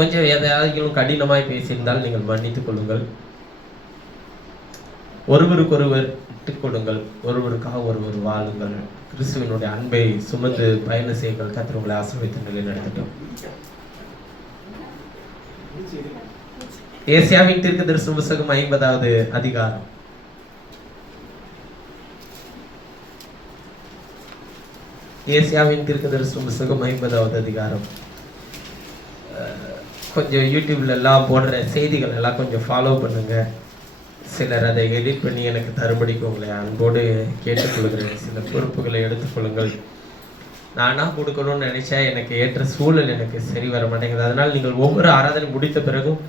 கொஞ்சம் எதையாவது கடினமாய் பேசியிருந்தால் நீங்கள் மன்னித்துக் கொள்ளுங்கள். ஒருவருக்கொருவர் விட்டுக் கொடுங்கள், ஒருவருக்காக ஒருவர் வாழுங்கள். கிறிஸ்துவனுடைய அன்பை சுமந்து பயண செய்யுங்கள். கர்த்தர் உங்களை ஆசீர்வதித்து நிலைநிறுத்தட்டும். ஏசாயாவின் தீர்க்கதரிசன புத்தகம் 50வது அதிகாரம். ஏசாயாவின் தீர்க்கதரிசன புத்தகம் 50வது அதிகாரம். கொஞ்சம் யூடியூப்ல எல்லாம் போடுற செய்திகள் எல்லாம் கொஞ்சம் ஃபாலோ பண்ணுங்க. சிலர் அதை எடிட் பண்ணி எனக்கு தரும்படிக்கு உங்களை அன்போடு கேட்டுக்கொள்கிறேன். சில பொறுப்புகளை எடுத்துக்கொள்ளுங்கள். நானாக கொடுக்கணும்னு நினைச்சா எனக்கு ஏற்ற சூழல் எனக்கு சரி வர மாட்டேங்குது. அதனால் நீங்கள் ஒவ்வொரு ஆராதனை முடித்த பிறகும்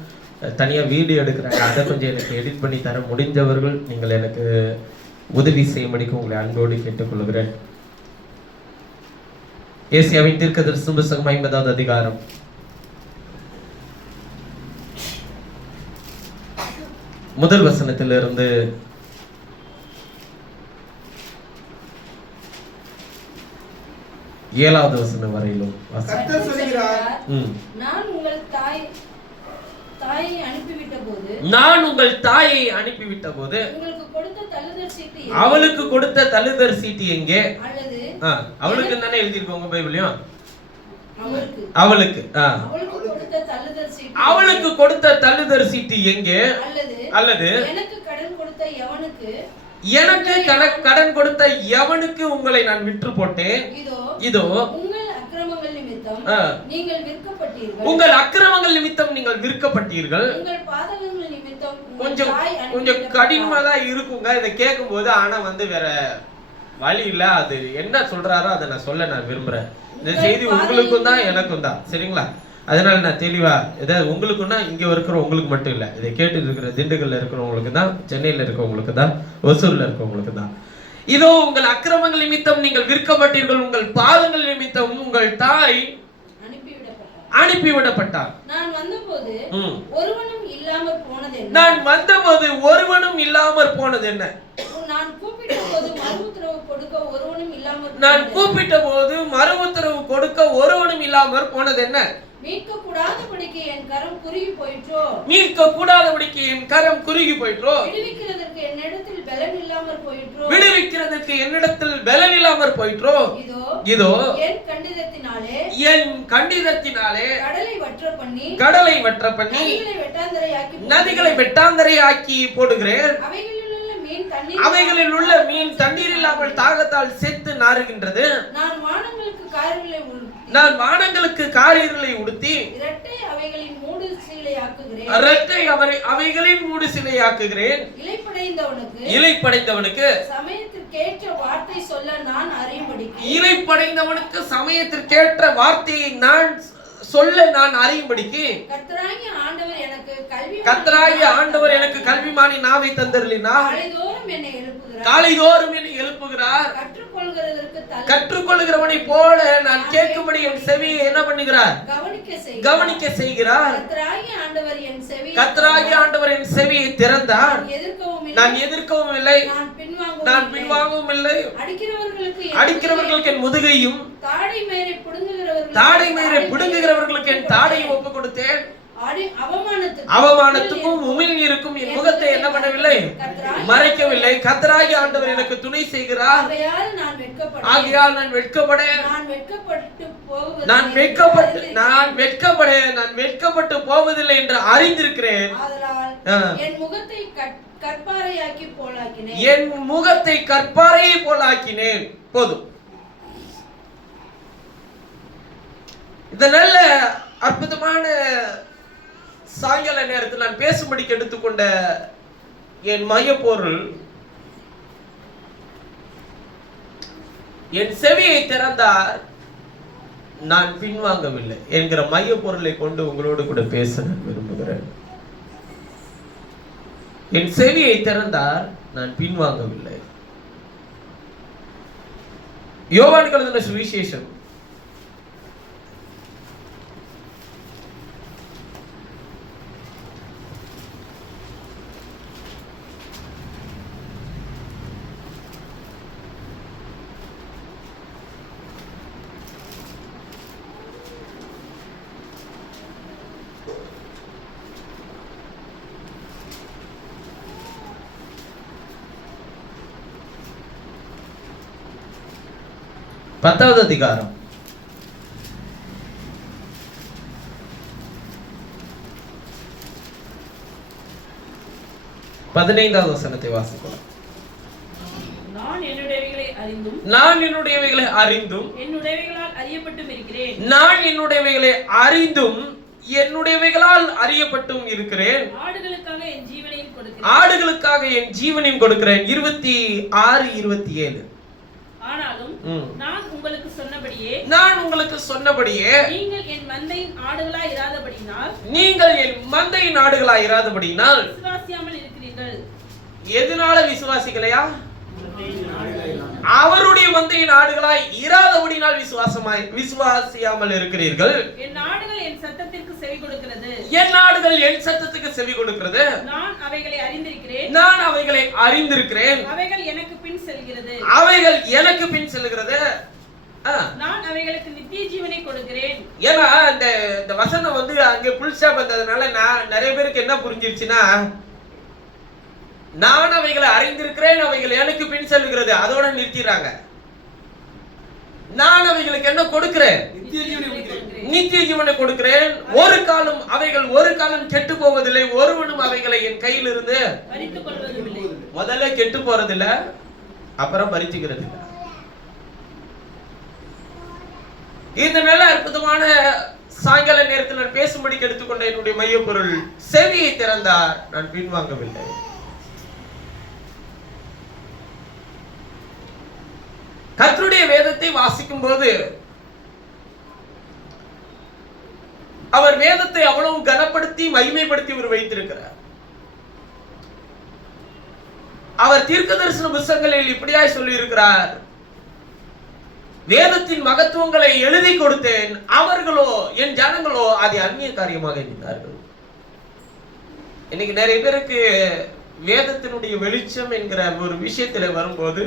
தனியாக வீடியோ எடுக்கிறாங்க, அதை கொஞ்சம் எனக்கு எடிட் பண்ணி தர முடிஞ்சவர்கள் நீங்கள் எனக்கு உதவி செய்யும்படிக்கு உங்களை அன்போடு கேட்டுக்கொள்கிறேன். ஏசாயாவின் தீர்க்கதரிசன புத்தகம் 50வது அதிகாரம். முதல் வசனத்திலிருந்து 7வது வசனம் வரையிலும் கர்த்தர் சொல்கிறார், நான் உங்கள் தாயை அனுப்பிவிட்ட போது அவளுக்கு கொடுத்த தள்ளுதற் சீட்டு எங்கே? அவளுக்கு தானே எழுதியிருக்கோங்க பைபிளையும். அவளுக்கு கொடுத்த தள்ளுதற் சீட்டு எங்கே? அல்லது எனக்கு கடன் கொடுத்த எவனுக்கு உங்களை நான் விற்று போட்டேன்? இதோ உங்கள் அக்கிரமங்கள் நிமித்தம் நீங்கள் விற்கப்பட்டீர்கள். கொஞ்சம் கடினமா தான் இருக்குங்க இதை கேட்கும் போது. ஆனா வேற வழி இல்ல. அது என்ன சொல்றாரோ அதை நான் சொல்ல நான் விரும்புறேன். இந்த செய்தி உங்களுக்கும் தான் எனக்கும் தான், சரிங்களா? அதனால நான் தெளிவா ஏதாவது உங்களுக்குன்னா இங்க இருக்கிற உங்களுக்கு மட்டும் இல்ல, இதை கேட்டு இருக்கிற திண்டுக்கல்ல இருக்கிறவங்களுக்கு தான், சென்னையில இருக்கிறவங்களுக்கு தான், ஒசூர்ல இருக்கிறவங்களுக்கு தான். இதோ உங்கள் அக்கிரமங்கள் நிமித்தம் நீங்கள் விற்கப்பட்டீர்கள், உங்கள் பாவங்கள் நிமித்தம் உங்கள் தாய் அனுப்பிவிடப்பட்டார். நான் வந்தபோது ஒருவனும் இல்லாமற் போனது என்ன? நான் கூப்பிட்ட போது மறு உத்தரவு கொடுக்க ஒருவனும் இல்லாமற் போனது என்ன? மீட்க கூடாதபடிக்கு என் கரம் குறுகி போயிற்றோ? விடுவிக்கிறதற்கு என்னிடத்தில் பலன் இல்லாமற் போயிற்றோ? இதோ என் கண்டிதத்தினாலே கடலை வற்ற பண்ணி நதிகளை வெட்டாந்தரையாக்கி போடுகிறேன். அவைகளில் உள்ள மீன் தண்ணீர் இல்லாமல் தாகத்தால் செத்து நாறுகின்றது. நான் வானங்களுக்கு காரியங்களை உடுத்தி இரட்டை அவைகளின் மூடு சிலையாக்குகிறேன். இலைப்படைந்தவனுக்கு சமயத்திற்கேற்ற வார்த்தையை நான் சொல்ல நான் அறியும்படிக்கு கர்த்தராகிய ஆண்டவர் எனக்கு கல்விமானி நாவை தந்தருளினார். காலைதோறும் என்னை எழுப்புகிறார். கற்றுக்கொள்கிறவனை போல நான் கேட்கும்படி என் செவியை என்ன பண்ணுகிறார்? கவனிக்க செய்கிறார். கர்த்தராகிய ஆண்டவர் என் செவியை திறந்தார். நான் எதிர்க்கவும் இல்லை, நான் பின்வாங்கவும் இல்லை. அடிக்கிறவர்களுக்கு என் முதுகையும் தாடை மேலே பிடுங்குகிறவர்களுக்கு என் தாடையும் ஒப்பு கொடுத்தேன். அவமானத்துக்கும் உமிழ்நீருக்கும் என் முகத்தை என்ன பண்ணவில்லை, மறைக்கவில்லை. கர்த்தராகிய ஆண்டவர் எனக்கு துணை செய்கிறார். ஆகையால் நான் வெட்கப்பட்டு போவதில்லை என்று அறிந்திருக்கிறேன். என் முகத்தை கற்பாரையை போலாக்கினேன். போதும். இந்த நல்ல அற்புதமான சாயங்கால நேரத்தில் நான் பேசும்படிக்கு எடுத்துக்கொண்ட என் மையப்பொருள், என் செவியை திறந்தார், நான் பின்வாங்கவில்லை என்கிற மையப்பொருளை கொண்டு உங்களோடு கூட பேச நான் விரும்புகிறேன். என் செவியை திறந்தார், நான் பின்வாங்கவில்லை. யோவான் எழுதின சுவிசேஷம் 1 10வது அதிகாரம் 15வது வசனத்தை வாசிக்கலாம். நான் என்னுடையவைகளை அறிந்தும் என்னுடையவைகளால் அறியப்பட்டும் இருக்கிறேன். நான் என்னுடையவைகளை அறிந்தும் என்னுடையவைகளால் அறியப்பட்டும் இருக்கிறேன். ஆடுகளுக்காக என் ஜீவனையும் கொடுக்கிறேன். 26 27. ஆனாலும் நான் உங்களுக்கு சொன்னபடியே நீங்கள் என் மந்தையின் ஆடுகளாய் இராதபடியினால் விசுவாசியாமல் இருக்கிறீர்கள். எதனால விசுவாசிக்கலையா? அவருடைய மந்தையின் ஆடுகளாய் இராதபடியினால் விசுவாசியாமல் இருக்கிறீர்கள். என் ஆடுகள் என் சத்தத்திற்கு செவி கொடுக்கிறது. நான் அவைகளை அறிந்திருக்கிறேன். அவைகள் எனக்கு பின் செல்கிறது. நான் அவைகளுக்கு நித்திய ஜீவனை கொடுக்கிறேன். ஏன்னா இந்த வசனம் அங்கே புல் ஸ்டாப் வந்ததுனால நிறைய பேருக்கு என்ன புரிஞ்சிருச்சுன்னா, நான் அவைகளை அறிந்திருக்கிறேன், அவைகள் எனக்கு பின் செல்கிறது, அதோட நிறுத்திடுறாங்க. நான் அவைகளுக்கு என்ன கொடுக்கிறேன்? நித்திய ஜீவனை கொடுக்கிறேன். அவைகள் ஒரு காலம் கெட்டு போவதில்லை, ஒருவனும் அவைகளை என் கையில் இருந்து முதல்ல கெட்டு போறதில்ல, அப்புறம் பறிச்சுக்கிறது. இந்த நல்ல அற்புதமான சாயங்கால நேரத்தில் நான் பேசும்படிக்கு எடுத்துக்கொண்ட என்னுடைய மைய பொருள், செவியை திறந்தார், நான் பின்வாங்கவில்லை. கர்த்தருடைய வேதத்தை வாசிக்கும் போது அவர் வேதத்தை அவ்வளவு கனப்படுத்தி மகிமைப்படுத்தி அவர் வைத்திருக்கிறார். அவர் தீர்க்கதரிசன புத்தகங்களில் இப்படியாய் சொல்லி இருக்கிறார், வேதத்தின் மகத்துவங்களை எழுதி கொடுத்தேன், அவர்களோ என் ஜனங்களோ அதை அந்நிய காரியமாக எண்ணினார்கள். இன்னைக்கு நிறைய பேருக்கு வேதத்தினுடைய வெளிச்சம் என்கிற ஒரு விஷயத்துல வரும்போது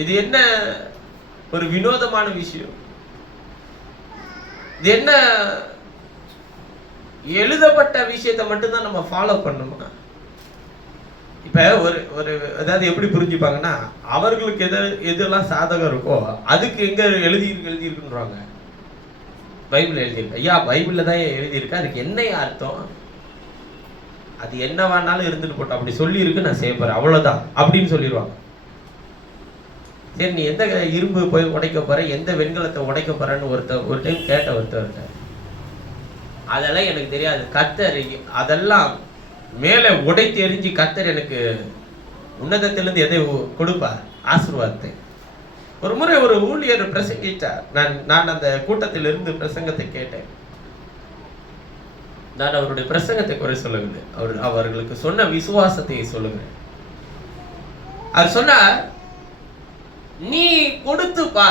இது என்ன ஒரு வினோதமான விஷயம், இது என்ன எழுதப்பட்ட விஷயத்தை மட்டும்தான் நம்ம ஃபாலோ பண்ணணுமா? இப்ப ஒரு அதாவது எப்படி புரிஞ்சுப்பாங்கன்னா, அவர்களுக்கு எதெல்லாம் சாதகம் இருக்கோ அதுக்கு எங்க எழுதியிருக்குன்றாங்க. பைபிள் எழுதியிருக்கு, ஐயா பைபிள்ல தான் எழுதியிருக்கு, அதுக்கு என்ன அர்த்தம்? அது என்னவானாலும் இருந்துட்டு போட்டோம், அப்படி சொல்லி இருக்கு, நான் செய்ய போறேன் அவ்வளவுதான் அப்படின்னு சொல்லிடுவாங்க. சரி, நீ எந்த இரும்பு போய் உடைக்க போற, எந்த வெண்கலத்தை உடைக்க போறன்னு ஒரு டைம் கேட்ட ஒருத்தர், அதெல்லாம் எனக்கு தெரியாது, கர்த்தர் அதெல்லாம் மேலே உடைத்து எரிஞ்சு கர்த்தர் எனக்கு உன்னதத்திலிருந்து எதை கொடுப்பார், ஆசீர்வாதத்தை. ஒரு முறை ஒரு ஊழியர் பிரசங்கித்தார். நான் அந்த கூட்டத்தில் இருந்து பிரசங்கத்தை கேட்டேன். நான் அவருடைய பிரசங்கத்தை குறை சொல்லவில்லை, அவர்களுக்கு சொன்ன விசுவாசத்தை சொல்லுகிறேன். அவர் சொன்னார், நீ கொடுத்துப்பா,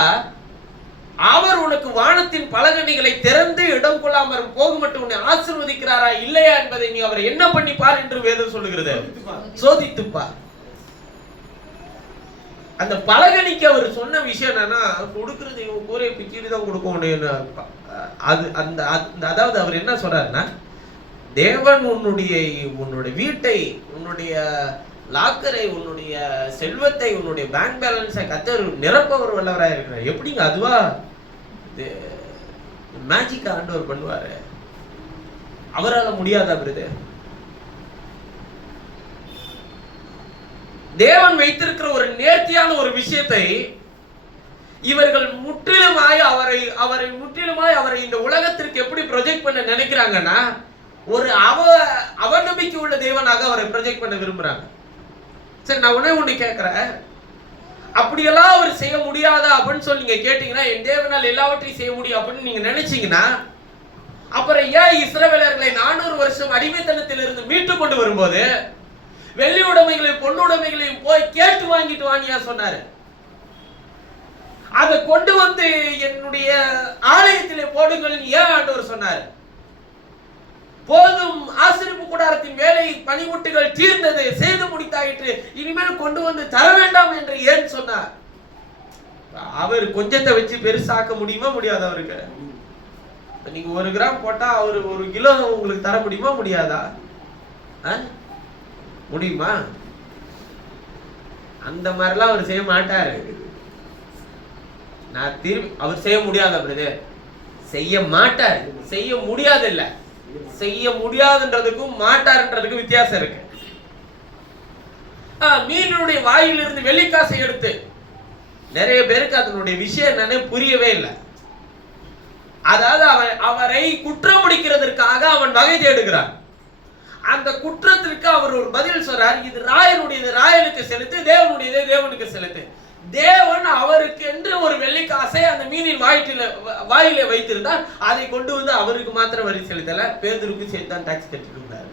அவர் உனக்கு வானத்தின் பலகணிகளை திறந்து இடம் கொள்ளாமல் போக மட்டும் உன்னை ஆசீர்வதிக்கிறாரா இல்லையா என்பதை நீ அவரை என்ன பண்ணிப்பார் என்று வேதம் சொல்லுகிறது, சோதித்துப்பா. அந்த பலகணிக்கு அவர் சொன்ன விஷயம் என்னன்னா, கொடுக்கிறது இவங்க கூரை பிச்சுட்டு தான் கொடுக்கணும். அதாவது அவர் என்ன சொல்றாருன்னா, தேவன் உன்னுடைய வீட்டை, உன்னுடைய லாக்கரை, உன்னுடைய செல்வத்தை, உன்னுடைய பேங்க் பேலன்ஸை கர்த்தர் நிரப்பவர் வல்லவராக இருக்கிறார். எப்படிங்க அதுவா மேஜிக் ஆண்டவர் பண்ணுவாரு? அவரால் முடியாதா? தேவன் வைத்திருக்கிற ஒரு நேர்த்தியான ஒரு விஷயத்தை இவர்கள் முற்றிலுமாய் அவரை இந்த உலகத்திற்கு எப்படி ப்ரொஜெக்ட் பண்ண நினைக்கிறாங்கன்னா, ஒரு அவநம்பிக்கை உள்ள தேவனாக அவரை ப்ரொஜெக்ட் பண்ண விரும்புறாங்க. சரி, நான் ஒண்ணு கேட்கிறேன், அப்படியெல்லாம் அவர் செய்ய முடியாதா அப்படின்னு சொல்லி நீங்க கேட்டீங்கன்னா, என் தேவனால் எல்லாவற்றையும் செய்ய முடியும் அப்படின்னு நீங்க நினைச்சீங்கன்னா, அப்புறம் ஏன் இஸ்ரவேலர்களை 400 வருஷம் அடிமைத்தனத்தில் இருந்து மீட்டு கொண்டு வரும்போது வெள்ளி உடைமைகளையும் பொண்ணு உடைமைகளையும் போய் கேட்டு வாங்கிட்டு வாங்கியா சொன்னாரு? அதை கொண்டு வந்து என்னுடைய ஆலயத்திலே போடுங்கள் ஏன் ஆண்டவர் சொன்னார்? போதும், ஆசரிப்பு கூடாரத்தின் வேலை பணிமுட்டுகள் தீர்ந்தது, செய்து முடித்தாயிற்று, இனிமேல் கொண்டு வந்து தர வேண்டாம் என்று ஏன் சொன்னார்? அவர் கொஞ்சத்தை வச்சு பெருசாக்க முடியுமா முடியாதா? அவருக்கு நீங்க 1 கிராம் போட்டா அவர் 1 கிலோ உங்களுக்கு தர முடியுமா முடியாதா? முடியுமா? அந்த மாதிரிலாம் அவர் செய்ய மாட்டாரு. நான் திரும்பி அவர் செய்ய முடியாத பிரதர், செய்ய மாட்டார். செய்ய முடியாது இல்ல, செய்ய முடியாதுன்றதுக்கும் மாட்டார்ன்றதுக்கும் வித்தியாசம் இருக்கு. மீனுடைய வாயிலிருந்து வெள்ளிக்காசை எடுத்து, நிறைய பேருக்கு அதனுடைய விஷயம் என்னன்னு புரியவே இல்லை. அதாவது அவரை குற்றம் முடிக்கிறதற்காக அவன் வகை தேடுகிறான். அந்த குற்றத்திற்கு அவர் ஒரு பதில் சொல்றார், இது ராயனுடையது ராயனுக்கு செலுத்து, தேவனுடையது தேவனுக்கு செலுத்து. தேவன் அவருக்கு என்று ஒரு வெள்ளிக்காசை அந்த மீனின் வாயிலே வைத்திருந்தார். அதை கொண்டு வந்து அவருக்கு மாத்திரம் வரி செலுத்தல, பேதுருக்கு சேர்த்து தான் டாக்ஸ் கட்டிட்டு இருந்தாரு.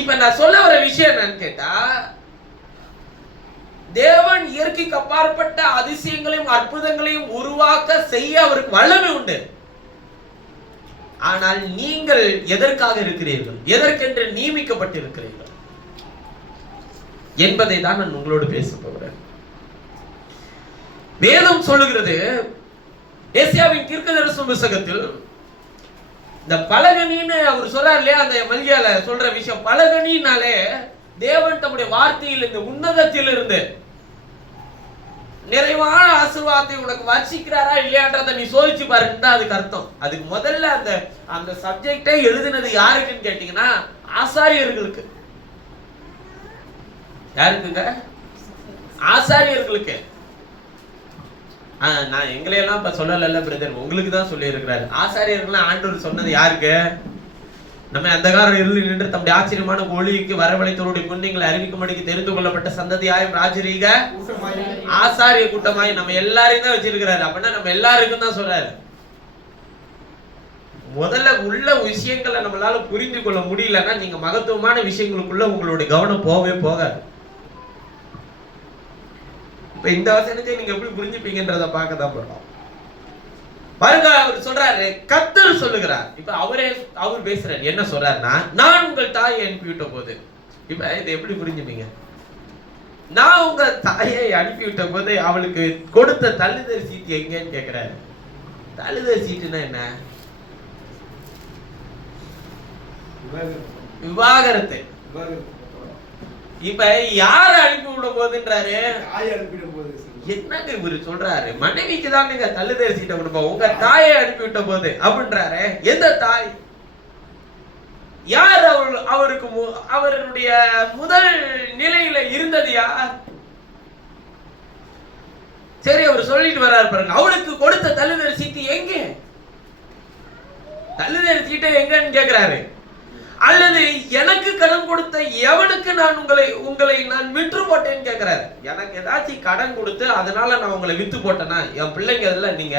இப்ப நான் சொல்ல வர விஷயம் என்னன்னு கேட்டா, தேவன் இயற்கைக்கு அப்பாற்பட்ட அதிசயங்களையும் அற்புதங்களையும் உருவாக்க செய்ய அவருக்கு வல்லமை உண்டு. ஆனால் நீங்கள் எதற்காக இருக்கிறீர்கள், எதற்கென்று நியமிக்கப்பட்டிருக்கிறீர்கள் என்பதை தான் நான் உங்களோடு பேச போகிறேன். வேதம் சொல்லுகிறது, ஏசாயாவின் தீர்க்கதரிசன புத்தகத்தில் இந்த பலகனின்னு அவர் சொல்றார் இல்லையா, அந்த மல்கியால சொல்ற விஷயம், பலகனினாலே தேவன் தம்முடைய வார்த்தையில் இந்த உன்னதத்தில் இருந்து நிறைவான ஆசீர்வாதத்தை உனக்கு வர்ஷிக்கிறாரா இல்லையான்றதை நீ சோதிச்சு பாருன்னு தான் அதுக்கு அர்த்தம். அதுக்கு முதல்ல அந்த சப்ஜெக்டை எழுதினது யாருக்குன்னு கேட்டீங்கன்னா ஆசாரியர்களுக்கு. யாருக்குங்க? ஆசாரியர்களுக்கு. நான் எங்களையெல்லாம் இப்ப சொல்லல பிரதர், உங்களுக்கு தான் சொல்லி இருக்கிறாரு. ஆசாரியர்கள் ஆண்டவர் சொன்னது யாருக்கு? நம்ம அந்த காலம் இருளில் நின்று தம்முடைய ஆச்சரியமான ஒளிக்கு வரவழைத்தவருடைய புண்ணியங்களை அறிவிக்கும்படிக்கு தெரிந்து கொள்ளப்பட்ட சந்ததியாயும் ராஜரீக ஆசாரிய கூட்டமாய் நம்ம எல்லாரையும் தான் வச்சிருக்கிறாரு. அப்படின்னா நம்ம எல்லாருக்கும் தான் சொல்றாரு. முதல்ல உள்ள விஷயங்களை நம்மளால புரிந்து கொள்ள முடியலன்னா நீங்க மகத்துவமான விஷயங்களுக்குள்ள உங்களுடைய கவனம் போகவே போகாது. இப்ப இந்த வசனத்தை நீங்க எப்படி புரிஞ்சுப்பீங்கன்றத பார்க்கதான் போறோம். பாருங்க, அவர் சொல்றாரு, கர்த்தர் சொல்லுகிறார். இப்ப அவர் பேசுறாரு, என்ன சொல்றாருன்னா, நான் உங்கள் தாயை அனுப்பிவிட்ட போது. இப்ப இதை எப்படி புரிஞ்சுப்பீங்க? நான் உங்க தாயை அனுப்பிவிட்ட போது அவளுக்கு கொடுத்த தள்ளுதல் சீட்டு எங்கன்னு கேக்குறாரு. தள்ளுதல் சீட்டுன்னா என்ன? விவாகரத்து. இப்ப யார அனுப்பி விட போதுன்றாரு? என்னங்க இவரு சொல்றாரு? மனைவிக்கு தான் நீங்க தள்ளுதல் சீட்டை கொடுப்போம், உங்க தாயை அனுப்பிவிட்ட போது அப்படின்றாரு. எந்த தாய்? யார் அவருக்கு அவருடைய முதல் நிலையில இருந்தது யார்? சரி, அவர் சொல்லிட்டு வர்றாரு பாருங்க, அவளுக்கு கொடுத்த தள்ளுதல் சீட்டு எங்க? தள்ளுதல் சீட்டை எங்கன்னு கேக்குறாரு. அல்லது எனக்கு கடன் கொடுத்த எவனுக்கு நான் உங்களை நான் விற்று போட்டேன்னு கேட்கிறாரு. எனக்கு ஏதாச்சும் கடன் கொடுத்து அதனால நான் உங்களை வித்து போட்டேன்னா, என் பிள்ளைங்க அதுல நீங்க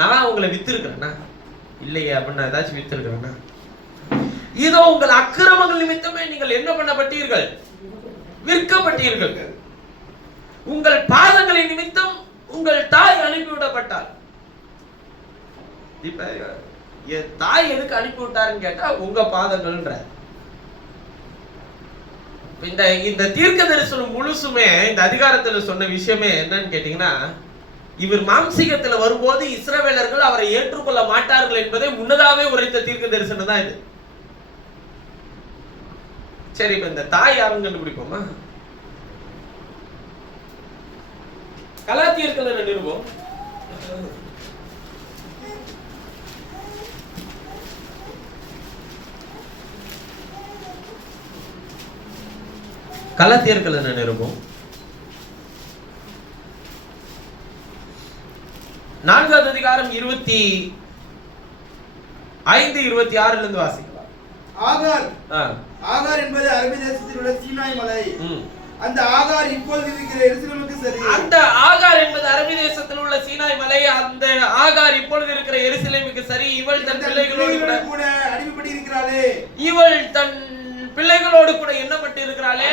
நான் உங்களை வித்து இருக்கிறேன்னா இல்லையே அப்படின்னு ஏதாச்சும் வித்து இருக்கிறேன்னா, இதோ உங்கள் அக்கிரமங்கள் நிமித்தமே நீங்கள் என்ன பண்ணப்பட்டீர்கள்? விற்கப்பட்டீர்கள். உங்கள் பாதங்களின் நிமித்தம் உங்கள் தாய் அனுப்பிவிடப்பட்டார். இப்ப தாய் எதுக்கு அனுப்பி விட்டாருன்னு கேட்டா உங்க பாதங்கள்ன்ற. இந்த தீர்க்க தரிசனம் முழுசுமே இந்த அதிகாரத்துல சொன்ன விஷயமே என்னன்னு கேட்டீங்கன்னா, இவர் மாம்சீகத்துல வரும்போது இஸ்ரவேலர்கள் அவரை ஏற்றுக்கொள்ள மாட்டார்கள் என்பதை முன்னதாவே உரைத்த தீர்க்க தரிசனம் தான் இது. சரி, இப்ப இந்த தாய் யாருன்னு கண்டுபிடிப்போமா? கலாத்தியர்கள் நிருபம் கலாத்தியர்கள் நிருபம் 4வது அதிகாரம் 25-26 இருந்து வாசிக்கலாம். ஆகார் என்பது அரபி தேசத்தில் உள்ள சீனாய் மலை. அந்த ஆகார் இப்பொழுது இருக்கிற எருசலேமுக்கு சரி. அந்த ஆகார் என்பது அரபி தேசத்தில் உள்ள சீனாய் மலை. அந்த ஆகார் இப்பொழுது இருக்கிற எருசலேமுக்கு சரி. இவள் தன் பிள்ளைகளோடு கூட அடிமைப்பட்டு இருக்கிறாளே. இவள் தன் பிள்ளைகளோடு கூட என்னப்பட்டு இருக்கிறாளே.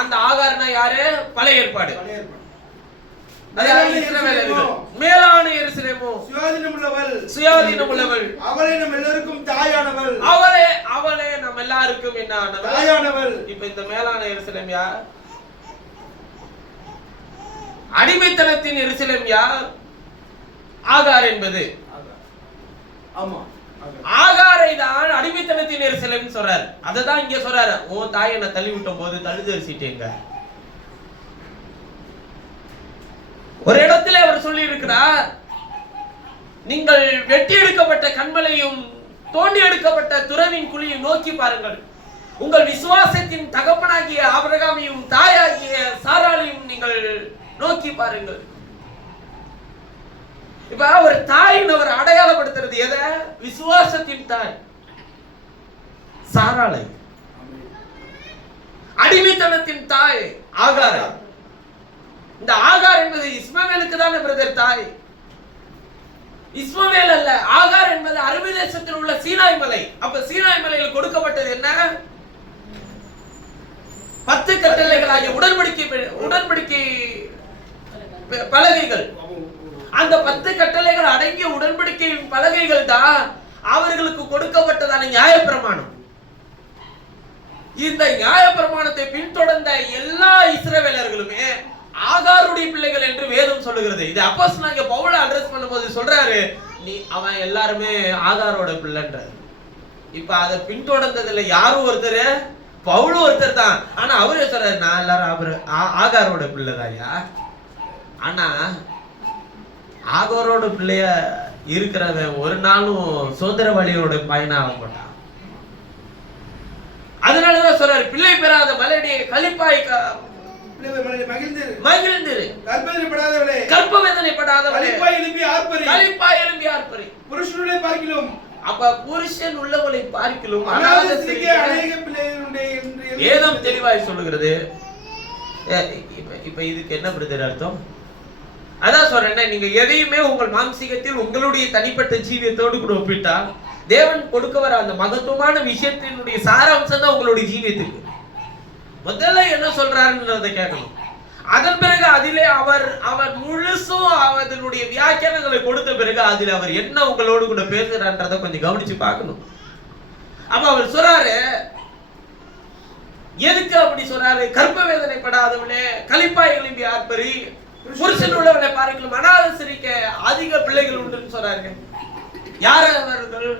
அந்த ஆகார்னா யாரு? பழைய ஏற்பாடு. மேலான எருசலேமோ சுயாதீனம் உள்ளவள், அவளே நம் எல்லாருக்கும் தாயானவள். அவளே நம் எல்லாருக்கும் என்ன தாயானவள். இப்ப இந்த மேலான எருசலேம் யார்? அடிமைத்தனத்தின் எருசலேம் யார்? ஆகார் என்பது. ஆமா, ஆகாரை தான் அடிமைத்தனத்தின் எருசலேம் சொல்றாரு. அததான் இங்க சொல்றாரு, ஓ தாயை நான் தள்ளி விட்ட போது தள்ளுதல் சீட்டு எங்க? ஒரு இடத்துல அவர் சொல்லி இருக்கிறார், நீங்கள் வெட்டி எடுக்கப்பட்ட கண்மலையும் தோண்டி எடுக்கப்பட்ட துறவின் குழியும் நோக்கி பாருங்கள், உங்கள் விசுவாசத்தின் தகப்பனாகிய ஆபிரகாமையும் தாயாகிய சாராளையும் நீங்கள் நோக்கி பாருங்கள். இப்ப ஒரு தாயின் அவர் அடையாளப்படுத்துறது எதை? விசுவாசத்தின் தாய் சாராளை. அடிமைத்தனத்தின் தாய் ஆகார். இந்த ஆகார் என்பது இஸ்மவேலுக்கு தான் பிரதர் தாய். இஸ்மவேல் அல்ல, ஆகார் என்பது அரபு தேசத்தில் உள்ள சீனாய் மலை. அப்ப சீனாய் மலையில் கொடுக்கப்பட்டது என்ன? 10 கட்டளைகளாகிய உடன்படிக்கை பலகைகள். அந்த 10 கட்டளைகள் அடங்கிய உடன்படிக்கையின் பலகைகள் தான் அவர்களுக்கு கொடுக்கப்பட்டதான நியாயப்பிரமாணம். இந்த நியாயப்பிரமாணத்தை பின்தொடர்ந்த எல்லா இஸ்ரவேலர்களுமே ஆகாருடைய பிள்ளைகள் என்று வேதம் சொல்லுகிறது. இது அப்போஸ்தலனாகிய பவுல் அட்ரஸ் பண்ணும்போது சொல்றாரு, நீ அவன் எல்லாருமே ஆகாரோட பிள்ளைன்றார். இப்ப அதை பின்தொடர்ந்ததுல யாரும் ஒருத்தர், பவுல் ஒருத்தர் தான். ஆனா அவரே சொல்றாரு, நான் எல்லாரும் ஆகாரோட பிள்ளைதாயா. ஆனா ஆகாரோட பிள்ளைய இருக்கிறவன் ஒரு நாளும் சுதந்திரவாளியோட பையனா ஆக மாட்டான். அதனாலதான் சொல்றாரு, பிள்ளை பெறாத மலடியை களிப்பாய் மகிழ்ந்திரு, கர்ப்பவேதனைப்படாதவளே களிப்பாய் எழும்பி ஆர்ப்பரி. புருஷனுடைய பார்க்கிலும், அப்ப புருஷன் உள்ளவளை பார்க்கிலும் வேதம் தெளிவாய் சொல்லுகிறது. இப்ப இதுக்கு என்ன பிரதர் அர்த்தம்? அதான் சொல்றேன், நீங்க எதையுமே உங்கள் மாம்சீகத்தில் உங்களுடைய தனிப்பட்ட ஜீவியத்தோடு கூட ஒப்பிட்டா தேவன் கொடுக்க வர அந்த மகத்துவமான விஷயத்தினுடைய சாராம்சம் தான் உங்களுடைய ஜீவியத்துக்கு. முதல்ல என்ன சொல்றாருன்றதை கேட்கணும். அதன் பிறகு அதிலே அவர் முழுசும் அதனுடைய வியாக்கியானங்களை கொடுத்த பிறகு அதில் அவர் என்ன உங்களோடு கூட பேசுறான்றதை கொஞ்சம் கவனிச்சு பார்க்கணும். அப்ப அவர் சொல்றாரு, எதுக்கு அப்படி சொல்றாரு? கர்ப்ப வேதனைப்படாதவனே களிப்பாய் எழும்பி ஆர்ப்பரி, புருஷன் உள்ளவனை பாருங்கள், மனாத சிரிக்க அதிக பிள்ளைகள் உண்டுன்னு சொல்றாரு. யார் அவர்கள்?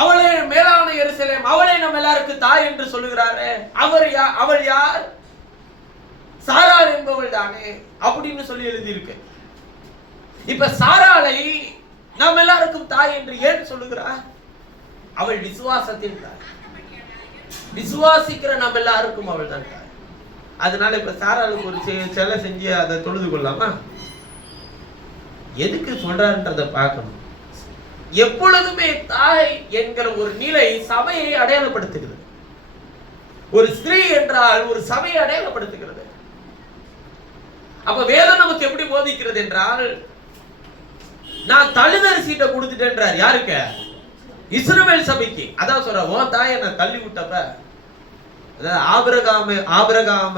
அவளே மேலான எருசலேம், அவளே நம்ம எல்லாருக்கும் தாய் என்று சொல்லுகிறாரு. அவள் யார்? சாராள் என்பவள் தானே அப்படின்னு சொல்லி எழுதியிருக்கு. இப்ப சாராளை நாம் எல்லாருக்கும் தாய் என்று ஏன் சொல்லுகிறார்? அவள் விசுவாசத்தின் தாய். விசுவாசிக்கிற நம்ம எல்லாருக்கும் அவள் தான் தாய். அதனால இப்ப சாராளுக்கு ஒரு சிலை செஞ்சு அதை தொழுது கொள்ளாமா? எதுக்கு சொல்றாருன்றத பார்க்கணும். எப்பொழுதுமே தாய் என்கிற ஒரு நிலை சபையை அடையாளப்படுத்துகிறது. ஒரு ஸ்திரீ என்றால் ஒரு சபையை அடையாளப்படுத்துகிறது. அப்ப வேதம் நமக்கு எப்படி போதிக்கிறது என்றால், நான் தழுதறி சீட்டை கொடுத்துட்டேன்றார். யாருக்கு? இஸ்ரவேல் சபைக்கு. அதான் சொல்ற, ஓ தாயை நான் தள்ளி விட்டப்ப, அதாவது ஆபிரகாம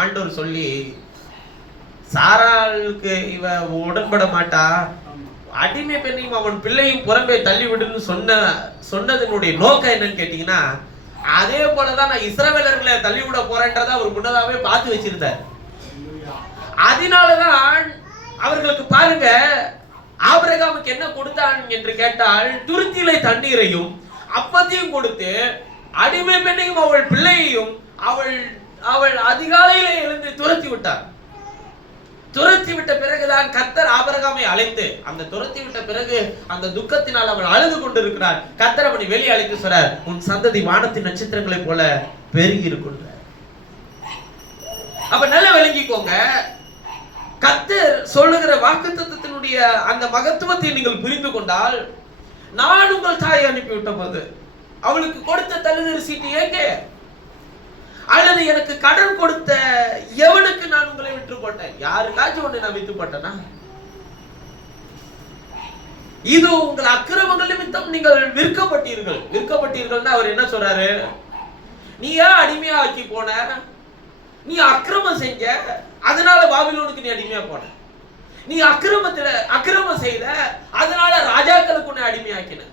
ஆண்டவர் சொல்லி சாராளுக்கு இவ உடன்பட மாட்டா, அடிமை பெண்ணையும் அவன் பிள்ளையும் புறம்பே தள்ளி விடுன்னு சொன்னதனுடைய நோக்கம் என்னன்னு கேட்டீங்கன்னா, அதே போலதான் நான் இஸ்ரவேலர்களை தள்ளி விட போறேன்றதை அவர் முன்னதாவே பார்த்து வச்சிருந்தார். அதனாலதான் அவர்களுக்கு பாருங்க, ஆபிரகாமுக்கு என்ன கொடுத்தான் என்று கேட்டால், துருத்தியிலே தண்ணீரையும் அப்பத்தையும் கொடுத்து அடிமை பெண்ணையும் அவள் பிள்ளையையும் அவள் அதிகாலையிலே எழுந்து துரத்தி விட்டார். துரத்தி விட்ட பிறகுதான் கர்த்தர் ஆபிரகாமை அழைத்து, அந்த துரத்தி விட்ட பிறகு அந்த துக்கத்தினால் அவன் அழுது கொண்டிருக்கிறார். கர்த்தர் அவனை வெளியே அழைத்து சொல்றார், உன் சந்ததி வானத்தின் நட்சத்திரங்களை போல பெருகி இருக்கின்ற. அப்ப நல்லா விளங்கிக்கோங்க, கர்த்தர் சொல்லுகிற வாக்குத்தத்தத்தினுடைய அந்த மகத்துவத்தை நீங்கள் புரிந்து கொண்டால், நான் உங்கள் தாயை அனுப்பிவிட்ட போது அவளுக்கு கொடுத்த தள்ளுதறி சீட்டு ஏங்க, அல்லது எனக்கு கடன் கொடுத்த எவனுக்கு நான் உங்களை விட்டு போட்டேன்? யாருக்காச்சும் ஒண்ணு நான் விட்டு போட்டேனா? இது உங்கள் அக்கிரமங்கள் நிமித்தம் நீங்கள் விற்கப்பட்டீர்கள்னா அவர் என்ன சொல்றாரு? நீ ஏன் அடிமையா ஆக்கி போன? நீ அக்கிரமம் செஞ்ச, அதனால பாபிலோனுக்கு நீ அடிமையா போன. நீ அக்கிரமம் செய்த, அதனால ராஜாக்களுக்கு உன்னை அடிமையாக்கின.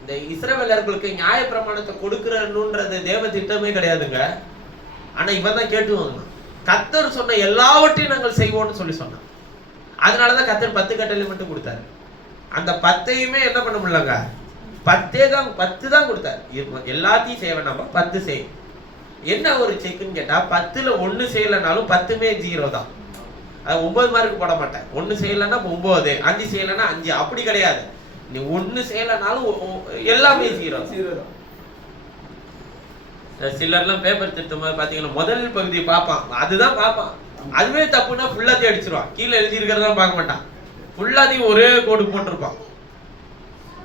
இந்த இஸ்ரவேலர்களுக்கு நியாய பிரமாணத்தை கொடுக்கிறன்றது தேவ திட்டமே கிடையாதுங்க. ஆனா இவன் தான் கேட்டு வாங்கணும். கர்த்தர் சொன்ன எல்லாவற்றையும் நாங்கள் செய்வோம்னு சொல்லி சொன்னான். அதனாலதான் கர்த்தர் 10 கட்டளை மட்டும் கொடுத்தாரு. அந்த 10ஐயுமே என்ன பண்ண முடியலங்க, 10 தான் கொடுத்தாரு. எல்லாத்தையும் செய்ய வேண்டாமா, 10 செய். என்ன ஒரு செக்குன்னு கேட்டா 10ல் 1 செய்யலைனாலும் 10மே 0 தான். அது 9 மார்க் போட மாட்டேன். 1 செய்யலைன்னா 9, 5 செய்யலைன்னா 5, அப்படி கிடையாது. நீ 1 செய்யலைனாலும் எல்லாமே 0 தான். சிலர்லாம் பேப்பர் திருத்தும் போது பாத்தீங்கன்னா முதல் பகுதியை பார்ப்பான், அதுதான் பார்ப்பான். அதுவே தப்புன்னா ஃபுல்லாத்தையும் அடிச்சிருவான், கீழே எழுதி இருக்கிறதா பார்க்க மாட்டான், ஃபுல்லாத்தையும் ஒரே கோடு போட்டிருப்பான்.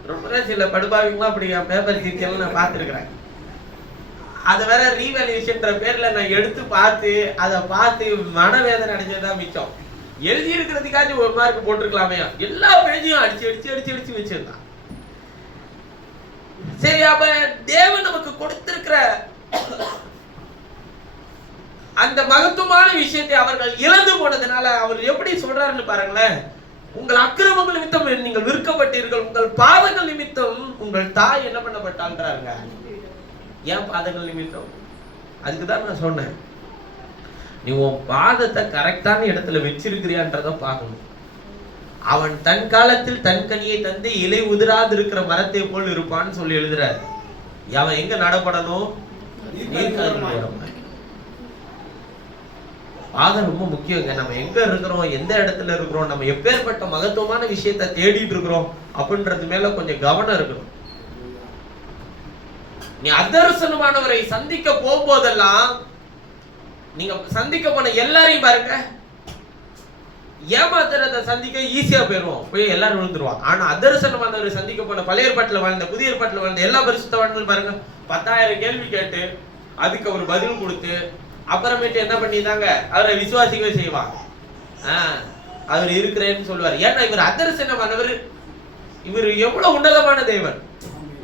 ரொம்ப சில படுபாவிங்களாம் அப்படி பேப்பர் திருத்தியெல்லாம் நான் பார்த்துருக்கிறேன். அதை வேற ரீவேல்யூஷன்ற பேர்ல நான் எடுத்து பார்த்து அதை பார்த்து மனவேதனை அடைஞ்சதுதான் மிச்சம். எழுதி இருக்கிறதுக்காச்சும் 1 மார்க் போட்டிருக்கலாமே, எல்லா பேஜையும் அடிச்சு அடிச்சு அடிச்சு அடிச்சு வச்சிருந்தான். சரி, அப்ப தேவன் நமக்கு கொடுத்திருக்கிற அந்த மகத்துவமான விஷயத்தை அவர்கள் இழந்து போனதுனால அவர் எப்படி சொல்றாருன்னு பாருங்களேன். உங்கள் அக்கிரமங்கள் நிமித்தம் நீங்கள் விற்கப்பட்டீர்கள், உங்கள் பாதங்கள் நிமித்தம் உங்கள் தாய் என்ன பண்ணப்பட்டான்றாருங்க. ஏன் பாதங்கள் நிமித்தம்? அதுக்குதான் நான் சொன்னேன், நீ உன் பாதத்தை கரெக்டான இடத்துல வச்சிருக்கிறியான்றத பார்க்கணும். அவன் தன் காலத்தில் தன் கனியை தந்து இலை உதிராது இருக்கிற மரத்தை போல் இருப்பான்னு சொல்லி எழுதுறாரு. அவன் எங்க நடப்படணும்? பாதம் ரொம்ப முக்கியங்க. நம்ம எங்க இருக்கிறோம், எந்த இடத்துல இருக்கிறோம், நம்ம எப்பேற்பட்ட மகத்துவமான விஷயத்தை தேடிட்டு இருக்கிறோம் அப்படின்றது மேல கொஞ்சம் கவனம் இருக்கணும். நீ அதர்சனமானவரை சந்திக்க போகும்போதெல்லாம் நீங்க சந்திக்க போன எல்லாரையும் பாருங்க, ஏமாத்துறத சந்திக்க ஈஸியா போயிடுவோம், போய் எல்லாரும் விழுந்துருவான். ஆனா அதர்சனமானவரை சந்திக்க போன பழைய ஏற்பாட்டுல வாழ்ந்த புதிய ஏற்பாட்டுல வாழ்ந்த எல்லா பரிசுத்தவான்களும் பாருங்க, 10,000 கேள்வி கேட்டு அதுக்கு அவர் பதில் கொடுத்து அப்புறமேட்டு என்ன பண்ணிட்டாங்க, அவரை விசுவாசிக்கவே செய்வாங்க. அவர் இருக்கிறேன்னு சொல்லுவார். ஏன்னா இவர் அதர்சனமானவர், இவர் எவ்வளவு உன்னதமான தேவன்.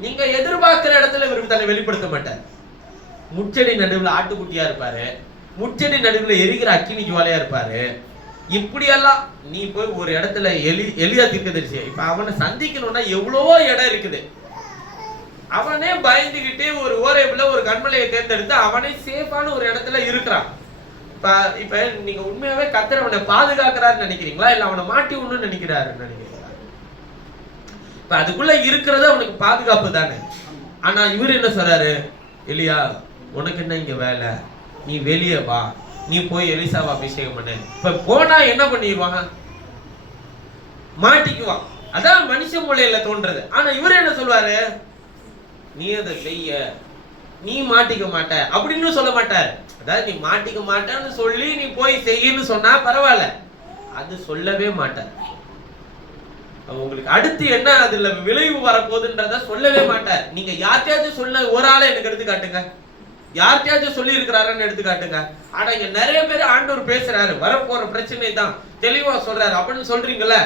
நீங்க எதிர்பார்க்கிற இடத்துல இவர் தன்னை வெளிப்படுத்த மாட்டார். முச்செடி நடுவில் ஆட்டுக்குட்டியா இருப்பாரு, முச்செடி நடுவில் எரிகிற அக்கினி ஜுவாலையா இருப்பாரு. இப்படியெல்லாம் நீ போய் ஒரு இடத்துல எலியா தீர்க்கதரிசி, இப்ப அவனை சந்திக்கணும்னா எவ்வளவோ இடம் இருக்குது. அவனே பயந்துகிட்டே ஒரு ஓரேபில் ஒரு கண்மலையை தேர்ந்தெடுத்து அவனே சேஃபான ஒரு இடத்துல இருக்கிறான். இப்ப நீங்க உண்மையாவே கர்த்தர் அவனை பாதுகாக்கிறாருன்னு நினைக்கிறீங்களா, இல்ல அவனை மாட்டி விடணும்னு நினைக்கிறாருன்னு நினைக்கிறீங்களா? இப்ப அதுக்குள்ள இருக்கிறது அவனுக்கு பாதுகாப்பு தானே. ஆனா இவர் என்ன சொல்றாரு, எலியா உனக்கு என்ன இங்க வேலை, நீ வெளியே வா, நீ போய் எலிசாவை அபிஷேகம் பண்ணு. இப்ப போனா என்ன பண்ணிடுவாங்க, மாட்டிக்குவான். அதான் மனுஷ மூலையில தோன்றது. ஆனா இவர் என்ன சொல்வாரு, நீ அதை செய்ய, நீ மாட்டிக்க மாட்ட அப்படின்னு சொல்ல மாட்டார். அதாவது நீ மாட்டிக்க மாட்டேன்னு சொல்லி நீ போய் செய்யன்னு சொன்னா பரவாயில்ல, அது சொல்லவே மாட்டார். உங்களுக்கு அடுத்து என்ன அதுல விளைவு வரப்போகுதுன்றத சொல்லவே மாட்டார். நீங்க யார்கிட்டயாச்சும் சொல்ல ஒரு ஆளை எனக்கு எடுத்து காட்டுங்க, யார்கிட்டயாச்சும் சொல்லி இருக்கிறாருன்னு எடுத்து காட்டுங்க. ஆனா இங்க நிறைய பேர் ஆண்டவர் பேசுறாரு, வரப்போற பிரச்சனை தான் தெளிவா சொல்றாரு அப்படின்னு சொல்றீங்கல்ல,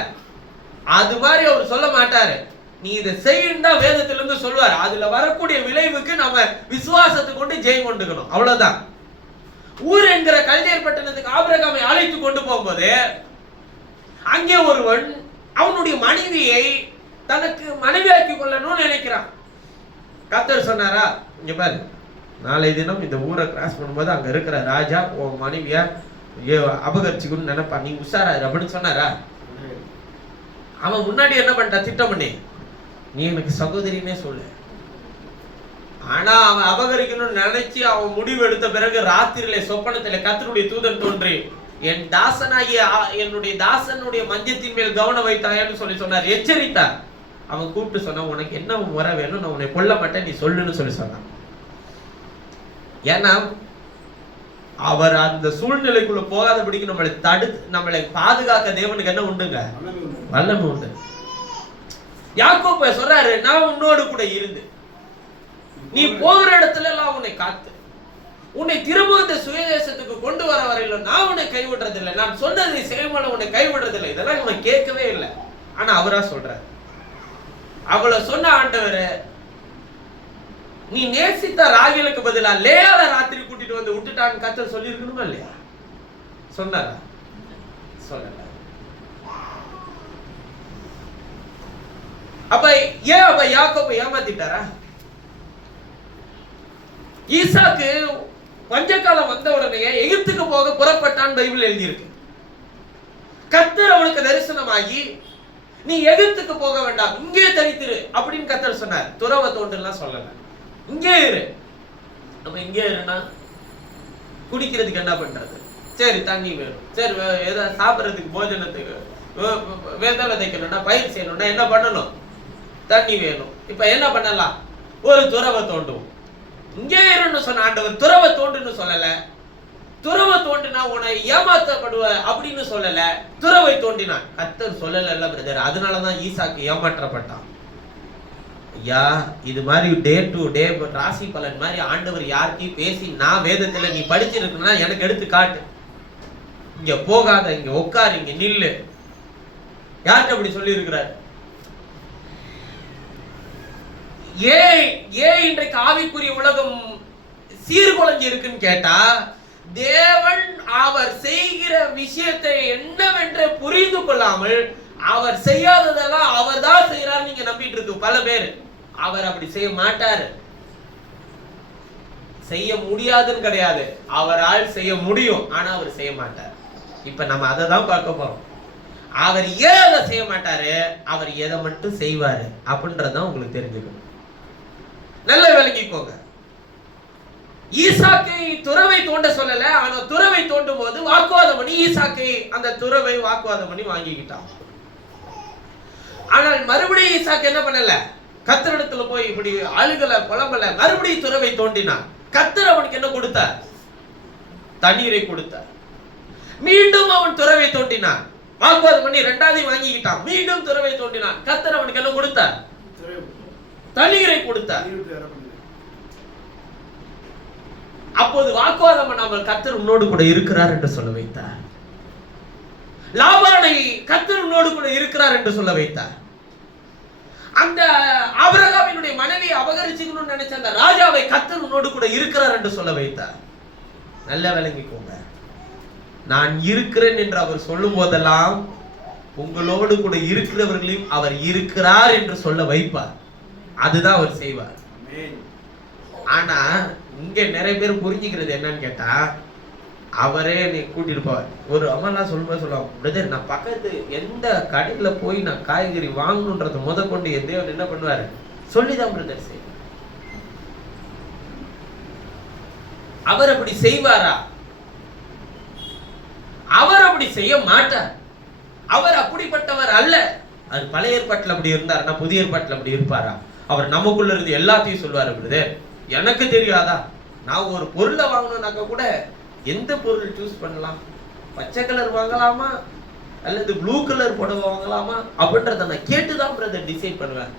அது மாதிரி அவர் சொல்ல மாட்டாரு. நீ இதை செய்யுன்னா வேதத்திலிருந்து சொல்லுவார். அதுல வரக்கூடிய விளைவுக்கு நம்ம விசுவாசத்தை கொண்டு ஜெயம் கொண்டுக்கணும், அவ்வளவுதான். ஊர் என்கிற கல்தேர் பட்டணத்துக்கு ஆபிரகாமை அழைத்து கொண்டு போகும்போது அங்கே ஒருவன் அவனுடைய மனைவியை தனக்கு மனைவியாக்கி கொள்ளணும்னு நினைக்கிறான். கர்த்தர் சொன்னாரா, இங்க பாரு, நாளை தினம் இந்த ஊரை கிராஸ் பண்ணும்போது அங்க இருக்கிற ராஜா உன் மனைவியா அபகரிச்சுக்கணும்னு நினைப்பா, நீ உஷாராரு அப்படின்னு சொன்னாரா? அவன் முன்னாடி என்ன பண்ணிட்டான், திட்டம் பண்ணி, நீ எனக்கு சகோதரினே சொல்லு. ஆனா அவன் அபகரிக்கணும்னு நினைச்சு அவன் முடிவு எடுத்த பிறகு ராத்திரியில சொப்பனத்தில கர்த்தருடைய தூதன் தோன்றி, என் தாசனாகிய என்னுடைய தாசனுடைய மஞ்சத்தின் மேல் கவனம் வைத்தாயன்னு சொல்லி சொன்னார், எச்சரித்தார். அவன் கூப்பிட்டு சொன்னான், உனக்கு என்ன முறை வேணும், நான் உன்னை கொல்ல மாட்டேன், நீ சொல்லுன்னு சொல்லி சொன்னான். ஏன்னா அவர் அந்த சூழ்நிலைக்குள்ள போகாதபடிக்கு நம்மளை தடுத்து நம்மளை பாதுகாக்க தேவனுக்கு என்ன உண்டுங்க, வல்லமை உண்டு. யாக்கோபு சொல்றாரு, நான் உன்னோடு கூட இருந்து நீ போகிற இடத்துல எல்லாம் உன்னை காத்து உன்னை திரும்ப இந்த சுயதேசத்துக்கு கொண்டு வர வரையில நான் உன்னை கைவிடுறதில்லை, நான் சொன்னதை செய்யமான உன்னை கைவிடுறதில்லை. இதெல்லாம் இவன் கேட்கவே இல்லை. ஆனா அவரா சொல்றாரு. அவளை சொன்ன ஆண்டவர், நீ நேசித்த ராகிலுக்கு பதிலா லேயால ராத்திரி கூட்டிட்டு வந்து விட்டுட்டான்னு கர்த்தர் சொல்லி இருக்கணுமா இல்லையா? சொன்னாரா? சொல்லல. அப்ப யாக்கோபு ஏமாத்திட்டாரா? ஈசாக்கு பஞ்சகாலம் வந்த உடனே எகிப்துக்கு போக புறப்பட்டான் பைபிள் எழுதியிருக்கு. கர்த்தர் அவனுக்கு தரிசனமாகி, நீ எகிப்துக்கு போக வேண்டாம், இங்கே தரித்திரு அப்படின்னு கர்த்தர் சொன்னார். துறவ தோன்றெல்லாம் சொல்லல, இங்கே இரு. நம்ம இங்கே இருனா குடிக்கிறதுக்கு என்ன பண்றது? சரி தண்ணி வேணும். சரி ஏதாவது சாப்பிட்றதுக்கு போஜனத்துக்கு விதை விதைக்கணும்னா பயிர் செய்யணும்னா என்ன பண்ணணும்? தண்ணி வேணும். இப்ப என்ன பண்ணலாம்? ஒரு துறவை தோண்டுவோம். இங்கே இருன்னு சொன்ன ஆண்டவர் துறவை தோண்டுன்னு சொல்லல. துறவை தோண்டினா உன்னை ஏமாற்றப்படுவ அப்படின்னு சொல்லல. துறவை தோண்டினான் கர்த்தர் சொல்லல பிரதர். அதனாலதான் ஈசாக்கு ஏமாற்றப்பட்டான். ஐயா, இது மாதிரி டே டு டே ராசி பலன் மாதிரி ஆண்டவர் யார்கிட்டயும் பேசி நான் வேதத்துல நீ படிச்சிருக்கா எனக்கு எடுத்து காட்டு. இங்க போகாத, இங்க உட்காரு, இங்க நில்லு. யார்கிட்ட அப்படி சொல்லி இருக்கிறார்? ஏன் இன்றைக்கு ஆவிக்குரிய உலகம் சீர்குலைஞ்சு இருக்குன்னு கேட்டா, தேவன் அவர் செய்கிற விஷயத்தை என்னவென்று புரிந்து கொள்ளாமல் அவர் செய்யாததெல்லாம் அவர் தான் செய்யறாரு நீங்க நம்பிட்டு இருக்கு பல பேர். அவர் அப்படி செய்ய மாட்டாரு. செய்ய முடியாதுன்னு கிடையாது, அவரால் செய்ய முடியும், ஆனா அவர் செய்ய மாட்டார். இப்ப நம்ம அதை தான் பார்க்க போறோம். அவர் ஏன் அதை செய்ய மாட்டாரு, அவர் எதை மட்டும் செய்வாரு அப்படின்றதான் உங்களுக்கு தெரிஞ்சுக்கணும். நல்லா விளங்கிக்கோங்க. ஈசாக்கை துறவை தோண்ட சொல்லல, ஆனா துறவை தோண்டும் போது வாக்குவாதம் பண்ணி ஈசாக்கை அந்த துறவை வாக்குவாதம் பண்ணி வாங்கிக்கிட்டான். ஆனால் மறுபடியும் ஈசாக்கு என்ன பண்ணல, கர்த்தரிடத்துல போய் இப்படி அழுகல புலம்பல, மறுபடியும் துறவை தோண்டினான். கர்த்தர் அவனுக்கு என்ன கொடுத்தார்? தண்ணீரை கொடுத்தார். மீண்டும் அவன் துறவை தோண்டினான், வாக்குவாதம் பண்ணி இரண்டாவது வாங்கிக்கிட்டான். மீண்டும் துறவை தோண்டினான். கர்த்தர் அவனுக்கு என்ன கொடுத்தார்? தண்ணீரை கொடுத்தார். அப்போது வாக்குவாதம் பண்ணாமல் கர்த்தர் உன்னோடு கூட இருக்கிறார் என்று சொல்ல வைத்தார். லாபானை கர்த்தர் உன்னோடு கூட இருக்கிறார் என்று சொல்ல வைத்தார். அந்த ஆபிரகாமினுடைய மனைவியை அபகரிச்சுக்கணும்னு நினைச்ச அந்த ராஜாவை கர்த்தர் உன்னோடு கூட இருக்கிறார் என்று சொல்ல வைத்தார். நல்லா விளங்கிக்கோங்க. நான் இருக்கிறேன் என்று அவர் சொல்லும் போதெல்லாம் உங்களோடு கூட இருக்கிறவர்களையும் அவர் இருக்கிறார் என்று சொல்ல வைப்பார். அதுதான் அவர் செய்வார். ஆனா இங்க நிறைய பேர் புரிஞ்சுக்கிறது என்னன்னு கேட்டா, அவரே நீ கூட்டிட்டு போவார். ஒரு அம்மாலாம் சொல்லும்போது சொல்லுவாங்க, பிரதர் நான் பக்கத்து எந்த கடையில போய் நான் காய்கறி வாங்கணுன்றத முத கொண்டு என் தேவன் என்ன பண்ணுவாரு சொல்லிதான் பிரதர் செய்வார். அவர் அப்படி செய்வாரா? அவர் அப்படி செய்ய மாட்டார். அவர் அப்படிப்பட்டவர் அல்ல. அது பழைய ஏற்பாட்டில் அப்படி இருந்தாருன்னா புதிய ஏற்பாட்டில் அப்படி இருப்பாரா? அவர் நமக்குள்ள இருந்து எல்லாத்தையும் சொல்வாரு. பிரதர் எனக்கு தெரியாதா, நான் ஒரு பொருளை வாங்கணும்னாக்க கூட எந்த பொருள் சூஸ் பண்ணலாம், பச்சை கலர் வாங்கலாமா அல்லது ப்ளூ கலர் புடவை வாங்கலாமா அப்படின்றத நான் கேட்டுதான் பிரதர் டிசைட் பண்ணுவேன்.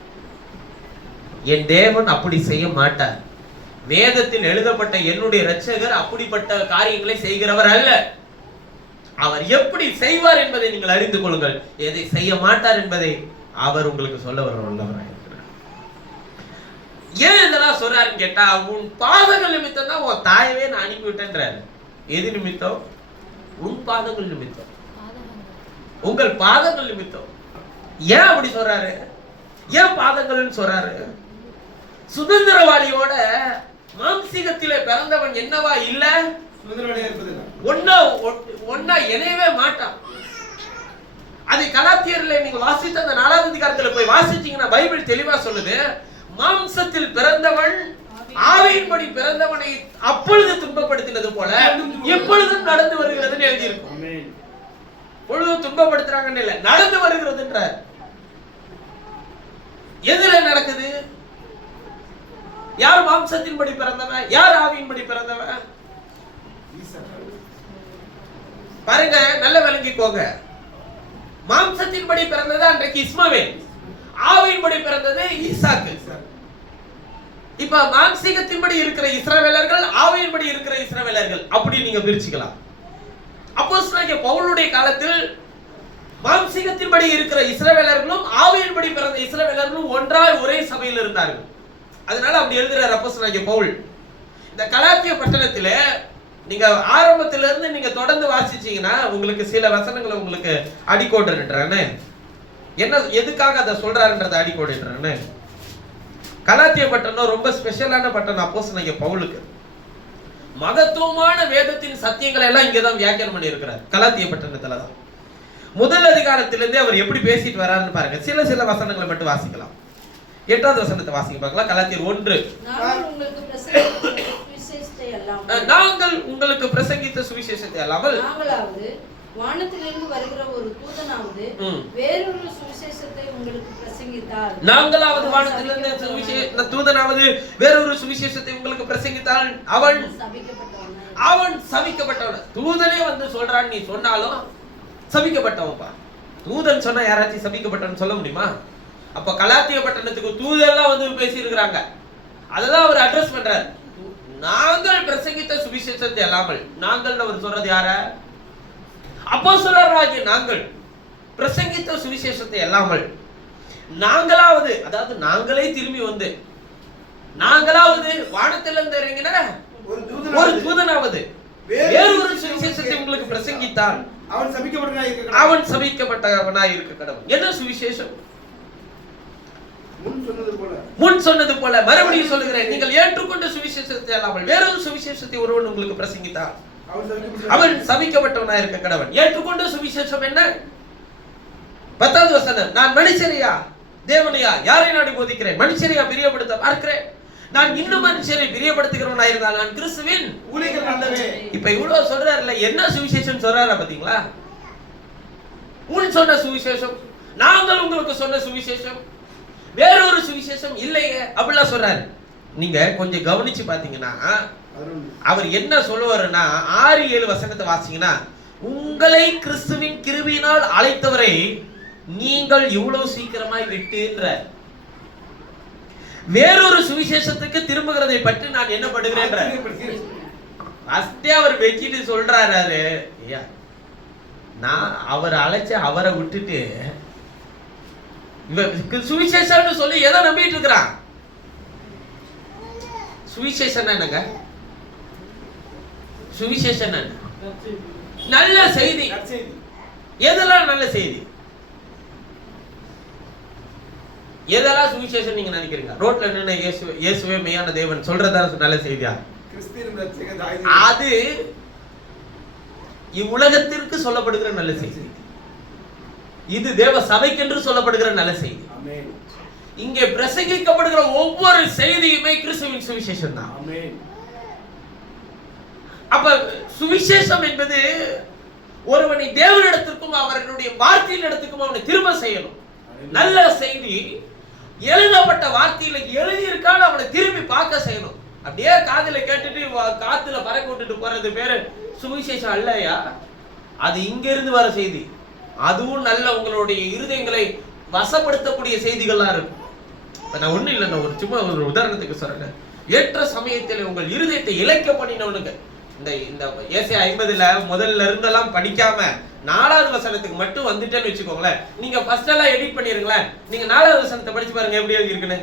என் தேவன் அப்படி செய்ய மாட்டார். வேதத்தில் எழுதப்பட்ட என்னுடைய இரட்சகர் அப்படிப்பட்ட காரியங்களை செய்கிறவர் அல்ல. அவர் எப்படி செய்வார் என்பதை நீங்கள் அறிந்து கொள்ளுங்கள். எதை செய்ய மாட்டார் என்பதை அவர் உங்களுக்கு சொல்ல வர்றவராக. ஏன் இதெல்லாம் சொல்றாருன்னு கேட்டா, உன் பாதங்கள் நிமித்தம் தான் உன் தாயவே நான் அனுப்பிவிட்டேன்றாரு. எது நிமித்தம்? உன் பாதங்கள் நிமித்தம், உங்கள் பாதங்கள் நிமித்தம். ஏன் அப்படி சொல்றாரு? ஏன் பாதங்கள்னு சொல்றாரு? சுதந்திரவாளியோட மாம்சீகத்திலே பிறந்தவன் என்னவா இல்ல, ஒன்னா இணையவே மாட்டான். அதை கலாத்தியர்ல நீங்க வாசித்த அந்த 4வது அதிகாரத்துல போய் வாசிச்சீங்கன்னா பைபிள் தெளிவா சொல்லுது, மாம்சத்தில் பிறந்தவன் ஆவியின்படி பிறந்தவனை அப்பொழுது துன்பப்படுத்தினது போல எப்பொழுதும் நடந்து வருகிறதுன்னு எழுதியிருக்கும். பொழுதும் துன்பப்படுத்துறாங்கன்னு இல்ல, நடந்து வருகிறதுன்ற. எதுல நடக்குது? யார் மாம்சத்தின்படி பிறந்தவன், யார் ஆவியின்படி பிறந்தவன்? பாருங்க, நல்ல விளங்கிக்கோங்க. மாம்சத்தின்படி பிறந்தது அன்றைக்கு இஸ்மவேல், ஆவியின்படி பிறந்தது ஈசாக்கு. இப்ப மாம்சீகத்தின்படி இருக்கிற இஸ்ரவேலர்கள், ஆவியின்படி இருக்கிற இஸ்ரவேலர்கள் அப்படி நீங்க பிரிச்சுக்கலாம். அப்போஸ்தலனாகிய பவுலுடைய காலத்தில் மாம்சீகத்தின்படி இருக்கிற இஸ்ரவேலர்களும் ஆவியின்படி பிறந்த இஸ்ரவேலர்களும் ஒன்றாய் ஒரே சபையில் இருந்தார்கள். அதனால அப்படி எழுதுறார் அப்போஸ்தலனாகிய பவுல். இந்த கலாத்திய பட்டணத்திலே நீங்க ஆரம்பத்தில இருந்து நீங்க தொடர்ந்து வாசிச்சீங்கன்னா உங்களுக்கு சில வசனங்களை உங்களுக்கு அடிக்கோடுறானே. என்ன எதுக்காக அதை சொல்றாருன்றதை அடிக்கோடுறானே. கலாத்திய பட்டணம் ரொம்ப ஸ்பெஷலான பட்டணம் அப்போஸ்தலனாகிய பவுலுக்கு. மகத்துவமான வேதத்தின் சத்தியங்களை எல்லாம் இங்கதான் வியாக்கியானம் பண்ணி இருக்கிறார், கலாத்திய பட்டணத்துல தான். முதல் அதிகாரத்திலிருந்தே அவர் எப்படி பேசிட்டு வராருன்னு பாருங்க. சில வசனங்களை மட்டும் வாசிக்கலாம். 8வது வசனத்தை வாசிக்க பார்க்கலாம். கலாத்தியர் 1. நாங்கள் உங்களுக்கு சுவிசேஷத்தை அல்லாமல் நாங்களாவது வானத்திலிருந்து வருகிற ஒரு தூதனாவது வேறொரு சுவிசேஷத்தை உங்களுக்கு பிரசங்கித்தால், நாங்களாவது வானத்திலிருந்து தூதனாவது வேறொரு சுவிசேஷத்தை உங்களுக்கு பிரசங்கித்தால் அவன் சபிக்கப்பட்டவன். தூதனே வந்து சொல்றான், நீ சொன்னாலும் சபிக்கப்பட்டவன்பா. தூதன் சொன்னா யாராச்சும் சபிக்கப்பட்டவன் சொல்ல முடியுமா? அப்ப கலாத்திய பட்டணத்துக்கு தூதெல்லாம் வந்து பேசி இருக்கிறாங்க. அதெல்லாம் அவர் அட்ரஸ் பண்றாரு. நாங்கள் பிரசங்கித்த சுவிசேஷத்தை அல்லாமல், நாங்கள் அவர் சொல்றது யார? அப்போஸ்தலராகிய நாங்கள் பிரசங்கித்த சுவிசேஷத்தை அல்லாமல் நாங்களாவது, அதாவது நாங்களே திரும்பி வந்து நாங்களாவது வானத்திலிருந்து இறங்கின ஒரு தூதனாவது வேறொரு சுவிசேஷத்தை உங்களுக்கு பிரசங்கித்தான் அவன் சபிக்கப்பட்டவனாய் இருக்க கடவுள். என்ன சுவிசேஷம்? முன் சொன்னது போல மறுபடியும் சொல்லுகிறேன், நீங்கள் ஏற்றுக்கொண்ட சுவிசேஷத்தை அல்லாமல் வேறொரு சுவிசேஷத்தை ஒருவன் உங்களுக்கு பிரசங்கித்தான் அவன் சபிக்கப்பட்டவனாய் இருக்க கடவன். ஏற்றுக்கொண்ட சுவிசேஷம் என்ன? 10வது வசனம், நான் மனுஷரையா தேவனையா யாரை நாடி போதிக்கிறேன்? மனுஷரையா பிரியப்படுத்த பார்க்கிறேன்? நான் இன்னும் மனுஷரை பிரியப்படுத்துகிறவனாய் இருந்தால் நான் கிறிஸ்துவின் ஊழியர்கள் அல்லவே. இப்ப இவ்வளவு சொல்றாருல, என்ன சுவிசேஷம் சொல்றாரு பாத்தீங்களா? முன் சொன்ன சுவிசேஷம், நாங்கள் உங்களுக்கு சொன்ன சுவிசேஷம், வேறொரு சுவிசேஷம் இல்லையே அப்படிலாம் சொல்றாரு. நீங்க கொஞ்சம் கவனிச்சு பாத்தீங்கன்னா அவர் என்ன சொல்லுவாருன்னா 6-7 வசனத்தை வாசிங்கன்னா, உங்களை கிறிஸ்துவின் கிருபையினால் அழைத்தவரை நீங்கள் இவ்வளவு சீக்கிரமாய் விட்டுன்ற வேறொரு சுவிசேஷத்துக்கு திரும்புகிறதை பற்றி நான் என்ன பண்ணுகிறேன். அவர் வச்சுட்டு சொல்றாரு, நான் அவர் அழைச்ச அவரை விட்டுட்டு சுவிசேஷம் சொல்லி எதை நம்பிட்டு இருக்கிறான்? சுவிசேஷம் என்னங்க? சுவிசேஷம் நல்ல செய்தி. எதெல்லாம் நல்ல செய்தி? எதெல்லாம் சுவிசேஷம் நீங்க நினைக்கிறீங்க? ரோட்ல நின்று இயேசுவே மெய்யான தேவன் சொல்றதா நல்ல செய்தியா? அது இவ்வுலகத்திற்கு சொல்லப்படுகிற நல்ல செய்தி. இது தேவ சபைக்கென்று சொல்லப்படுகிற நல்ல செய்தி. இங்கே பிரசங்கிக்கப்படுகிற ஒவ்வொரு செய்தியுமே கிறிஸ்துவின் சுவிசேஷம் தான். அப்ப சுவிசேஷம் என்பது ஒருவனை தேவனிடத்திற்கும் அவர்களுடைய வார்த்தையின் இடத்துக்கும் அவனை திரும்ப செய்யணும். நல்ல செய்தி எழுதப்பட்ட வார்த்தையில எழுதி இருக்கான்னு அவனை திரும்பி பார்க்க செய்யணும். அப்படியே காதுல கேட்டுட்டு காத்துல பறக்க விட்டுட்டு போறது பேரு சுவிசேஷம் அல்லையா? அது இங்க இருந்து வர செய்தி. அதுவும் நல்ல உங்களுடைய இருதயங்களை வசப்படுத்தக்கூடிய செய்திகள்லாம் இருக்கும். நான் ஒண்ணு இல்லை, நான் ஒரு சும்மா ஒரு உதாரணத்துக்கு சொல்றேன். ஏற்ற சமயத்தில் உங்கள் இருதயத்தை இழைக்க பண்ணினவனுங்க இந்த ஏசாயா 50ல முதல்ல இருந்தெல்லாம் படிக்காம 4வது வசனத்துக்கு மட்டும் வந்துட்டேன்னு வச்சுக்கோங்களேன். நீங்க ஃபர்ஸ்ட் எல்லாம் எடிட் பண்ணிருங்களேன். நீங்க 4வது வசனத்தை படிச்சு பாருங்க எப்படி இருக்குன்னு.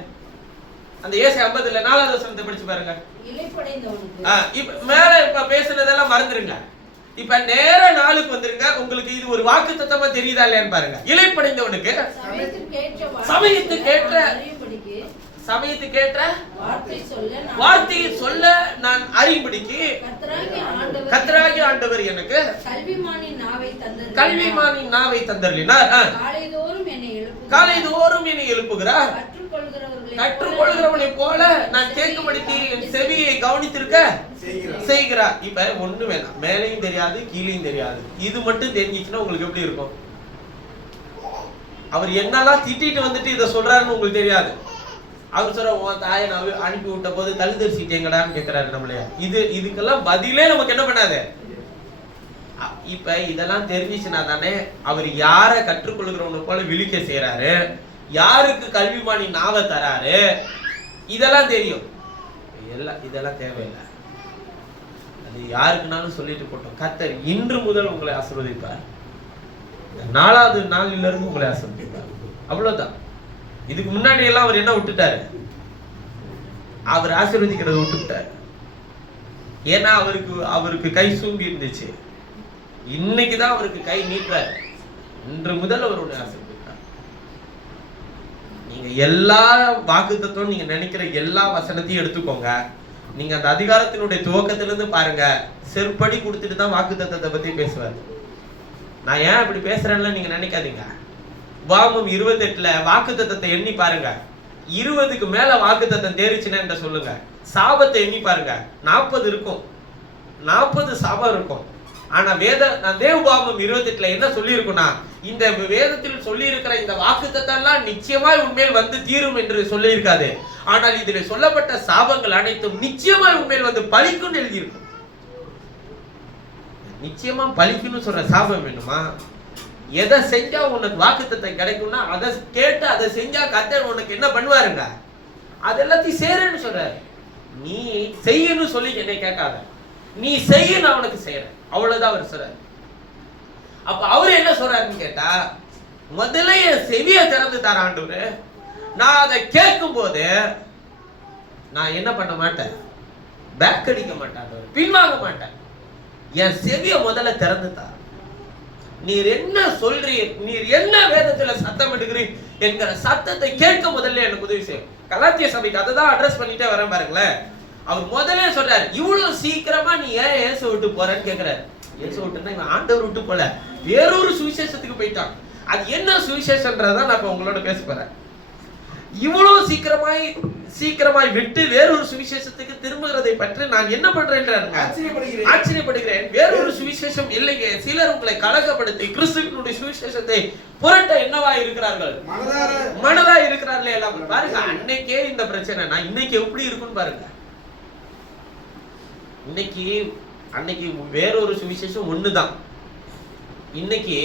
அந்த ஏசாயா 50ல 4வது வசனத்தை படிச்சு பாருங்க. இப்ப மேல இப்ப பேசுனதெல்லாம் மறந்துருங்க. இப்ப நேர 4க்கு வந்துருங்க. உங்களுக்கு இது ஒரு வாக்குத்தத்தமா தெரியுதா இல்லையான்னு பாருங்க. இளைப்படைந்தவனுக்கு சமயத்துக்கேற்ற வார்த்தையை சொல்ல நான் அறியும்படிக்கு கர்த்தராகிய ஆண்டவர் எனக்கு கல்விமானின் நாவை தந்தருளினார். காலைதோறும் என்னை எழுப்புகிறார். கற்றுக்கொள்கிறவனை போல நான் கேட்கும்படிக்கு என் செவியை கவனித்திருக்க செய்கிறார். இப்ப ஒண்ணு வேணாம், மேலையும் தெரியாது கீழையும் தெரியாது, இது மட்டும் தெரிஞ்சிச்சுன்னா உங்களுக்கு எப்படி இருக்கும்? அவர் என்னெல்லாம் திட்டிட்டு வந்துட்டு இதை சொல்றாருன்னு உங்களுக்கு தெரியாது. அவர் சொல்ற உன் தாயை நான் அனுப்பி விட்ட போது தழுதரிசிட்டு எங்கடான்னு கேட்கிறாரு நம்மளைய. இதுக்கெல்லாம் பதிலே நமக்கு என்ன பண்ணாது. இப்ப இதெல்லாம் தெரிஞ்சிச்சுன்னா தானே அவர் யாரை கற்றுக்கொள்கிறவனை போல விழிக்க செய்யறாரு, யாருக்கு கல்விமானி நாவை தராரு, இதெல்லாம் தெரியும். இதெல்லாம் தேவையில்லை. அது யாருக்குனாலும் சொல்லிட்டு போட்டோம். கர்த்தர் இன்று முதல் உங்களை ஆசீர்வதிப்பார். 4வது நாளில இருந்து உங்களை ஆசீர்வதிப்பார். அவ்வளவுதான். இதுக்கு முன்னாடி எல்லாம் அவர் என்ன விட்டுட்டாரு? அவர் ஆசீர்வதிக்கிறத விட்டுட்டாரு. ஏன்னா அவருக்கு கை சூம்பி இருந்துச்சு. இன்னைக்குதான் அவருக்கு கை நீட்டாரு. இன்று முதல் அவருடைய ஆசீர்வதிப்பார். நீங்க எல்லா வாக்குத்தத்தம் நீங்க நினைக்கிற எல்லா வசனத்தையும் எடுத்துக்கோங்க. நீங்க அந்த அதிகாரத்தினுடைய துவக்கத்திலிருந்து பாருங்க. செருப்படி கொடுத்துட்டு தான் வாக்குத்தத்தத்தை பத்தி பேசுவார். நான் ஏன் அப்படி பேசுறேன்னு நீங்க நினைக்காதீங்க. உபாகமம் 28ல வாக்குத்தத்தத்தை எண்ணி பாருங்க. 20க்கு மேல வாக்குத்தத்தம் தேறிச்சுன்னா என்ன சொல்லுங்க. சாபத்தை எண்ணி பாருங்க. 40 இருக்கும். 40 சாபம் இருக்கும். ஆனா தேவபாகமம் 28 என்ன சொல்லி இருக்குன்னா, இந்த வேதத்தில் சொல்லி இருக்கிற இந்த வாக்குத்தத்தம் நிச்சயமாய் உண்மையில் வந்து தீரும் என்று சொல்லி இருக்காது. ஆனால் இதில் சொல்லப்பட்ட சாபங்கள் அனைத்தும் நிச்சயமாய் உண்மையில் வந்து பலிக்கும் எழுதியிருக்கும். நிச்சயமா பலிக்குன்னு சொல்ற சாபம் வேணுமா? எதை செஞ்சா உனக்கு வாக்குத்தத்தம் கிடைக்கும்னா அதை கேட்டு அதை செஞ்சா கர்த்தர் உனக்கு என்ன பண்ணுவாருங்க? அது எல்லாத்தையும் சேருன்னு சொல்றாரு. நீ செய்யன்னு சொல்லி என்னை கேட்காத, நீ செய்ய நான் உனக்கு செய்யறேன், அவ்வளவுதான் அவர் சொல்றாரு. அப்ப அவரு என்ன சொல்றாருன்னு கேட்டா, முதல்ல என் செவிய திறந்து தர ஆண்டவரு, நான் அதை கேட்கும் போது நான் என்ன பண்ண மாட்டேன், பேக் அடிக்க மாட்டேன், பின்வாங்க மாட்டேன். என் செவிய முதல்ல திறந்து தர. நீர் என்ன சொல்றீர், நீர் என்ன வேதத்துல சத்தம் எடுக்கிறீர் என்கிற சத்தத்தை கேட்க முதல்ல எனக்கு உதவி செய்யும். கலாத்திய சபைக்கு அதை தான் அட்ரஸ் பண்ணிட்டே வரேன் பாருங்களேன். அவர் முதல்ல சொல்றாரு, இவ்வளவு சீக்கிரமா நீ ஏன் இயேசு விட்டு போறன்னு கேக்குறாரு. இயேசு விட்டுன்னா இவன் ஆண்டவர் விட்டு போல, வேறொரு சுவிசேஷத்துக்கு போயிட்டான். அது என்ன சுவிசேஷன்றதான் நான் இப்ப உங்களோட பேச போறேன். இவ்வளவு சீக்கிரமாய் விட்டு வேறொரு சுவிசேஷத்துக்கு திரும்புகிறதை பற்றி நான் என்ன பண்றேன் ஆச்சரியப்படுகிறேன். வேறொரு சுவிசேஷம் இல்லைங்க. சிலர் உங்களை கலகப்படுத்தி கிறிஸ்துவினுடைய சுவிசேஷத்தை புரட்ட என்னவா இருக்கிறார்கள், மனதா இருக்கிறார்களே எல்லாம். பாருங்க, அன்னைக்கே இந்த பிரச்சனை, நான் இன்னைக்கு எப்படி இருக்குன்னு பாருங்க. அன்னைக்கு வேறொரு சுவிசேஷம் ஒண்ணுதான், இன்னைக்கு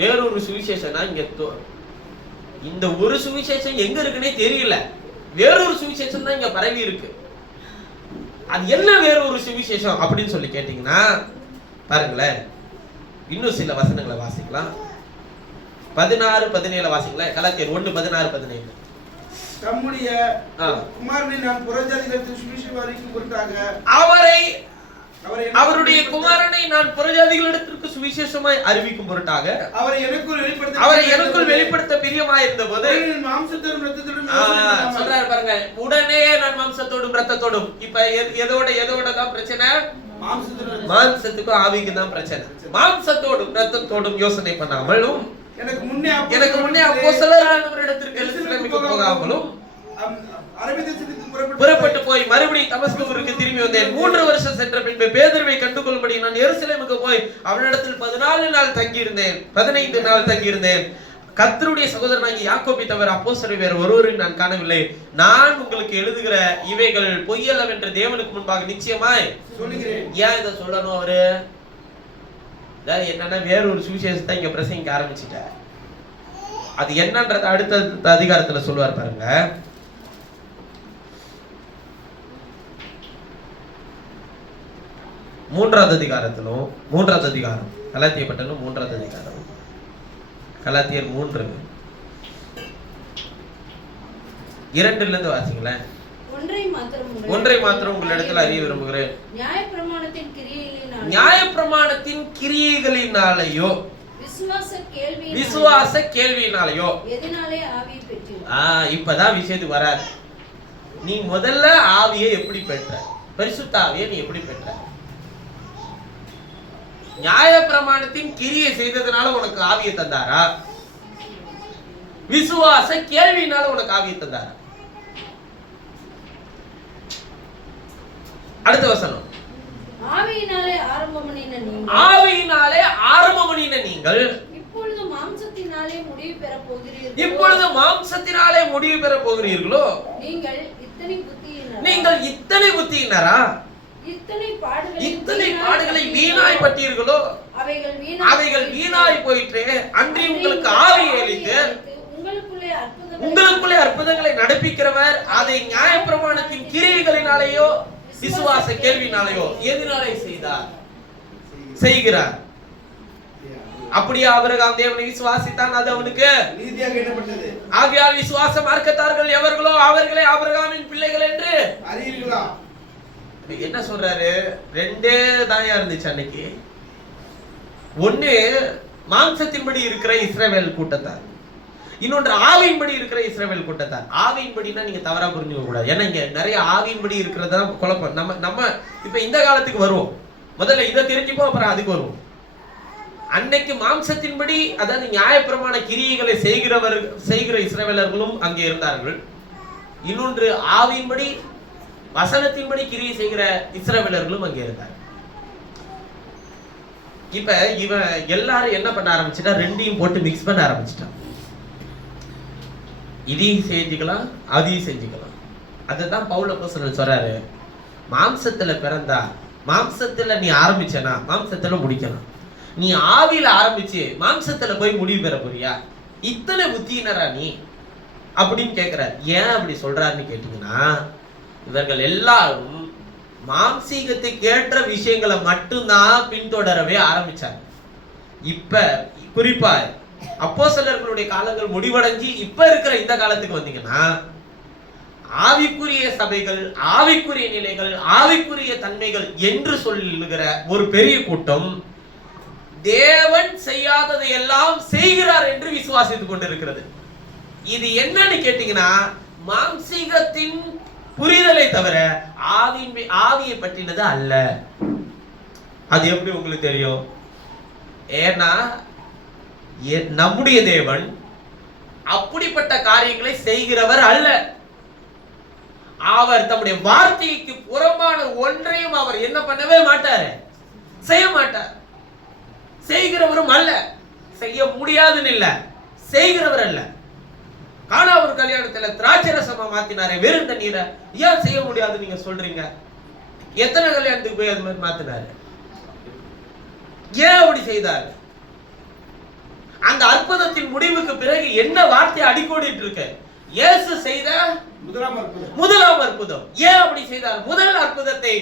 வேறொரு சுவிசேஷம்னா இங்க இந்த ஒரு சுவிசேஷம் எங்க இருக்குன்னே தெரியல. வேறொரு சுவிசேஷம் தான் இங்க பரவி இருக்கு. அது என்ன வேறொரு சுவிசேஷம் அப்படின்னு சொல்லி கேட்டீங்கன்னா பாருங்களேன், இன்னும் சில வசனங்களை வாசிக்கலாம். 16-17 வாசிக்கலாம். கலாத்தியர் 1:16-17. தம்முடைய குமாரனை நான் புறஜாதிகளுக்கு சுவிசேஷம் பொருட்டாக அவருடைய குமாரனை நான் புறஜாதிகளிடத்திற்கு சுவிசேஷமாய் அறிவிக்கும் பொருட்டாக அவரை எனக்குள் வெளிப்படுத்த பிரியமாய் இருந்த போது சொல்றாரு பாருங்க, உடனே நான் மாம்சத்தோடும் ரத்தத்தோடும். இப்ப எதோட தான் பிரச்சனை? மாம்சத்துக்கும் ஆவிக்கு தான் பிரச்சனை. மாம்சத்தோடும் ரத்தத்தோடும் யோசனை பண்ணாமலும் எனக்கு முன்னே அப்போஸ்தலரானவரிடத்திற்கு எருசலேமுக்கு போகாமலும் புறப்பட்டு போய் மறுபடியும் தமஸ்குவிற்கு திரும்பி வந்தேன். 3 வருஷம் சென்ற பின்பு பேதுருவை கண்டுகொள்ளும்படி நான் எருசலேமுக்கு போய் அவனிடத்தில் 14 நாள் தங்கியிருந்தேன், 15 நாள் தங்கியிருந்தேன். கர்த்தருடைய சகோதரனாகிய யாக்கோபை தவிர அப்போஸ்தலர் வேறு ஒருவரையும் நான் காணவில்லை. நான் உங்களுக்கு எழுதுகிற இவைகள் பொய்யல்லவென்று தேவனுக்கு முன்பாக நிச்சயமாய் சொல்லுகிறேன். ஏன் இதை சொல்லணும்? அவரு என்னன்னா வேறொரு சுவிசேஷத்தை இங்க பிரசங்கிக்க ஆரம்பிச்சுட்டார். அது என்னன்றது அடுத்த அதிகாரத்துல சொல்லுவார் பாருங்க. மூன்றாவது அதிகாரம் கலாத்திய பட்டணம் 3வது அதிகாரம் கலாத்தியர் 3:2 வாசிங்களேன். ஒன்றை மாத்திரம் உங்களிடத்தில் அறிய விரும்புகிறேன், நியாயப்பிரமாணத்தின் கிரியைகளினாலேயோ விசுவாச கேள்வியினாலேயோ. இப்பதான் விஷயத்துக்கு வராது. நீ முதல்ல ஆவியை எப்படி பெற்ற? பரிசுத்த ஆவியை நீ எப்படி பெற்ற? நியாயப்பிரமாணத்தின் கிரியை செய்ததுனால உனக்கு ஆவியை தந்தாரா? விசுவாச கேள்வியினால உனக்கு ஆவியை தந்தாரா? அடுத்த வசனம், ஆவியினாலே ஆரம்பம் பண்ணின நீங்கள் இப்பொழுது மாம்சத்தினாலே முடிவு பெற போகிறீர்களோ? நீங்கள் இத்தனை புத்தியினரா? இத்தனை பாடுகளை வீணாய் பட்டீர்களோ? அவைகள் வீணாய் போயிற்றே. அன்றி உங்களுக்கு ஆவியை அளித்து உங்களுக்குள்ளே அற்புதங்களை நடப்பிக்கிறவர் அதை நியாயப்பிரமாணத்தின் கிரியைகளினாலேயோ விசுவாச கேள்வினாலேயோ எதனாலே செய்கிறார்? அப்படியே ஆபிரகாம் தேவனை விசுவாசித்தான், அது அவனுக்கு நீதியாக எண்ணப்பட்டது. ஆகையால் விசுவாச மார்க்கத்தார்கள் எவர்களோ அவர்களே ஆபிரகாமின் பிள்ளைகள் என்று அறியீர்களா? என்ன சொல்றாரு? 2 தான் இருந்துச்சு அன்னைக்கு. ஒண்ணு மாம்சத்தின்படி இருக்கிற இஸ்ரவேல் கூட்டத்தார், இன்னொன்று ஆவியின்படி இருக்கிற இஸ்ரவேல் கூட்டத்தார். ஆவியின்படினா நீங்க தவறா புரிஞ்சுக்க கூடாது. ஏன்னா இங்க நிறைய ஆவியின்படி இருக்கிறதா குழப்பம். நம்ம இப்ப இந்த காலத்துக்கு வருவோம். முதல்ல இதை தெரிஞ்சுப்போம், அப்புறம் அதுக்கு வருவோம். அன்னைக்கு மாம்சத்தின்படி, அதாவது நியாயப்பிரமாண கிரியைகளை செய்கிற இஸ்ரவேலர்களும் அங்கே இருந்தார்கள். இன்னொன்று ஆவியின்படி வசனத்தின்படி கிரியை செய்கிற இஸ்ரவேலர்களும் அங்கே இருந்தார்கள். இப்ப இவன் எல்லாரும் என்ன பண்ண ஆரம்பிச்சுட்டா, ரெண்டையும் போட்டு மிக்ஸ் பண்ண ஆரம்பிச்சுட்டான். இதையும் செஞ்சுக்கலாம், அதையும் செஞ்சுக்கலாம். அதுதான் பவுல் அப்போஸ்தலன் சொல்றாரு, மாம்சத்துல பிறந்தா மாம்சத்துல நீ ஆரம்பிச்சனா மாம்சத்துல முடிக்கலாம், நீ ஆவியில ஆரம்பிச்சு மாம்சத்துல போய் முடிவு பெற போறியா? இத்தனை புத்தியினரா நீ அப்படின்னு கேட்கிறார். ஏன் அப்படி சொல்றாருன்னு கேட்டீங்கன்னா, இவர்கள் எல்லாரும் மாம்சீகத்துக்கு ஏற்ற விஷயங்களை மட்டும்தான் பின்தொடரவே ஆரம்பிச்சாங்க. இப்ப குறிப்பா அப்போஸ்தலர்களுடைய காலங்கள் முடிவடைஞ்சு இப்ப இருக்கிற இந்த காலத்துக்கு வந்தீங்கன்னா, ஆவிக்குரிய சபைகள், ஆவிக்குரிய நிலைகள், ஆவிக்குரிய தன்மைகள் என்று சொல்லுகிற ஒரு பெரிய கூட்டம் தேவன் செய்யாததை எல்லாம் செய்கிறார் என்று விசுவாசித்துக் கொண்டிருக்கிறது. இது என்னன்னு கேட்டீங்கன்னா, மாம்சீகத்தின் புரிதலை தவிர ஆவியை பற்றினது அல்ல. அது எப்படி உங்களுக்கு தெரியும்? ஏன்னா நம்முடைய தேவன் அப்படிப்பட்ட காரியங்களை செய்கிறவர் அல்ல. அவர் தம்முடைய வார்த்தைக்கு புறம்பான ஒன்றையும் அவர் என்ன பண்ணவே மாட்டாரு, செய்ய மாட்டார். செய்கிறவரும் அல்ல, செய்ய முடியாதுன்னு இல்ல, செய்கிறவர் அல்ல. கானா ஒரு கல்யாணத்துல திராட்சை ரசமா மாத்தினாரே வெறும் தண்ணீரை, ஏன் செய்ய முடியாது நீங்க சொல்றீங்க? எத்தனை கல்யாணத்துக்கு போய் அது மாதிரி மாத்தினாரு? ஏன் அப்படி செய்தாரு? அந்த அற்புதத்தின் முடிவுக்கு பிறகு என்ன வார்த்தை அடிக்கோடிட்டு இருக்கு? இயேசு செய்த முதலாம் அற்புதம். ஏன் அப்படி செய்தார்? முதல் அற்புதத்தை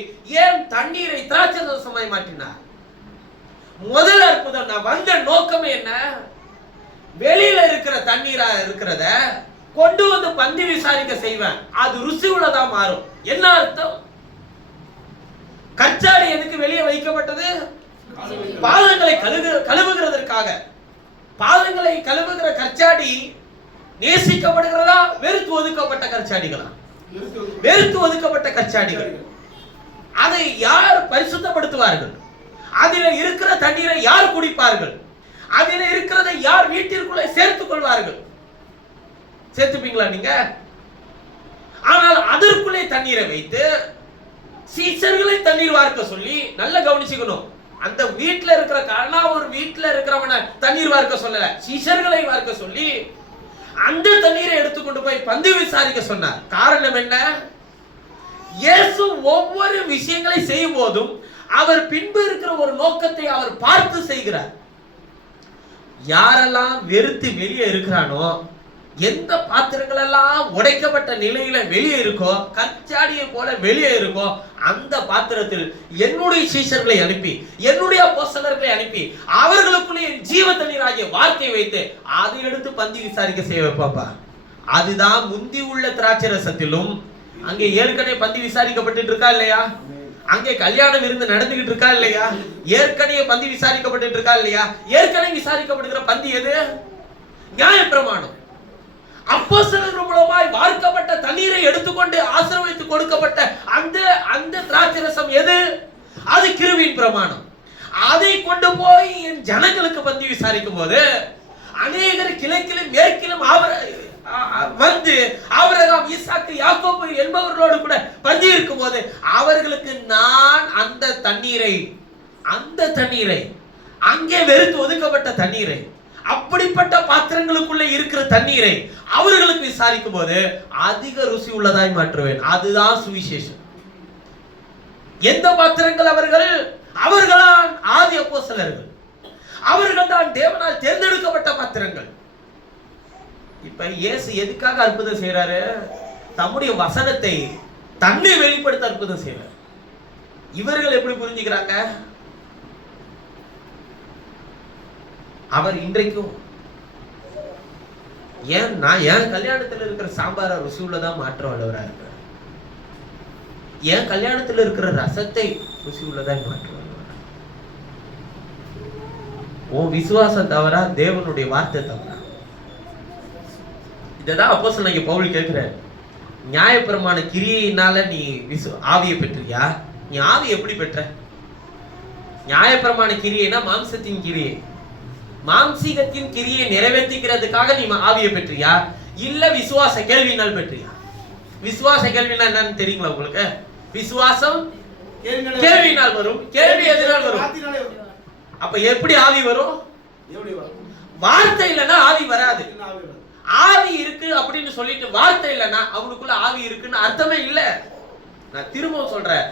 ஏன் தண்ணீரை திராட்சை ரசமாய் மாற்றினார்? முதல் அற்புதம் நான் வந்த நோக்கமே என்ன? வெளியில இருக்கிற தண்ணீரா இருக்கிறத கொண்டு வந்து பந்தி விசாரிக்க செய்வேன், அது ருசி உள்ளதா மாறும். என்ன அர்த்தம்? கச்சாடி எதுக்கு வெளியே வைக்கப்பட்டது? பாதங்களை கழுவுகிறதற்காக. பாதங்களை கழுவுகிற கச்சாடி நேசிக்கப்படுகிறதா, வெறுத்து ஒதுக்கப்பட்ட கச்சாடிகளா? வெறுத்து ஒதுக்கப்பட்ட கச்சாடிகள். அதை யார் பரிசுத்தப்படுத்துவார்கள்? அதில் இருக்கிற தண்ணீரை யார் குடிப்பார்கள்? அதில் இருக்கிறதை யார் வீட்டிற்குள்ளே சேர்த்துக் கொள்வார்கள்? சேர்த்துப்பீங்களா நீங்க? ஆனால் அதற்குள்ளே தண்ணீரை வைத்து சீசர்களை தண்ணீர் வார்க்க சொல்லி, நல்ல கவனிச்சுக்கணும், அந்த வீட்டுல இருக்கிற ஒரு வீட்டுல இருக்கிறவன தண்ணீர் வார்க்க சொல்லல, சீசர்களை வார்க்க சொல்லி அந்த தண்ணீரை எடுத்துக்கொண்டு போய் பந்தி விசாரிக்க சொன்னார். காரணம் என்ன? இயேசு ஒவ்வொரு விஷயங்களை செய்யும் போதும் அவர் பின்பு இருக்கிற ஒரு நோக்கத்தை அவர் பார்த்து செய்கிறார். யாரெல்லாம் வெறுத்து வெளியே இருக்கிறானோ, எந்த பாத்திரங்கள் எல்லாம் உடைக்கப்பட்ட நிலையில வெளியே இருக்கோ, கச்சாடியை போல வெளியே இருக்கோ, அந்த பாத்திரத்தில் என்னுடைய சீஷர்களை அனுப்பி, என்னுடைய அப்போஸ்தலர்களை அனுப்பி, அவர்களுக்குள்ளே என் ஜீவ தண்ணீராகிய வார்த்தையை வைத்து அதை எடுத்து பந்தி விசாரிக்க செய்ய வைப்பாப்பா. அதுதான் முந்தி உள்ள திராட்சை ரசத்திலும் அங்கே ஏற்கனவே பந்தி விசாரிக்கப்பட்டு இருக்கா இல்லையா? அங்கே கல்யாண விருந்து நடந்துகிட்டு இருக்கா இல்லையா? ஏற்கனவே பந்தி விசாரிக்கப்பட்டு இருக்கா இல்லையா? ஏற்கனவே விசாரிக்கப்படுகிற பந்தி எது? நியாயப்பிரமாணம். அப்போஸ்தலர்கள் மூலமாய் வார்க்கப்பட்ட தண்ணீரை எடுத்துக்கொண்டு ஆசீர்வதித்து கொடுக்கப்பட்ட அந்த திராட்சை ரசம் எது? அது கிருபையின் பிரமாணம். அதை கொண்டு போய் என் ஜனங்களுக்கு பந்தி விசாரிக்கும் போது அநேகர் கிழக்கிலும் மேற்கிலும் வந்து ஆபிரகாம், ஈசாக்கு, யாக்கோபு என்பவர்களோடு கூட பந்தி இருக்கும் போது அவர்களுக்கு நான் அந்த தண்ணீரை அங்கே வெறுத்து ஒதுக்கப்பட்ட தண்ணீரை, அப்படிப்பட்ட பாத்திரங்களுக்குள்ள இருக்கிற தண்ணீரை அவர்களுக்கு விசாரிக்கும் போது அதிக ருசி உள்ளதாய் மாற்றுவேன். அதுதான் சுவிசேஷம். எந்த பாத்திரங்கள்? அவர்களால் ஆதி அப்போஸ்தலர்கள், அவர்கள் தான் தேவனால் தேர்ந்தெடுக்கப்பட்ட பாத்திரங்கள். இப்ப இயேசு எதுக்காக அற்புதம் செய்யறாரு? தம்முடைய வசனத்தை தன்னை வெளிப்படுத்த அற்புதம் செய்யறாரு. இவர்கள் எப்படி புரிஞ்சுக்கிறாங்க? அவர் இன்றைக்கும் நான் என் கல்யாணத்துல இருக்கிற சாம்பார ருசி உள்ளதா மாற்ற வல்லவரா இருக்கிறார். என் கல்யாணத்துல இருக்கிற ரசத்தை ருசி உள்ளதா மாற்ற வல்லவரா. உன் விசுவாசம் தவறா, தேவனுடைய வார்த்தை தவறா? இததான் அப்போஸ்தலன் பவுல் கேட்கிறார். நியாயப்பிரமாண கிரியையினால நீ ஆவியை பெற்றியா? நீ ஆவி எப்படி பெற்ற? நியாயப்பிரமாண கிரியைனா மாம்சத்தின் கிரியை, மாம்சீகத்தின் கிரியை நிறைவேற்றிக்கிறதுக்காக நீ ஆவியை பெற்றியா, இல்ல விசுவாச கேள்வியினால் பெற்றியா? விசுவாச கேள்வினா என்னன்னு தெரியுங்களா உங்களுக்கு? விசுவாசம் கேள்வியினால் வரும், கேள்வி எதனால் வரும்? அப்ப எப்படி ஆவி வரும்? எப்படி வரும்? வார்த்தை இல்லைன்னா ஆவி வராது. என்ன ஆவி வரும்? ஆவி இருக்கு அப்படின்னு சொல்லிட்டு வார்த்தை இல்லைன்னா அவனுக்குள்ள ஆவி இருக்குன்னு அர்த்தமே இல்லை. நான் திரும்பவும் சொல்றேன்,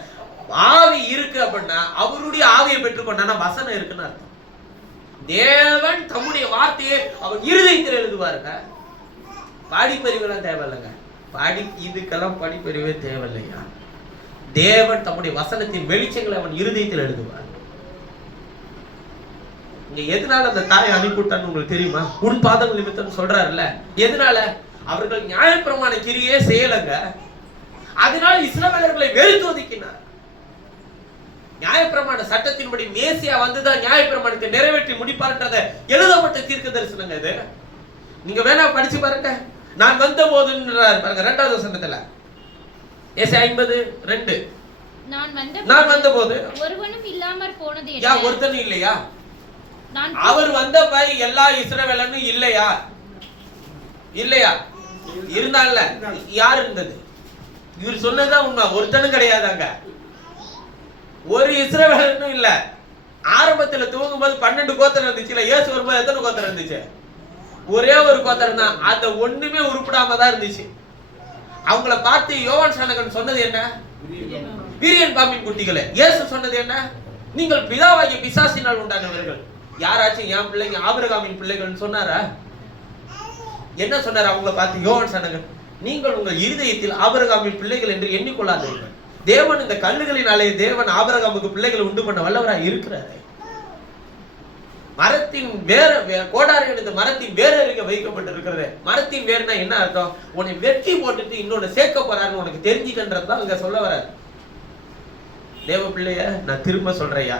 ஆவி இருக்கு அப்படின்னா அவருடைய ஆவியை பெற்றுக்கொண்டா வசனம் இருக்குன்னு அர்த்தம். தேவன் தம்முடைய வார்த்தையை அவர் இருதயத்தில் எழுதுவாருங்க. படிப்பறிவுலாம் தேவையில்லைங்க. இதுக்கெல்லாம் படிப்பறிவே தேவையில்லையா? தேவன் தம்முடைய வசனத்தின் வெளிச்சங்களை அவன் இருதயத்தில் எழுதுவார். இங்க எதனால அந்த தாயை அனுப்பிவிட்டான்னு உங்களுக்கு தெரியுமா? உன் பாதம் நிமித்தம் சொல்றாருல்ல. எதனால? அவர்கள் நியாயப்பிரமாண கிரியே செய்யலங்க. அதனால இஸ்ரவேலர்களை வெறுத்து ஒதுக்கினார். நியாயப்பிரமாண சட்டத்தின்படி மேசியா வந்துதான் நியாயப்பிரமாணத்தை நிறைவேற்றி முடிப்பார்ன்றத எழுதப்பட்ட தீர்க்க தரிசனங்க இது. நீங்க வேணா படிச்சு பாருங்க. நான் வந்த போதுன்றார் பாருங்க 2வது வசனத்துல. ஏசாயா 50:2. நான் வந்த போது ஒருவனும் இல்லாமற் போனது யா ஒருத்தனும் இல்லையா? அவர் வந்த பை எல்லா இஸ்ரவேலனும் இல்லையா? இல்லையா? இருந்தால யார் இருந்தது? இவர் சொன்னதுதான் உண்மை. ஒருத்தனும் கிடையாதாங்க. ஒரு இஸ்ரவேலனும் இல்ல. ஆரம்பத்துல தூங்கும் போது 12 கோத்திரம் இருந்துச்சுல. இயேசு வரும்போது எத்தனை கோத்திரம் இருந்துச்சு? ஒரே ஒரு கோத்திரம் தான். அந்த ஒண்ணுமே உருப்படாம தான் இருந்துச்சு. அவங்கள பார்த்து யோவான் ஸ்நானகன் சொன்னது என்ன? விரியன் பாம்பின் குட்டிகளே. இயேசு சொன்னது என்ன? நீங்கள் பிதாவாகிய பிசாசினால் உண்டானவர்கள். யாராச்சும் என் பிள்ளைங்க ஆபிரகாமின் பிள்ளைகள் சொன்னாரா? என்ன சொன்னார் அவங்கள பார்த்து யோவான் ஸ்நானகன்? நீங்கள் உங்கள் இருதயத்தில் ஆபிரகாமின் பிள்ளைகள் என்று எண்ணிக்கொள்ளாதீர்கள். தேவன் இந்த கல்லுகளினாலே தேவன் ஆபிரகாமுக்கு பிள்ளைகளை உண்டு பண்ண வல்லவராக இருக்கிறாரு. மரத்தின் வேற கோடாரி இந்த மரத்தின் வேற இருக்க வைக்கப்பட்டிருக்கிறது. மரத்தின் வேர்னா என்ன அர்த்தம்? உன்னை வெட்டி போட்டுட்டு இன்னொன்னு சேர்க்க போறாருன்னு உனக்கு தெரிஞ்சுக்கின்றதுதான் இங்க சொல்ல வர. தேவ பிள்ளைய நான் திரும்ப சொல்றையா,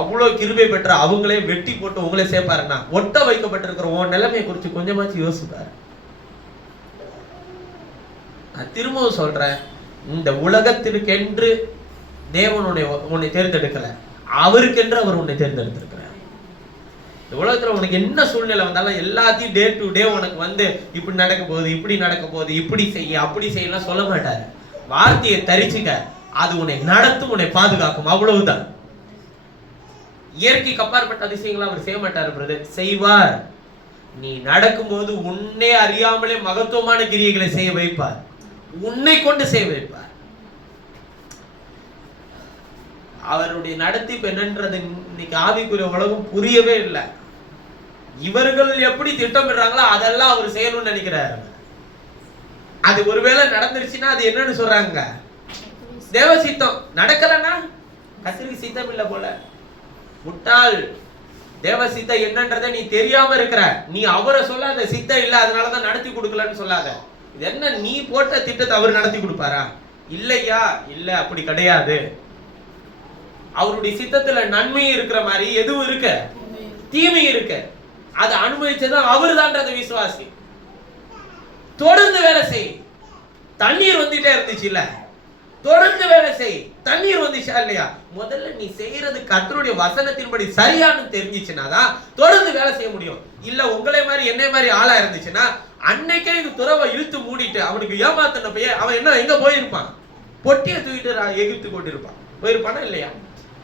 அவ்வளவு கிருபை பெற்ற அவங்களே வெட்டி போட்டு உங்களே சேர்ப்பாருன்னா ஒட்ட வைக்கப்பட்டிருக்கிற உன் நிலைமையை குறித்து கொஞ்சமாச்சு யோசிப்பாரு. நான் திரும்பவும் சொல்றேன், இந்த உலகத்திற்கென்று தேவன் உன்னை தேர்ந்தெடுக்கல, அவருக்கென்று அவர் உன்னை தேர்ந்தெடுத்திருக்கிறார். இந்த உலகத்துல உனக்கு என்ன சூழ்நிலை வந்தாலும் எல்லாத்தையும் டே டு டே உனக்கு வந்து இப்படி நடக்க போகுது, இப்படி நடக்க போகுது, இப்படி செய்ய அப்படி செய்யலாம் சொல்ல மாட்டாரு. வார்த்தையை தரிச்சுக்க, அது உன்னை நடத்தும், உன்னை பாதுகாக்கும், அவ்வளவுதான். இயற்கைக்கு அப்பாற்பட்ட அதிசயங்களை அவர் செய்ய மாட்டாரு பிரதர், செய்வார். நீ நடக்கும்போது உன்னை அறியாமலே மகத்துவமான கிரியைகளை செய்ய வைப்பார், உன்னை கொண்டு செய்ய வைப்பார். அவருடைய நடத்திப்பு என்னன்றது இன்னைக்கு ஆவிக்குரிய உலகம் புரியவே இல்லை. இவர்கள் எப்படி திட்டமிடுறாங்களோ அதெல்லாம் அவர் செய்யணும்னு நினைக்கிறாரு. அது ஒருவேளை நடந்துருச்சுன்னா அது என்னன்னு சொல்றாங்க? தேவ சித்தம். நடக்கலன்னா கத்திரிக்கு சித்தம் இல்லை போல. முட்டாள். தேவ சித்தம் என்னன்றதை நீ தெரியாம இருக்கிற. நீ அவரை சொல்லாத சித்தம் இல்லை அதனாலதான் நடத்தி கொடுக்கலன்னு சொல்லாத. இது என்ன நீ போட்ட திட்டத்தை அவர் நடத்தி கொடுப்பாரா? இல்லையா? இல்ல, அப்படி கிடையாது. அவருடைய சித்தத்துல நன்மை இருக்கிற மாதிரி எதுவும் இருக்கு, தீமை இருக்கு. அதை அனுபவிச்சதான் அவரு தான்றத விசுவாசி. தொடர்ந்து வேலை செய். தண்ணீர் வந்துட்டே இருந்துச்சு இல்ல, தொடர்ந்து வேலை செய். தண்ணீர் வந்துச்சா இல்லையா? முதல்ல நீ செய்யறது கர்த்தருடைய வசனத்தின்படி சரியானு தெரிஞ்சிச்சுனாதான் தொடர்ந்து வேலை செய்ய முடியும். இல்ல உங்களை மாதிரி என்னை மாதிரி ஆளா இருந்துச்சுன்னா அன்னைக்கே துறவை இழுத்து மூடிட்டு அவனுக்கு ஏமாத்தின போய் அவன் என்ன எங்க போயிருப்பான்? பொட்டியை தூக்கிட்டு எகிர்த்து கொண்டிருப்பான். போயிருப்பானா இல்லையா?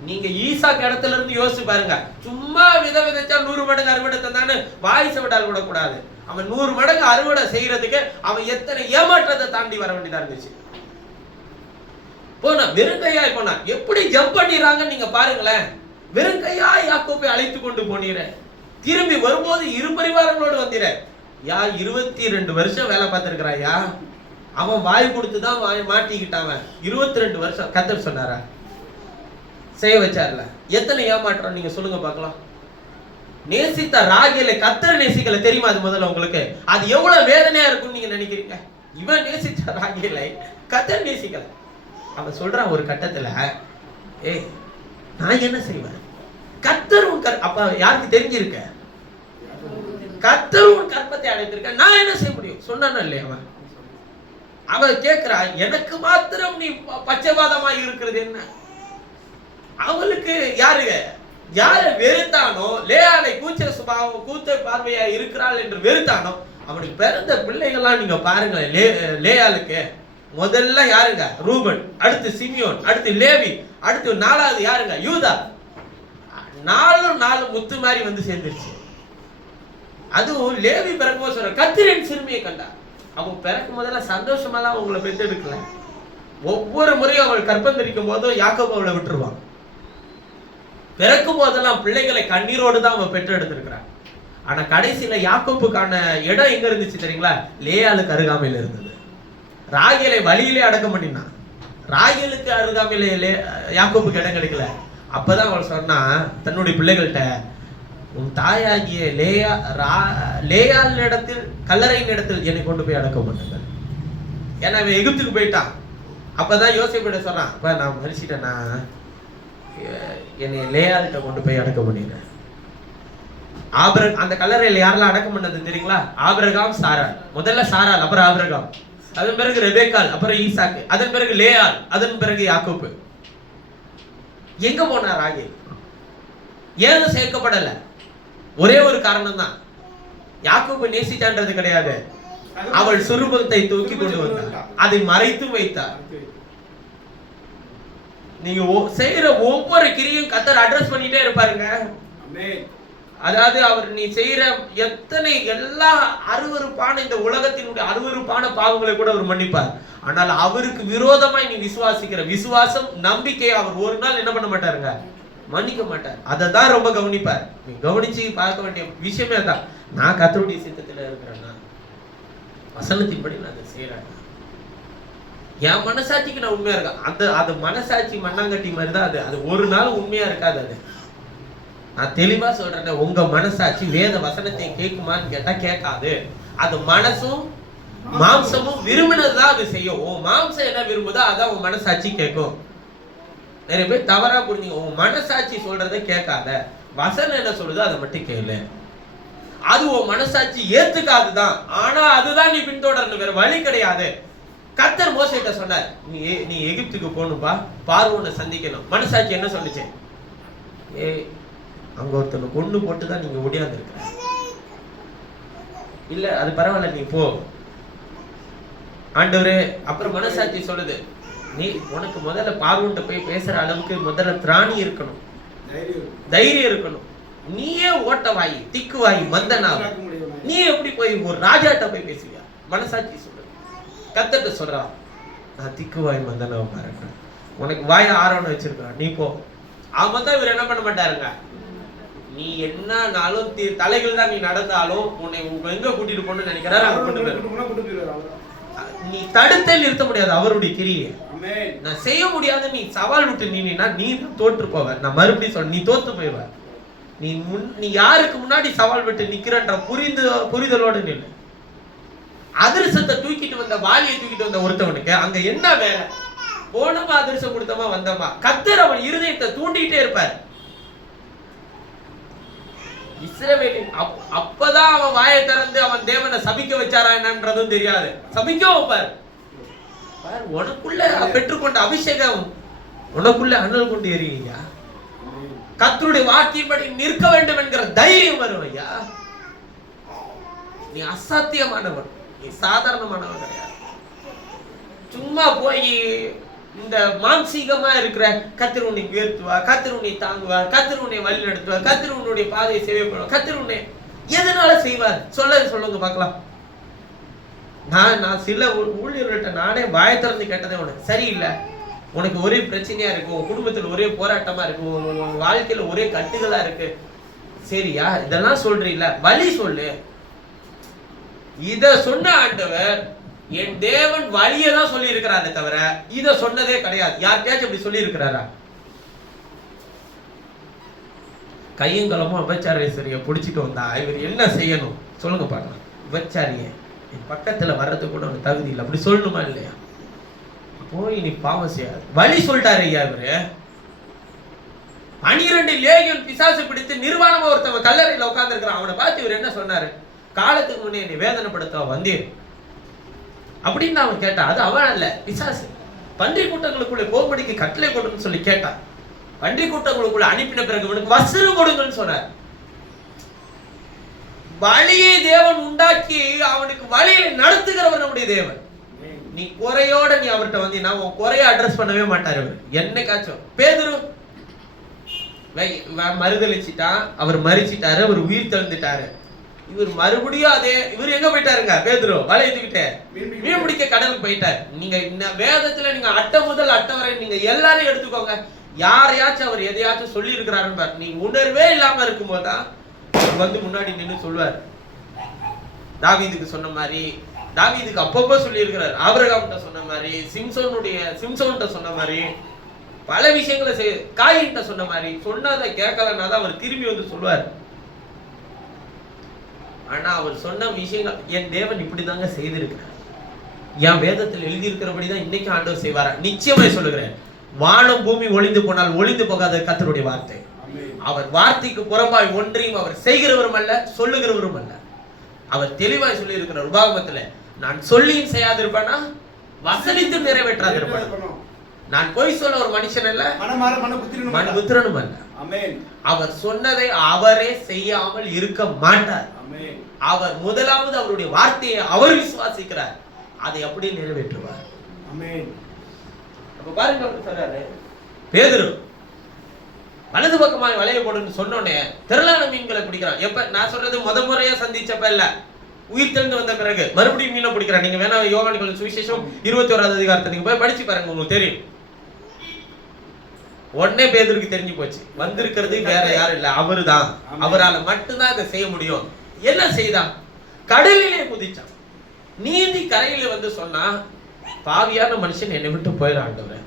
நீங்க ஈசாக்கு இடத்துல இருந்து யோசிச்சு பாருங்க. சும்மா விதைச்சா 100 மடங்கு அறுவடை தந்தான்னு வாய்ஸ் விடால் விடக்கூடாது. அவன் 100 மடங்கு அறுவடை செய்யறதுக்கு அவன் எத்தனை ஏமாற்றத்தை தாண்டி வர வேண்டியதா இருந்துச்சு. போனா வெறுங்கையாய் போனா எப்படி ஜம்ப் பண்ணிடுறாங்க நீங்க பாருங்களேன். வெறுங்கையா யாக்கோபை அழைத்து கொண்டு போனீர, திரும்பி வரும்போது 2 பரிவாரங்களோடு வந்தீர. 22 வருஷம் வேலை பார்த்திருக்கிறாயா? அவன் வாய் கொடுத்துதான் மாட்டிக்கிட்டான். 22 வருஷம் கர்த்தர் சொன்னாரா? செய்ய வச்சார்ல. எத்தனை ஏமாற்றம் நீங்க சொல்லுங்க பார்க்கலாம். நேசித்த ராகேலை கர்த்தர் நேசிக்கல தெரியுமா? அது முதல்ல உங்களுக்கு அது எவ்வளவு வேதனையா இருக்கும்னு நீங்க நினைக்கிறீங்க? இவன் நேசித்த ராகேலை கர்த்தர் நேசிக்கல. அவன் சொல்றான் ஒரு கட்டத்துல, ஏய் நான் என்ன செய்வேன்? கர்த்தர் அப்ப யாருக்கு தெரிஞ்சிருக்க? கர்த்தர் உன் கற்பத்தை அடைத்திருக்க, நான் என்ன செய்ய முடியும் சொன்னானோ இல்லையா? அவன் கேட்கிறா, எனக்கு மாத்திரம் நீ பச்சைவாதமா இருக்கிறது என்ன? அவளுக்கு யாரை வெறுத்தானோ, லேயாளை கூச்ச சுபாவம் கூத்த பார்வையா இருக்கிறாள் என்று வெறுத்தானோ, அவனுக்கு பிறந்த பிள்ளைகள்லாம் நீங்க பாருங்க. லேயாளுக்கு முதல்ல யாருங்க? ரூபன், அடுத்து சிமியோன், அடுத்து லேவி, அடுத்து 4வது யாருங்க? யூதா. நாலு முத்து மாதிரி வந்து சேர்ந்துருச்சு. அதுவும் லேவி பிறக்கும்போது சொல்ற கத்திரன் சிறுமியை கண்டா. அவன் பிறக்கும் போதெல்லாம் சந்தோஷமா தான் அவங்களை பெற்றெடுக்கல. ஒவ்வொரு முறையும் அவள் கற்பம் தரிக்கும் போதும் யாக்கோபு அவளை விட்டுருவான். பிறக்கும் போதெல்லாம் பிள்ளைகளை கண்ணீரோடு தான் அவன் பெற்று எடுத்திருக்கிறான். ஆனா கடைசியில யாக்கோபுக்கான இடம் எங்க இருந்துச்சு தெரியுங்களா? லேயாளுக்கு அருகாமையில இருந்தது. ராகேலை வழியிலே அடக்கம் பண்ணினான். ராகேலுக்கு அருகாமையில யாக்கோபுக்கு இடம் கிடைக்கல. அப்பதான் அவள் சொன்னா தன்னுடைய பிள்ளைகள்கிட்ட, உன் தாயாகிய லேயாள் இடத்தில் கல்லறையின் இடத்தில் என்னை கொண்டு போய் அடக்கம் பண்ணுங்கள். ஏன்னா அவன் எகிப்துக்கு போயிட்டான். அப்பதான் யோசேப்பிட்ட சொல்றான், அப்ப நான் மறிச்சிட்டேன்னா என்னை லேயாள்கிட்ட கொண்டு போய் அடக்கம் பண்ணிடுறேன். அந்த கல்லறையில் யாரெல்லாம் அடக்கம் பண்ணது தெரியுங்களா? ஆபிரகாம், சாராள். முதல்ல சாராள், அப்புறம் ஆபிரகாம், அதன் பிறகு ரெபேக்காள், அப்புறம் ஈசாக்கு, அதன் பிறகு லேயாள், அதன் பிறகு யாக்கோபு. எங்க போனார் ராகேல்? ஏன் சேர்க்கப்படல? ஒரே ஒரு காரணம் தான், யாக்கோபு நேசிச்சான்றது கிடையாது. அவள் சுரூபத்தை தூக்கி கொண்டு வந்தார், அதை மறைத்து வைத்தார். நீங்க செய்யற ஒவ்வொரு கிரியும் கர்த்தர் அட்ரஸ் பண்ணிட்டே இருப்பாருங்க. அதாவது அவர் நீ செய்யற எத்தனை எல்லா அருவருப்பான இந்த உலகத்தினுடைய அருவருப்பான பாவங்களை கூட அவர் மன்னிப்பார். ஆனால் அவருக்கு விரோதமாய் நீ விசுவாசிக்கிற விசுவாசம், நம்பிக்கை அவர் ஒரு நாள் என்ன பண்ண மாட்டாருங்க, மன்னிக்க மாட்டார். அதை தான் ரொம்ப கவனிப்பார். நீ கவனிச்சு பார்க்க வேண்டிய விஷயமே தான். நான் கர்த்தருடைய சித்தத்துல இருக்கிறேன்னா, வசனத்தின்படி நான் அதை செய்யறேன், என் மனசாட்சிக்கு நான் உண்மையா இருக்கேன். அது மனசாட்சி மண்ணாங்கட்டி மாதிரி தான். அது ஒரு நாள் உண்மையா இருக்காது. அது நான் தெளிவா சொல்றேன். உங்க மனசாட்சி வேத வசனத்தை கேட்குமான்னு கேட்டா கேட்காது. அது மனசும் மாம்சமும் விரும்பினதுதான் அது செய்யும். உன் மாம்சம் என்ன விரும்புதோ அதான் உன் மனசாட்சி கேட்கும். நிறைய பேர் தவறா புரிஞ்சுங்க. உன் மனசாட்சி சொல்றதை கேட்காத, வசனம் என்ன சொல்லுதோ அதை மட்டும் கேளு. அது உன் மனசாட்சி ஏத்துக்காதுதான், ஆனா அதுதான் நீ பின்தொடரணும், வேற வழி கிடையாது. கர்த்தர் மோசேட்ட சொன்னார், நீ எகிப்துக்கு போகணும்பா, பார்வோனை சந்திக்கணும். மனசாட்சி என்ன சொல்லுச்சு? அங்க ஒருத்தனை கொண்டு போட்டுதான் நீங்க ஒடியாந்து இருக்கிற, இல்ல அது பரவாயில்ல நீ போ ஆண்டவரே. அப்புறம் மனசாட்சி சொல்லுது, நீ உனக்கு முதல்ல பார்வோன்ட்ட போய் பேசுற அளவுக்கு முதல்ல திராணி இருக்கணும், தைரியம் இருக்கணும். நீயே ஓட்ட வாயி, திக்கு வாயி, மந்தனா, நீ எப்படி போய் ஒரு ராஜாட்ட போய் பேசுவியா? மனசாட்சி சொல்லுது. கர்த்தர்ட்ட சொல்றா, நான் திக்கு வாய் மந்தனாவா இருக்கேன், உனக்கு வாய் ஆரோன்னு வச்சிருக்கான், நீ போ. அவன் தான் இவர் என்ன பண்ண மாட்டாருங்க, நீ என்னன்னாலும் தலைகள் தான் நீ நடந்தாலும் உன்னை எங்க கூட்டிட்டு போன்னு நினைக்கிறாரு, அங்க கொண்டு போயிரு. நீ தடுத்தே நிறுத்த முடியாது அவருடைய கிரியை. நான் செய்ய முடியாது, நீ சவால் விட்டு நீனா நீ தோற்று போவ. நான் மறுபடியும் சொல்ல, நீ தோத்து போயிடுவ. நீ யாருக்கு முன்னாடி சவால் விட்டு நிக்கிறன்ற புரிதலோடு நில்லு. அதிர்ஷ்டத்தை தூக்கிட்டு வந்த, வாலியை தூக்கிட்டு வந்த ஒருத்தவனுக்கு அங்க என்ன வேலை? போனமா அதிர்ஷ்டம் கொடுத்தமா வந்தமா? கர்த்தர் அவன் இருதயத்தை தூண்டிட்டே இருப்பார். இஸ்ரவேலின் அப்பதான் அவன் வாயை திறந்து அவன் தேவனை சபிக்க வச்சாரா என்னன்றதும் தெரியாது, சபிக்க வைப்பார். உனக்குள்ள பெற்றுக்கொண்ட அபிஷேகம், உனக்குள்ள அனல் கொண்டு எறிவீங்க. கர்த்தருடைய வார்த்தையின்படி நிற்க வேண்டும் என்கிற தைரியம் வரும் ஐயா. நீ அசாத்தியமானவன், நீ சாதாரணமானவன் கிடையாது. சும்மா போய் இந்த மாம்சீகமா இருக்கிற கர்த்தர் உன்னை உயர்த்துவா, கர்த்தர் உன்னை தாங்குவார், கர்த்தர் உன்னை வழி நடத்துவார், கர்த்தர் உன்னுடைய பாதையை சேவைப்படுவார், கர்த்தர் உன்னை எதனால செய்வார் சொல்லுங்க பார்க்கலாம். நான் சில ஊழியர்கள்ட்ட நானே வாயை திறந்து கேட்டதே, உனக்கு சரியில்லை, உனக்கு ஒரே பிரச்சனையா இருக்கு, உன் குடும்பத்தில் ஒரே போராட்டமா இருக்கு, உன் வாழ்க்கையில ஒரே கட்டுகளா இருக்கு, சரியா இதெல்லாம் சொல்றீல்ல, வழி சொல்லு. இத சொன்ன ஆண்டவர் என் தேவன் வழியை தான் சொல்லி இருக்கிறாரே தவிர இத சொன்னதே கிடையாது. யார்கிட்டயாச்சும் இப்படி சொல்லி இருக்கிறாரா? கையங்கலமும் அபச்சாரேஸ்வரிய பிடிச்சிட்டு வந்தா இவர் என்ன செய்யணும் சொல்லுங்க பார்க்கலாம். விபச்சாரிய பக்கத்துல வர்றது கூட ஒரு தகுதி இல்லை, அப்படி சொல்லணுமா இல்லையா? போய் நீ பாவம் செய்யாது, வழி சொல்லிட்டாரு ஐயா இவரு. 12 லேகியோன் பிசாசு பிடித்து நிர்வாணமா ஒருத்தவன் கல்லறையில உட்கார்ந்து இருக்கிறான். அவனை பார்த்து இவர் என்ன சொன்னாரு? காலத்துக்கு முன்னே நீ வேதனைப்படுத்த வந்தேன் அப்படின்னு அவன் கேட்டான். அது அவன் அல்ல, பிசாசு. பன்றி கூட்டங்களுக்குள்ள போகும்படிக்கு கட்டளை கொடுன்னு சொல்லி கேட்டான். பன்றி கூட்டங்களுக்குள்ள அனுப்பின பிறகு இவனுக்கு வஸ்திரம் கொடுங்கன்னு சொன்னார். வழியை தேவன் உண்டாக்கி அவனுக்கு வழியை நடத்துகிறவர் நம்முடைய தேவன். நீ குறையோட நீ அவர்கிட்ட வந்தீங்கன்னா உன் குறைய அட்ரஸ் பண்ணவே மாட்டாரு இவர் என்னைக்காச்சும். பேதுரு மறுதளிச்சிட்டான், அவர் மரிச்சிட்டாரு, அவர் உயிர் தெழுந்துட்டாரு. இவர் மறுபடியும் இவர் எங்க போயிட்டாருங்க? பேதுரு வலை எடுத்துக்கிட்டு மீன் பிடிக்க கடலுக்கு போயிட்டார். நீங்க இந்த வேதத்துல நீங்க அட்டை முதல் அட்டை வரை நீங்க எல்லாரையும் எடுத்துக்கோங்க, யாரையாச்சும் அவர் எதையாச்சும் சொல்லி இருக்கிறாருன்னு பாரு. நீங்க உணர்வே இல்லாம இருக்கும் போதுதான் அவர் வந்து முன்னாடி நின்று சொல்லுவார். தாவீதுக்கு சொன்ன மாதிரி, தாவீதுக்கு அப்பப்போ சொல்லி இருக்கிறார். ஆபிரகாம்கிட்ட சொன்ன மாதிரி, சிம்சோன்கிட்ட சொன்ன மாதிரி, பல விஷயங்களை காயின்கிட்ட சொன்ன மாதிரி, சொன்னதை கேட்கலன்னா தான் அவர் திரும்பி வந்து சொல்லுவார். ஆனா அவர் சொன்ன விஷயங்கள் என் தேவன் இப்படிதாங்க செய்திருக்கிறார், என் வேதத்தில் எழுதியிருக்கிறபடிதான் இன்னைக்கு ஆண்டவர் செய்வாரா? நிச்சயமாய் சொல்லுகிறேன், வானம் பூமி ஒளிந்து போனால் ஒளிந்து போகாத கர்த்தருடைய வார்த்தை. அவர் வார்த்தைக்கு புறம்பாய் ஒன்றையும் அவர் செய்கிறவரும் அல்ல, சொல்லுகிறவரும் அல்ல. அவர் தெளிவாய் சொல்லி இருக்கிறார் உபாகமத்துல, நான் சொல்லியும் செய்யாதிருப்பேனா, வசனித்து நிறைவேற்றாதிருப்பேன். நான் போய் சொல்ல ஒரு மனுஷன் அல்ல, மனுபுத்திரனும் அல்ல. அவர் சொன்னதை அவரே செய்யாமல் இருக்க மாட்டார். அவர் முதலாவது அவருடைய வார்த்தையை அவர் விசுவாசிக்கிறார், அதை அப்படியே நிறைவேற்றுவார். அப்ப பாருங்க, அவர் சொல்றாரு, பேதுரு வலது பக்கமாக வலைய போடுன்னு சொன்னோடனே திரளான மீன்களை பிடிக்கிறான். எப்ப நான் சொல்றது முறையா சந்திச்சப்ப இல்ல, உயிர் தெளிந்து வந்த பிறகு மறுபடியும் மீனை பிடிக்கிறான். நீங்க வேணா யோவான் சுவிசேஷம் 21வது அதிகாரத்தை நீங்க போய் படிச்சு பாருங்க, உங்களுக்கு தெரியும். உடனே பேதுருக்கு தெரிஞ்சு போச்சு, வந்திருக்கிறது வேற யாரும் இல்ல, அவருதான். அவரால் மட்டும்தான் இதை செய்ய முடியும். என்ன செய்தான்? கடலிலே குதிச்சான். நீந்தி கரையில வந்து சொன்னா, பாவியான மனுஷன் என்னை விட்டு போயிட ஆண்டவரே.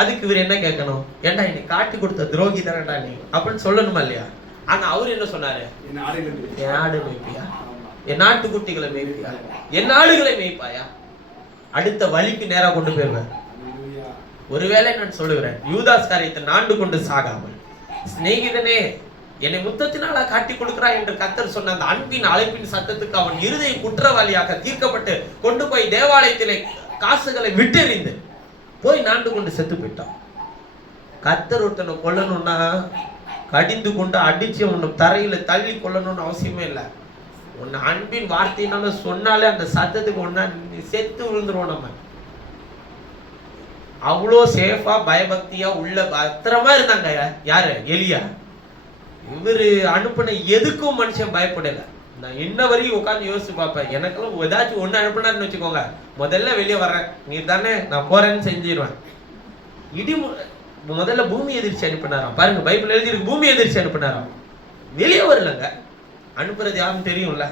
அதுக்கு இவர் என்ன கேட்கணும்? ஏண்டா என்னை காட்டி கொடுத்த துரோகி தானடா நீ அப்படின்னு சொல்லணுமா இல்லையா? ஆனா அவர் என்ன சொன்னாரு? என் ஆடு மேய்ப்பியா, என் நாட்டுக்குட்டிகளை மேய்ப்பியா, என் ஆடுகளை மேய்ப்பாயா, அடுத்த வழிக்கு நேரா கொண்டு போயிருவேன். ஒருவேளை நான் சொல்லுகிறேன், யூதாஸ் காரியத்தை நாண்டு கொண்டு சாகாமல், சிநேகிதனே என்னை முத்தத்தினால காட்டி கொடுக்கிறாய் என்று கர்த்தர் சொன்ன அந்த அன்பின் அழைப்பின் சத்தத்துக்கு அவன் இருதய குற்றவாளியாக தீர்க்கப்பட்டு கொண்டு போய் தேவாலயத்திலே காசுகளை விட்டெறிந்து போய் நாண்டு கொண்டு செத்து போயிட்டான். கர்த்தர் ஒருத்தனை கொல்லணும்னா கடிந்து கொண்டு அடிச்சு உன்னை தரையில தள்ளி கொல்லணும்னு அவசியமே இல்லை. உன்னை அன்பின் வார்த்தையினால சொன்னாலே அந்த சத்தத்துக்கு ஒன்னா செத்து விழுந்துருவோம். நம்ம அவ்வளோ சேஃபா பயபக்தியா உள்ள பத்திரமா இருந்தாங்க. யாரு? எலியா. இவரு அனுப்பின எதுக்கும் மனுஷன் பயப்படல. நான் இன்ன வரையும் உட்காந்து யோசிச்சு பார்ப்பேன், எனக்கெல்லாம் ஏதாச்சும் ஒண்ணு அனுப்பினார்னு வச்சுக்கோங்க, முதல்ல வெளியே வர்றேன், நீ தானே, நான் போறேன்னு செஞ்சிருவேன். முதல்ல பூமி எதிர்ச்சி அனுப்பினாராம். பாருங்க, பைபிள் எழுதிருக்கு, பூமி எதிர்ச்சி அனுப்பினாராம். வெளியே வரலங்க. அனுப்புறது யாரும் தெரியும்ல,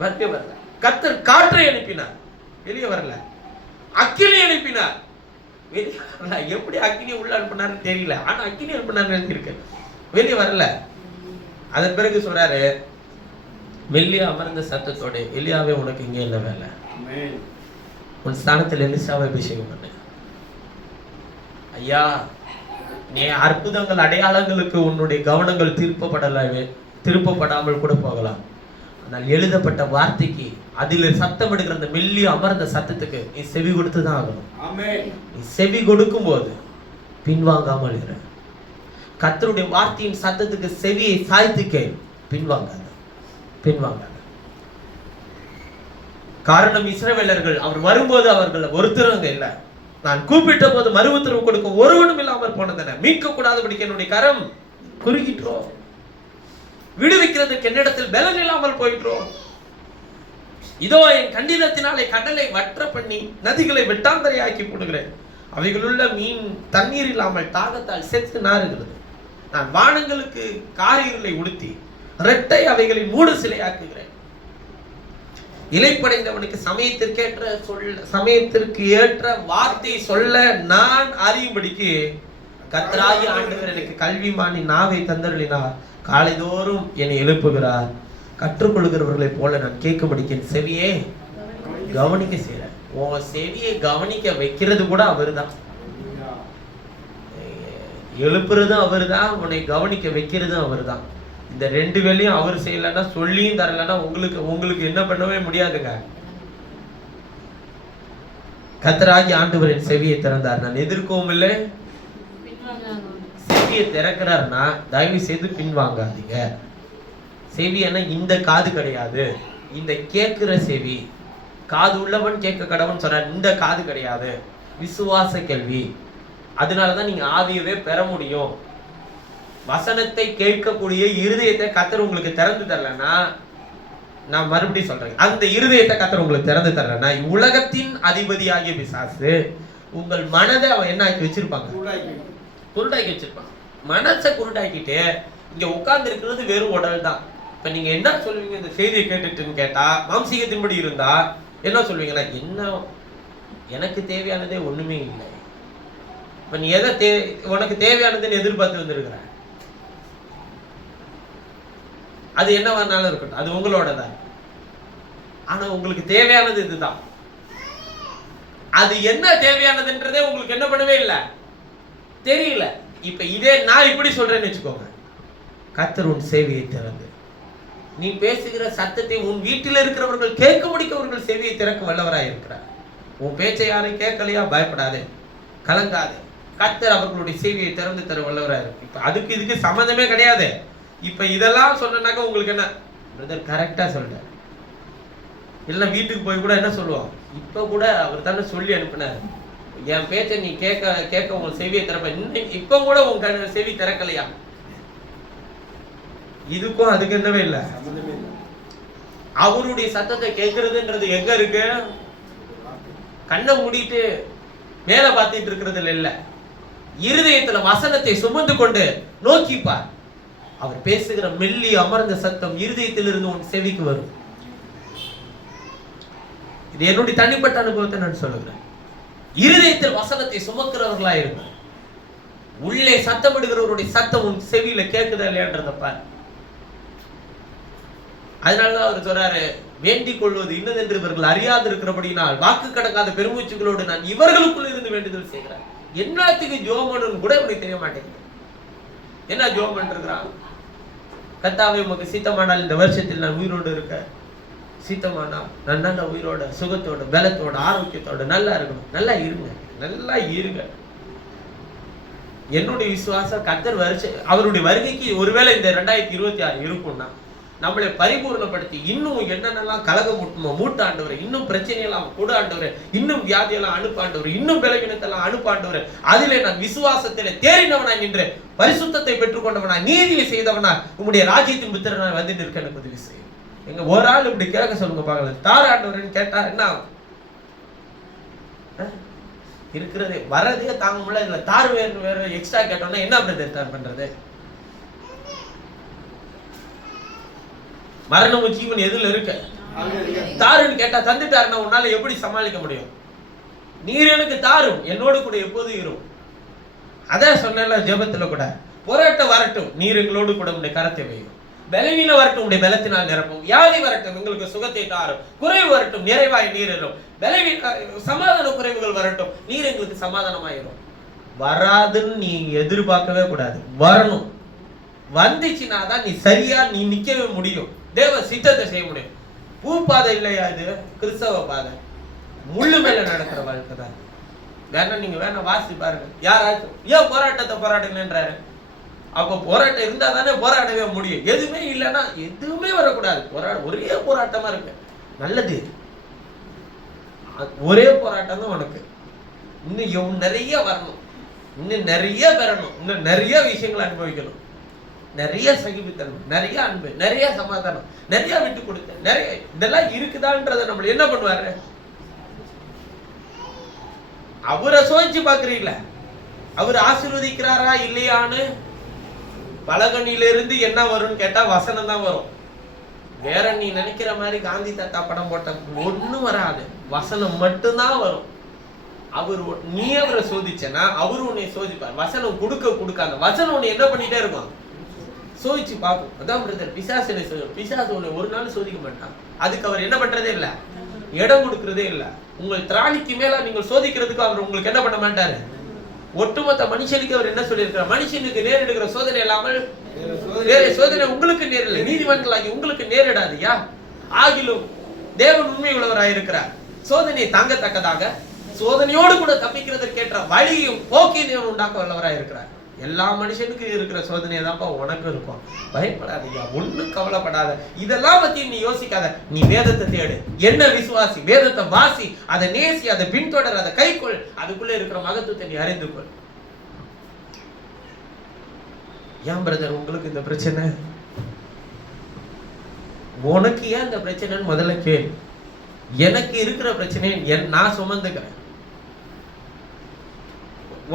வரவே வரல. கர்த்தர் காற்றை அனுப்பினார், வெளியே வரல. அக்கினி அனுப்பினார், வெளியே வரல. எப்படி அக்கினி உள்ள அனுப்பினார்னு தெரியல, ஆனா அக்கினி அனுப்பினார்னு எழுதியிருக்கு, வெளியே வரல. அதன் பிறகு சொல்றாரு, மெல்லியா அமர்ந்த சத்தத்தோட, எலியாவே உனக்கு இங்கே என்ன வேலை? உன் ஸ்தானத்தில் எலிசாவை அபிஷேகம் பண்ணு. ஐயா, நீ அற்புதங்கள் அடையாளங்களுக்கு உன்னுடைய கவனங்கள் திருப்பப்படாமல் கூட போகலாம். ஆனால் எழுதப்பட்ட வார்த்தைக்கு, அதில் சத்தம் எடுக்கிற அந்த மெல்லிய அமர்ந்த சத்தத்துக்கு நீ செவி கொடுத்துதான் ஆகணும். நீ செவி கொடுக்கும் போது பின்வாங்காமல் இரு. கர்த்தருடைய வார்த்தையின் சத்தத்துக்கு செவியை சாய்த்துக்க, பின்வாங்காத. காரணம், இஸ்ரவேலர்கள் அவர் வரும்போது அவர்கள் ஒருத்தருங்க இல்ல, நான் கூப்பிட்ட போது மறு உத்தரவு கொடுக்க ஒருவனும் இல்லாமல் போனதென, மீட்க கூடாதபடிக்கு என்னுடைய கரம் குறுகிட்டோம், விடுவிக்கிறதுக்கு என்னிடத்தில் பலன் இல்லாமல் போயிட்டோம். இதோ என் கண்டிதத்தினாலே கடலை வற்ற பண்ணி நதிகளை வெட்டாந்தரையாக்கி போடுகிறேன். அவைகளுள்ள மீன் தண்ணீர் இல்லாமல் தாகத்தால் செத்து நாறுகிறது. நான் வானங்களுக்கு காரிகளை உடுத்தி இரட்டை அவைகளை மூடு சிலையாக்குகிறேன். இலைப்படைந்தவனுக்கு சமயத்திற்கு ஏற்ற வார்த்தை சொல்ல நான் அறியும்படிக்கு கர்த்தராகிய ஆண்டவர் எனக்கு கல்விமானி நாவை தந்தருளினார். காலைதோறும் என்னை எழுப்புகிறார். கற்றுக்கொள்கிறவர்களை போல நான் கேட்கும்படிக்கு என் செவியே கவனிக்க செய்யறேன். உன் செவியை கவனிக்க வைக்கிறது கூட அவரு தான், எழுப்புறதும் அவரு தான், உன்னை கவனிக்க வைக்கிறதும் அவரு தான். இந்த ரெண்டு வேலையும் அவர் செய்யலன்னா, சொல்லியும் தரலன்னா உங்களுக்கு என்ன பண்ணவே முடியாதுங்க. கர்த்தராகிய ஆண்டவரின் செவியை திறந்தார், நான் எதிர்க்கவும் இல்லை. செவியை திறக்கிறார்னா தயவு செய்து பின்வாங்காதீங்க. செவி என்ன, இந்த காது கிடையாது, இந்த கேட்கிற செவி. காது உள்ளவன் கேட்க கடவன் சொல்றார், இந்த காது கிடையாது, விசுவாச கேள்வி. அதனாலதான் நீங்க ஆவியவே பெற முடியும். வசனத்தை கேட்கக்கூடிய இருதயத்தை கர்த்தர் உங்களுக்கு திறந்து தரலன்னா, நான் மறுபடியும் சொல்றேன், அந்த இருதயத்தை கர்த்தர் உங்களுக்கு திறந்து தரலன்னா, உலகத்தின் அதிபதியாகிய பிசாசு உங்கள் மனதை அவன் என்ன ஆக்கி வச்சிருப்பாங்க? குருடாக்கி வச்சிருப்பான். மனசை குருடாக்கிட்டு இங்க உட்கார்ந்து இருக்கிறது வெறும் உடல் தான். இப்ப நீங்க என்ன சொல்லுவீங்க இந்த செய்தியை கேட்டுட்டுன்னு கேட்டா, மாம்சீகத்தின்படி இருந்தா என்ன சொல்லுவீங்கன்னா, என்ன எனக்கு தேவையானதே ஒண்ணுமே இல்லை. இப்ப நீ எதை உனக்கு தேவையானதுன்னு எதிர்பார்த்து வந்திருக்கிற, அது என்ன வேணாலும் இருக்கட்டும், அது உங்களோட தான். ஆனா உங்களுக்கு தேவையானது இதுதான். அது என்ன தேவையானதுன்றதே உங்களுக்கு என்ன பண்ணவே இல்லை, தெரியல. இப்ப இதே நான் இப்படி சொல்றேன்னு வச்சுக்கோங்க, கர்த்தர் உன் சேவையை திறந்து நீ பேசுகிற சத்தத்தை உன் வீட்டில் இருக்கிறவர்கள் கேட்க முடிக்கவர்கள் சேவையை திறக்க வல்லவராய் இருக்கிறார். உன் பேச்சை யாரும் கேட்கலையா, பயப்படாதே, கலங்காதே, கர்த்தர் அவர்களுடைய சேவையை திறந்து தர வல்லவராய் இருக்கு. இப்ப அதுக்கு இதுக்கு சம்மந்தமே கிடையாது. இப்ப இதெல்லாம் சொன்னாக்க உங்களுக்கு என்ன, பிரதர் கரெக்டா சொல்றேன், இல்ல வீட்டுக்கு போய் கூட என்ன சொல்லுவோம், இப்ப கூட அவர் தானே சொல்லி அனுப்பினார், என் பேச்சை நீ கேட்க உங்க செவியை திறப்ப, இப்ப கூட உங்க செவி திறக்கலையா? இதுக்கும் அதுக்கு என்னவே இல்லை. அவருடைய சத்தத்தை கேட்கறதுன்றது எங்க இருக்கு? கண்ணை மூடிட்டு மேல பார்த்துட்டு இருக்கிறதுல இல்ல, இருதயத்துல வசனத்தை சுமந்து கொண்டு நோக்கிப்பார். அவர் பேசுகிற மெல்லி அமர்ந்த சத்தம் இருதயத்திலிருந்து உன் செவிக்கு வரும். இது என்னுடைய தனிப்பட்ட அனுபவத்தை நான் சொல்லுகிறேன். இருதயத்தில் வசனத்தை சுமக்கிறவர்களா இருங்க. உள்ளே சத்தமிடுகிறவருடைய சத்தம் உன் செவியில கேட்குதா இல்லையான்றத பாரு. அதனாலதான் அவர் சொல்றாரு, வேண்டிக் கொள்வது இன்னதென்று இவர்கள் அறியாது இருக்கிறபடினால் வாக்கு கடக்காத பெருமூச்சுகளோடு நான் இவர்களுக்குள்ள இருந்து வேண்டுதல் செய்கிறேன். என்னத்துக்கு ஜோமன்னு கூட உனக்கு தெரிய மாட்டேங்குது. என்ன ஜோமன் இருக்கிறான்? கர்த்தாவே உமக்கு சீத்தமானால் இந்த வருஷத்தில் நான் உயிரோடு இருக்க, சீத்தமானா நான் நல்ல உயிரோட சுகத்தோட பலத்தோட ஆரோக்கியத்தோட நல்லா இருக்கணும். நல்லா இருங்க, நல்லா இருங்க. என்னுடைய விசுவாசம் கர்த்தர் அவருடைய வருகைக்கு ஒருவேளை இந்த 2026 இருக்கும்னா நம்மளை பரிபூர்ணப்படுத்தி இன்னும் என்னென்னலாம் கலகம் மூட்டாண்டவர், இன்னும் பிரச்சனையெல்லாம் கூட ஆண்டவர், இன்னும் வியாதியெல்லாம் அனுப்பாண்டவர், இன்னும் பலவீனத்தெல்லாம் அனுப்பாண்டவர், அதிலே நான் விசுவாசத்திலே தேறினவனாய் நின்று பரிசுத்தத்தை பெற்றுக்கொண்டவனாய் நீதியை செய்தவனா உங்களுடைய ராஜ்யத்தின் புத்திரனாய் வந்து நிற்க எனக்கு உதவி செய்யும். எங்க ஒரு ஆள் இப்படி கேட்க சொல்லுங்க பாக்கலாம், தார் ஆண்டவர்னு கேட்டா என்ன ஆகும்? இருக்கிறதே வரதே தாங்க முடியல, இதுல தார் வேற எக்ஸ்ட்ரா கேட்டோம்னா என்ன பிரதர் பண்றது? மரணமும் ஜீவன் எதுல இருக்கு? தாருன்னு கேட்டா தந்துட்டாருன்னா உன்னால எப்படி சமாளிக்க முடியும்? நீர் எனக்கு தாரும், என்னோடு கூட எப்போதும் இரும். அதான் சொன்ன ஜெபத்துல கூட, போராட்டம் வரட்டும், நீர் எங்களோடு கூட உடைய கரத்தை வையும், பலவீனம் வரட்டும் உடைய பலத்தினால் நிரப்பும், வியாதி வரட்டும் எங்களுக்கு சுகத்தை தாரும், குறைவு வரட்டும் நிறைவாய் நீர் எறும், சமாதான குறைவுகள் வரட்டும் நீர் எங்களுக்கு சமாதானமாயிரும். வராதுன்னு நீ எதிர்பார்க்கவே கூடாது, வரணும். வந்துச்சுன்னா தான் நீ சரியா நீ நிக்கவே முடியும், தேவ சித்தத்தை செய்ய முடியும். பூ பாதை இல்லையா இது? கிறிஸ்தவ பாதை, முள்ளு மேல நடக்கிற வாழ்க்கை தான். வேணா நீங்க வேணா வாசி பாருங்க. யாராச்சும் ஏன் போராட்டத்தை போராடுங்கன்றாரு? அப்ப போராட்டம் இருந்தா தானே போராடவே முடியும். எதுவுமே இல்லைன்னா எதுவுமே வரக்கூடாது. ஒரே போராட்டமா இருக்கு, நல்லது. ஒரே போராட்டம் தான் உனக்கு. இன்னும் நிறைய வரணும், இன்னும் நிறைய பெறணும், இன்னும் நிறைய விஷயங்களை அனுபவிக்கணும், நிறைய சகிப்புத்தன்மை, நிறைய அன்பு, நிறைய சமாதானம், நிறைய விட்டு கொடுத்த, நிறைய இதெல்லாம் இருக்குதான்றத நம்ம என்ன பண்ணுவாரு? அவரை சோதிச்சு பாக்குறீங்களா? அவர் ஆசீர்வதிக்கிறாரா இல்லையான்னு? பலகனிலிருந்து என்ன வரும்னு கேட்டா வசனம் தான் வரும். வேற நீ நினைக்கிற மாதிரி காந்தி தாத்தா படம் போட்ட ஒண்ணும் வராது, வசனம் மட்டும்தான் வரும். நீ அவரை சோதிச்சனா அவரு உன்னை சோதிப்பார். வசனம் கொடுக்காத வசனம் உன்னை என்ன பண்ணிட்டே இருக்கும்? சோதிச்சு பார்க்கும். அதான் பிரதர் பிசாசு உன்னை ஒரு நாள் சோதிக்க மாட்டான். அதுக்கு அவர் என்ன பண்றதே இல்லை, இடம் கொடுக்கறதே இல்லை. உங்கள் திராணிக்கு மேல நீங்கள் சோதிக்கிறதுக்கு அவர் உங்களுக்கு என்ன பண்ண மாட்டாரு. ஒட்டுமொத்த மனுஷனுக்கு அவர் என்ன சொல்லியிருக்கிறார்? மனுஷனுக்கு நேரிடுகிற சோதனை இல்லாமல் வேற சோதனை உங்களுக்கு நேரிடல, நீதிமன்றங்களாகி உங்களுக்கு நேரிடாதியா. ஆகிலும் தேவன் உண்மை உள்ளவராயிருக்கிறார். சோதனையை தாங்கத்தக்கதாக சோதனையோடு கூட தப்பிக்கிறதற்கேற்ற வழியும் போக்கையும் தேவன் உண்டாக்க வல்லவராயிருக்கிறார். எல்லா மனுஷனுக்கும் இருக்கிற சோதனை தான்ப்பா உனக்கு இருக்கும். பயப்படாதீங்க, ஒண்ணும் கவலைப்படாத. இதெல்லாம் பத்தி நீ யோசிக்காத. நீ வேதத்தை தேடு, என்ன விசுவாசி, வேதத்தை வாசி, அதை நேசி, அதை பின்தொடர், அதை கைக்கொள். அதுக்குள்ள இருக்கிற மகத்துவத்தை நீ அறிந்து கொள். ஏன் பிரதர் உங்களுக்கு இந்த பிரச்சனை, உனக்கு ஏன் இந்த பிரச்சனைன்னு முதல்ல கேள். எனக்கு இருக்கிற பிரச்சனையை நான் சுமந்துக்கிறேன்.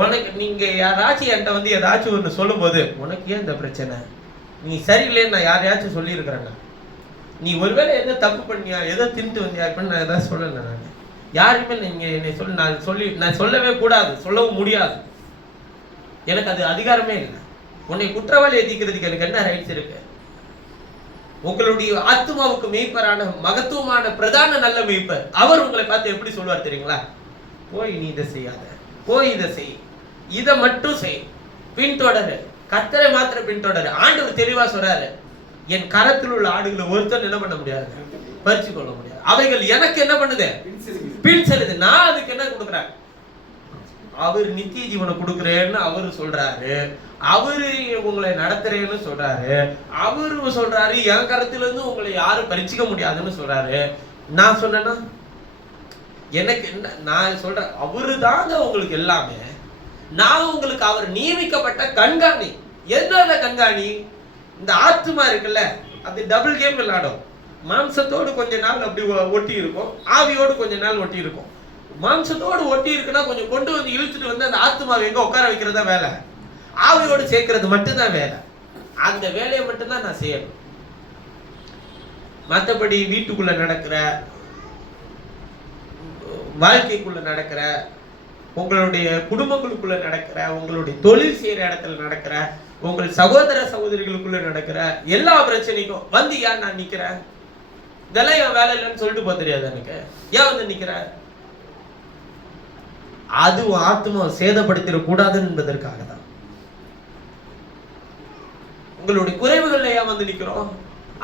உனக்கு நீங்க யாராச்சும் என்கிட்ட வந்து ஏதாச்சும் ஒன்று சொல்லும் போது உனக்கு ஏன் இந்த பிரச்சனை, நீ சரியில்லைன்னு நான் யாரையாச்சும் சொல்லியிருக்கிறேன்னா, நீ ஒருவேளை எதோ தப்பு பண்ணியா, எதோ தின்ட்டு வந்தியா அப்படின்னு நான் எதாவது சொல்லலை. நான் யாருமே நீங்க என்னை நான் சொல்லவே கூடாது, சொல்லவும் முடியாது. எனக்கு அது அதிகாரமே இல்லை. உன்னை குற்றவாளி எதிக்கிறதுக்கு எனக்கு என்ன ரைட்ஸ் இருக்கு? உங்களுடைய ஆத்மாவுக்கு மெய்ப்பரான மகத்துவமான பிரதான நல்ல மெய்ப்பர் அவர் உங்களை பார்த்து எப்படி சொல்வார் தெரியுங்களா? போய் நீ இதை செய்யாத, போய் இதை செய், இதை மட்டும் செய், பின்தொடரு, கர்த்தரை மாத்திரம் பின்தொடரு. ஆண்டவர் தெளிவா சொல்றாரு, என் கரத்தில் உள்ள ஆடுகளை ஒருத்தர் என்ன பண்ண முடியாது, பறிச்சு கொள்ள முடியாது. அவைகள் எனக்கு என்ன பண்ணுது, பின் செல்லுது. நான் அதுக்கு என்ன கொடுக்குறேன்? அவர் நித்திய ஜீவனை கொடுக்குறேன்னு அவரு சொல்றாரு, அவரு உங்களை நடத்துறேன்னு சொல்றாரு, அவரு சொல்றாரு என் கருத்துல இருந்து உங்களை யாரும் பறிச்சுக்க முடியாதுன்னு சொல்றாரு. நான் சொன்னேன்னா எனக்கு என்ன? நான் சொல்றேன், அவரு தாங்க உங்களுக்கு எல்லாமே. நான் உங்களுக்கு அவர் நியமிக்கப்பட்ட கண்காணி. என்னோட கண்காணி? இந்த ஆத்துமா இருக்குல்ல, அது டபுள் கேம் விளையாடும். மாம்சத்தோடு கொஞ்ச நாள் அப்படி ஒட்டி இருக்கும், ஆவியோடு கொஞ்ச நாள் ஒட்டி இருக்கும். மாம்சத்தோடு ஒட்டி இருக்குன்னா கொஞ்சம் கொண்டு வந்து இழுத்துட்டு வந்து அந்த ஆத்துமாவை எங்க உட்கார வைக்கிறதா வேலை, ஆவியோடு சேர்க்கறது மட்டும்தான் வேலை. அந்த வேலையை மட்டும்தான் நான் செய்யணும். மற்றபடி வீட்டுக்குள்ள நடக்கிற, வாழ்க்கைக்குள்ள நடக்கிற, உங்களுடைய குடும்பங்களுக்குள்ள நடக்கிற, உங்களுடைய தொழில் செய்யற இடத்துல நடக்கிற, உங்கள் சகோதர சகோதரிகளுக்குள்ள நடக்கிற எல்லா பிரச்சனைக்கும் வந்து ஏன் நான் நிக்கிறேன்? இதெல்லாம் என் வேலை இல்லைன்னு சொல்லிட்டு போக தெரியாது எனக்கு. ஏன் வந்து நிக்கிற? அது ஆத்மா சேதப்படுத்திட கூடாது என்பதற்காக தான். உங்களுடைய குறைவுகள்ல ஏன் வந்து நிக்கிறோம்?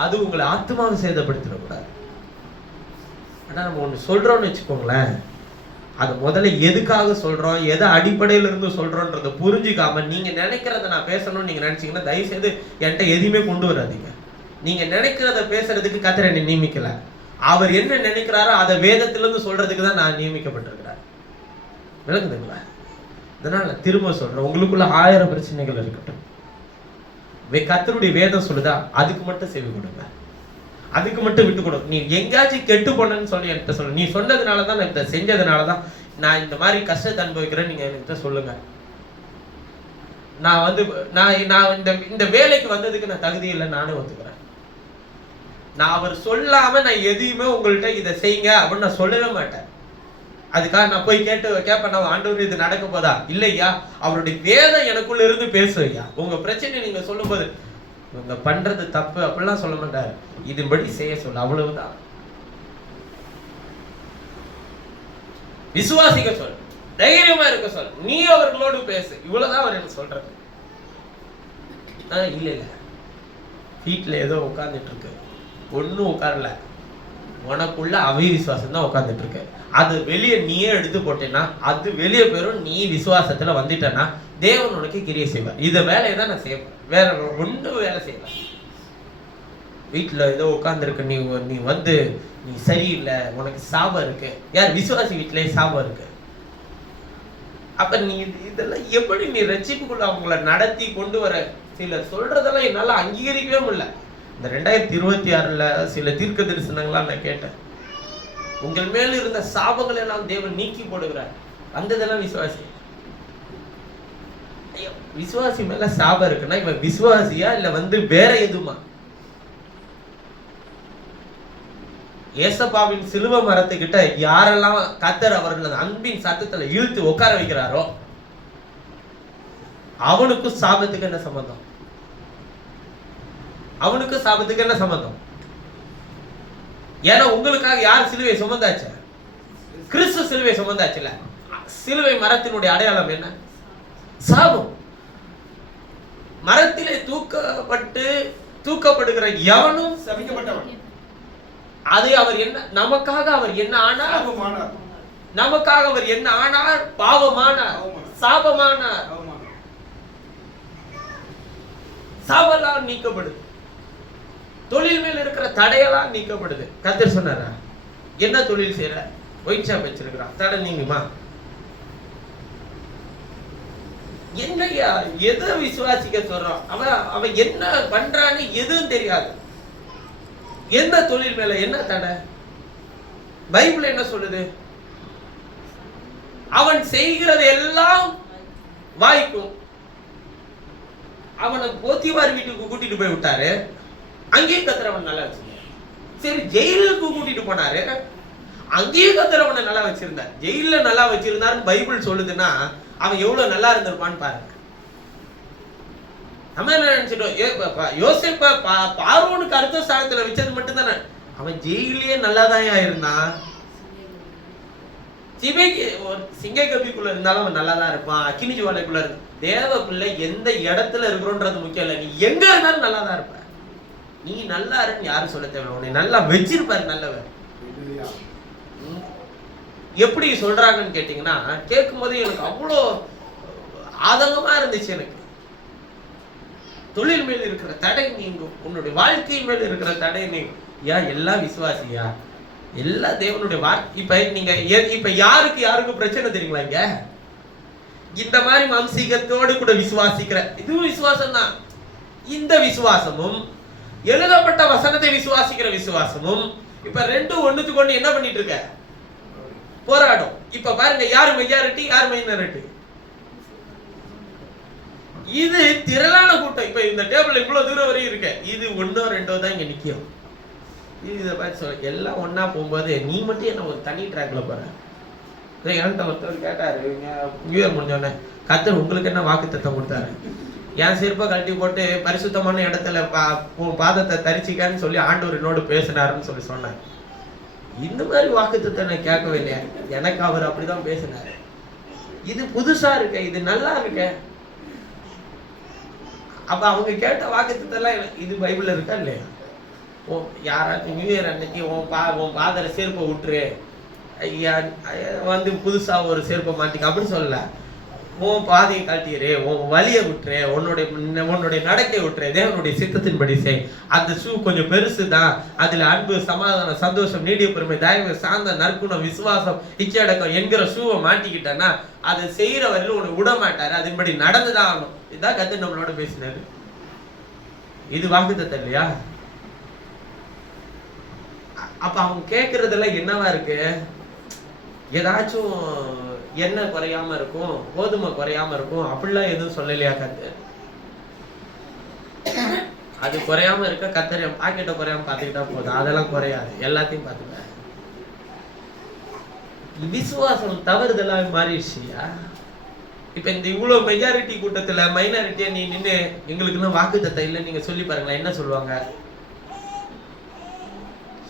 அது உங்களை ஆத்மாவை சேதப்படுத்திடக்கூடாது. ஆனா நம்ம ஒண்ணு சொல்றோம்னு வச்சுக்கோங்களேன், அது முதல்ல எதுக்காக சொல்றோம், எதை அடிப்படையில இருந்து சொல்றோன்றத புரிஞ்சுக்காம நீங்க நினைக்கிறத நான் பேசணும்னு நீங்க நினைச்சீங்கன்னா தயவு செய்து என்கிட்ட எதுவுமே கொண்டு வராதீங்க. நீங்க நினைக்கிறத பேசுறதுக்கு கர்த்தர் என்னை நியமிக்கல. அவர் என்ன நினைக்கிறாரோ அதை வேதத்திலிருந்து சொல்றதுக்கு தான் நான் நியமிக்கப்பட்டிருக்கிறேன். விளங்குதுங்களா? இதனால திரும்ப சொல்றேன், உங்களுக்குள்ள 1000 பிரச்சனைகள் இருக்கட்டும், கர்த்தருடைய வேதம் சொல்லுதா அதுக்கு மட்டும் செவி கொடுங்க, அதுக்கு மட்டும் விட்டு கொடுங்க. நீ எங்கேயாச்சும் கெட்டு போனன்னு சொல்லி என்கிட்ட சொல்லு. நீ சொன்னதுனாலதான், நான் இதை செஞ்சதுனாலதான் நான் இந்த மாதிரி கஷ்டத்தை அனுபவிக்கிறேன், நீங்க என்கிட்ட சொல்லுங்க. நான் வந்து நான் இந்த வேலைக்கு வந்ததுக்கு நான் தகுதி இல்லை, நானும் ஒத்துக்கிறேன். நான் அவர் சொல்லாம நான் எதையுமே உங்கள்கிட்ட இதை செய்யுங்க அப்படின்னு நான் சொல்லவே மாட்டேன். அதுக்காக நான் போய் கேட்பேன், ஆண்டவர் இது நடக்க போதா? இல்லையா, அவருடைய வேதம் எனக்குள்ள இருந்து பேசுவையா. உங்க பிரச்சனை நீங்க சொல்லும் போது இவங்க பண்றது தப்பு அப்படிலாம் சொல்ல மாட்டாரு, இதன்படி செய்ய சொல்ல, அவ்வளவுதான். விசுவாசிக்க சொல், தைரியமா இருக்க சொல், நீ அவர்களோடு பேசு, இவ்வளவுதான் அவர் எனக்கு சொல்றது. இல்ல இல்ல வீட்டுல ஏதோ உட்கார்ந்துட்டு இருக்கு, ஒன்னும் உட்காரல, உனக்குள்ள அவிசுவாசம் தான் உட்கார்ந்துட்டு இருக்கு. அது வெளியே நீயே எடுத்து போட்டேன்னா அது வெளியே போயிடும். நீ விசுவாசத்துல வந்துட்டேன்னா தேவன் உனக்கு கிரியை செய்வார். இந்த வேலையை தான் நான் செய்வேன், வேற ஒன்றும் வேலை செய்வேன். வீட்டுல ஏதோ உட்கார்ந்துருக்கு, நீ வந்து நீ சரியில்லை, உனக்கு சாபம் இருக்கு. யார்? விசுவாசி வீட்டிலேயே சாபம் இருக்கு. அப்ப நீ இதெல்லாம் எப்படி நீ ரட்சிப்புக்குள்ள அவங்கள நடத்தி கொண்டு வர? சிலர் சொல்றதெல்லாம் என்னால அங்கீகரிக்கவே முடியல. இந்த 2026ல சில தீர்க்க தரிசனங்களாம் நான் கேட்டேன். உங்கள் மேல இருந்த சாபங்கள் எல்லாம் தேவன் நீக்கி போடுகிறார். வந்ததெல்லாம் விசுவாசி. விசுவாசி மேல சாபம் இருக்குன்னா இவன் விசுவாசியா இல்ல வந்து வேற எதுமா? ஏசப்பாவின் சிலுவை மரத்துக்கிட்ட யாரெல்லாம் கர்த்தர் அவர்கள் அன்பின் சத்தத்துல இழுத்து உட்கார வைக்கிறாரோ அவனுக்கும் சாபத்துக்கு என்ன சம்பந்தம்? அவனுக்கு சாபத்துக்கு என்ன சம்பந்தம்? ஏன்னா உங்களுக்காக யார் சிலுவை சுமந்தாச்சு? கிறிஸ்து சிலுவை சுமந்தாச்சுல. சிலுவை மரத்தினுடைய அடையாளம் என்ன? சாபம். மரத்திலே தூக்கப்படுகிற எவனும் சபிக்கப்பட்டவன். அது அவர் என்ன, நமக்காக அவர் என்ன ஆனார்? நமக்காக அவர் என்ன ஆனார்? பாவமானார், சாபமானார். சாபெல்லாம் நீக்கப்படுது, தொழில் மேல இருக்கிற தடையெல்லாம் நீக்கப்படுது. கர்த்தர் சொன்னாரா? என்ன தொழில் செய்யற? ஒயிட் ஷாப் வச்சிருக்கிறான், தடை நீங்குமா? என்னையா எதை விசுவாசிக்க சொல்றான்? அவன் என்ன பண்றான்னு எதுவும் தெரியாது. எந்த தொழில் மேல என்ன தடை? பைபிள் என்ன சொல்லுது? அவன் செய்கிறது எல்லாம் வாய்க்கும். அவனை போத்திபார் வீட்டுக்கு கூட்டிட்டு போய் விட்டாரு, அங்கேயும் கத்திரவன் நல்லா வச்சிருந்தார். சரி, ஜெயிலுக்கு கூட்டிட்டு போனாரு, அங்கேயும் கத்திரவனை நல்லா வச்சிருந்தார். ஜெயில நல்லா வச்சிருந்தாருன்னு பைபிள் சொல்லுதுன்னா அவன் எவ்வளவு நல்லா இருந்திருப்பான்னு பாருங்க. நம்ம என்ன நினைச்சிட்டோம், யோசேப்ப பார்வோனுக்கு அடுத்த ஸ்தானத்துல வச்சது மட்டும் தானே. அவன் ஜெயிலே நல்லாதான் இருந்தான். சிங்க கபிக்குள்ள இருந்தாலும் அவன் நல்லாதான் இருப்பான். அக்கினி ஜுவாலைக்குள்ள இருக்கு. தேவ பிள்ளை எந்த இடத்துல இருக்கிறோன்றது முக்கியம் இல்லை, நீ எங்க இருந்தாலும் நல்லாதான் இருப்ப. நீ நல்லா இருன்னு யாரும் சொல்ல தேவை, உன்னை நல்லா வச்சிருப்பாரு நல்லவர். எப்படி சொல்றாங்கன்னு கேட்டீங்கன்னா, கேட்கும் போது எனக்கு அவ்வளோ ஆதங்கமா இருந்துச்சு. எனக்கு தொழில் மேல் இருக்கிற தடை நீங்கும், உன்னுடைய வாழ்க்கை மேல் இருக்கிற தடை நீங்கும். ஏன் எல்லாம் விசுவாசியா, எல்லா தேவனுடைய வார்த்தை. இப்ப யாருக்கு பிரச்சனை தெரியுங்களா? இங்க இந்த மாதிரி மாம்சீகத்தோடு கூட விசுவாசிக்கிற இதுவும் விசுவாசம் தான். இந்த விசுவாசமும் எழுதப்பட்ட வசனத்தை விசுவாசிக்கிற விசுவாசமும் இப்ப ரெண்டும் ஒண்ணுத்துக்கு ஒண்ணு என்ன பண்ணிட்டு இருக்க, போராடும். இப்ப பாருங்க, யாரு மெஜாரிட்டி யாரு மைனாரிட்டி? இது திரளான கூட்டம். இப்ப இந்த டேபிள் இவ்வளவு தூரம் வரையும் இருக்க, இது ஒன்னோ ரெண்டோ தான் இங்க நிக்கும். இதை பார்த்து சொல்ல எல்லாம் ஒன்னா போகும்போது நீ மட்டும் என்ன ஒரு தனி ட்ராக்ல போற. என்கிட்ட ஒருத்தர் கேட்டாரு, நியூ இயர் முடிஞ்சோடனே, கர்த்தர் உங்களுக்கு என்ன வாக்குத்தத்தம் கொடுத்தாரு? என் செருப்பை கழட்டி போட்டு பரிசுத்தமான இடத்துல பாதத்தை தரிச்சிக்கான்னு சொல்லி ஆண்டவர் என்னோடு பேசினாருன்னு சொல்லி சொன்னார். இந்த மாதிரி வாக்குத்தத்தை நான் கேட்கவே இல்லையா. எனக்கு அவர் அப்படிதான் பேசினாரு. இது புதுசா இருக்க, இது நல்லா இருக்க. அப்ப அவங்க கேட்ட வாக்குத்தத்தெல்லாம் இது பைபிள்ல இருக்கா இல்லையா? யாராச்சும் நியூ இயர் அன்னைக்கு உன் பாதரை செருப்பை விட்டுரு, வந்து புதுசா ஒரு செருப்பை மாட்டிக்க அப்படின்னு சொல்லல. உன் பாதையை காட்டிடு, உன் வலியை விட்டுரு, உன்னுடைய நடக்கை விட்டுரு, தேவனுடைய சித்தத்தின்படி செய். அந்த ஷூ கொஞ்சம் பெருசு தான், அதுல அன்பு, சமாதானம், சந்தோஷம், நீடிய பொறுமை, தயவு, சாந்த, நற்குணம், விசுவாசம், இச்சடக்கம் என்கிற ஷூவை மாட்டிக்கிட்டேன்னா அதை செய்யற வரையிலும் உனக்கு விட மாட்டாரு. அதன்படி நடந்துதான் ஆகணும். இதுதான் கத்து நம்மளோட பேசினாரு. இது வாக்குத்தத்தம் இல்லையா? அப்ப அவங்க கேட்கறதெல்லாம் என்னவா இருக்கு? ஏதாச்சும் எண்ணெய் குறையாம இருக்கும், கோதுமை குறையாம இருக்கும், அப்படிலாம் எதுவும் சொல்லலையா கத்து? அது குறையாம இருக்க கத்தரி பாக்கெட்டை குறையாம பாத்துக்கிட்டா போதும், அதெல்லாம் குறையாது, எல்லாத்தையும் பாத்துக்க. விசுவாசம் தவறுதெல்லாம் மாறிடுச்சியா? இப்ப இந்த இவ்வளவு மெஜாரிட்டி கூட்டத்துல மைனாரிட்டியா நீ நின்று எங்களுக்குன்னு வாக்குத்தத்தம் இல்லை நீங்க சொல்லி பாருங்களேன், என்ன சொல்லுவாங்க?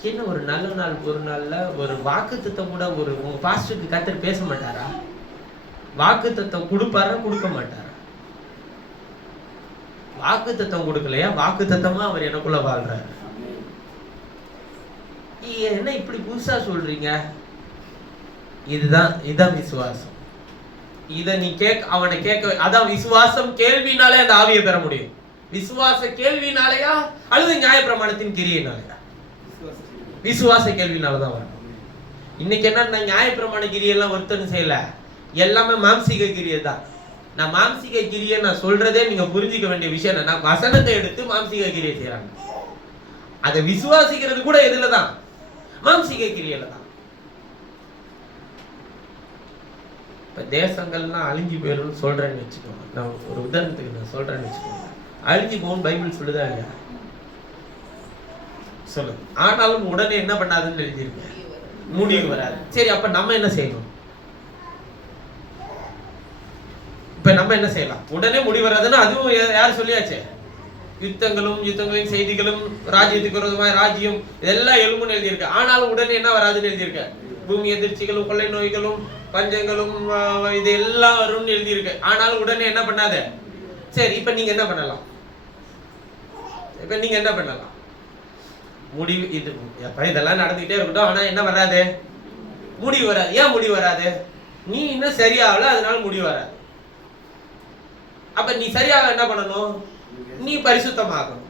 என்ன ஒரு நல்ல நாள் ஒரு நாள்ல ஒரு வாக்குத்தத்தம் கூட ஒரு உங்க பாஸ்டருக்கு கத்தர் பேச மாட்டாரா? வாக்குத்தத்தம் கொடுப்பாரா கொடுக்க மாட்டாரா? வாக்குத்தத்தம் கொடுக்கலையா? வாக்குத்தத்தமா அவர் எனக்குள்ள வாழ்றாரு. என்ன இப்படி புதுசா சொல்றீங்க? இதுதான் விசுவாசம். இத நீ அவனை கேட்க, அதான் விசுவாசம். கேள்வினாலே அந்த ஆவியை பெற முடியும். விசுவாச கேள்வினாலயா அல்லது நியாயப்பிரமாணத்தின் கிரியையினாலயா? விசுவாச கேள்வினாலதான் வரும். இன்னைக்கு என்ன, நியாயப்பிரமாண கிரியெல்லாம் ஒருத்தனும் செய்யல, எல்லாமே மாம்சீக கிரியை தான். நான் மாம்சீக கிரியை நான் சொல்றதே நீங்க புரிஞ்சுக்க வேண்டிய விஷயம் என்ன, வசனத்தை எடுத்து மாம்சீக கிரியை செய்யறாங்க. அதை விசுவாசிக்கிறது கூட எதுலதான்? மாம்சீக கிரியையில தான். இப்ப தேசங்கள்லாம் அழிஞ்சு போயிடும் சொல்றேன்னு வச்சுக்கோங்க. நான் ஒரு உதாரணத்துக்கு நான் சொல்றேன்னு வச்சுக்கோங்க. அழிஞ்சு போகும் பைபிள் சொல்லுதா இல்லையா? சொல்லுங்க. ஆனாலும் உடனே என்ன பண்ணாதுன்னு எழுதியிருக்கு, முடிவு வராது. சரி, அப்ப நம்ம என்ன செய்யணும்? இப்ப நம்ம என்ன செய்யலாம்? உடனே முடிவு வராதுன்னா அதுவும் யார் சொல்லியாச்சு? யுத்தங்களின் செய்திகளும், ராஜ்யத்துக்கு விரோதமாக ராஜ்யம், இதெல்லாம் எழுமுன்னு எழுதியிருக்கு. ஆனாலும் உடனே என்ன வராதுன்னு எழுதியிருக்க, பூமி எதிர்ச்சிகளும், கொள்ளை நோய்களும், பஞ்சங்களும், இது எல்லாம் வரும்னு எழுதியிருக்கு. ஆனாலும் உடனே என்ன பண்ணாத. சரி, இப்ப நீங்க என்ன பண்ணலாம்? முடிவு இது இதெல்லாம் நடந்துகிட்டே இருக்கட்டும், ஆனா என்ன வராது? முடிவு வராது. ஏன் முடிவு வராது? நீ இன்னும் சரியாகல, அதனால முடிவு வராது. அப்ப நீ சரியாக என்ன பண்ணணும்? நீ பரிசுத்தமாகணும்,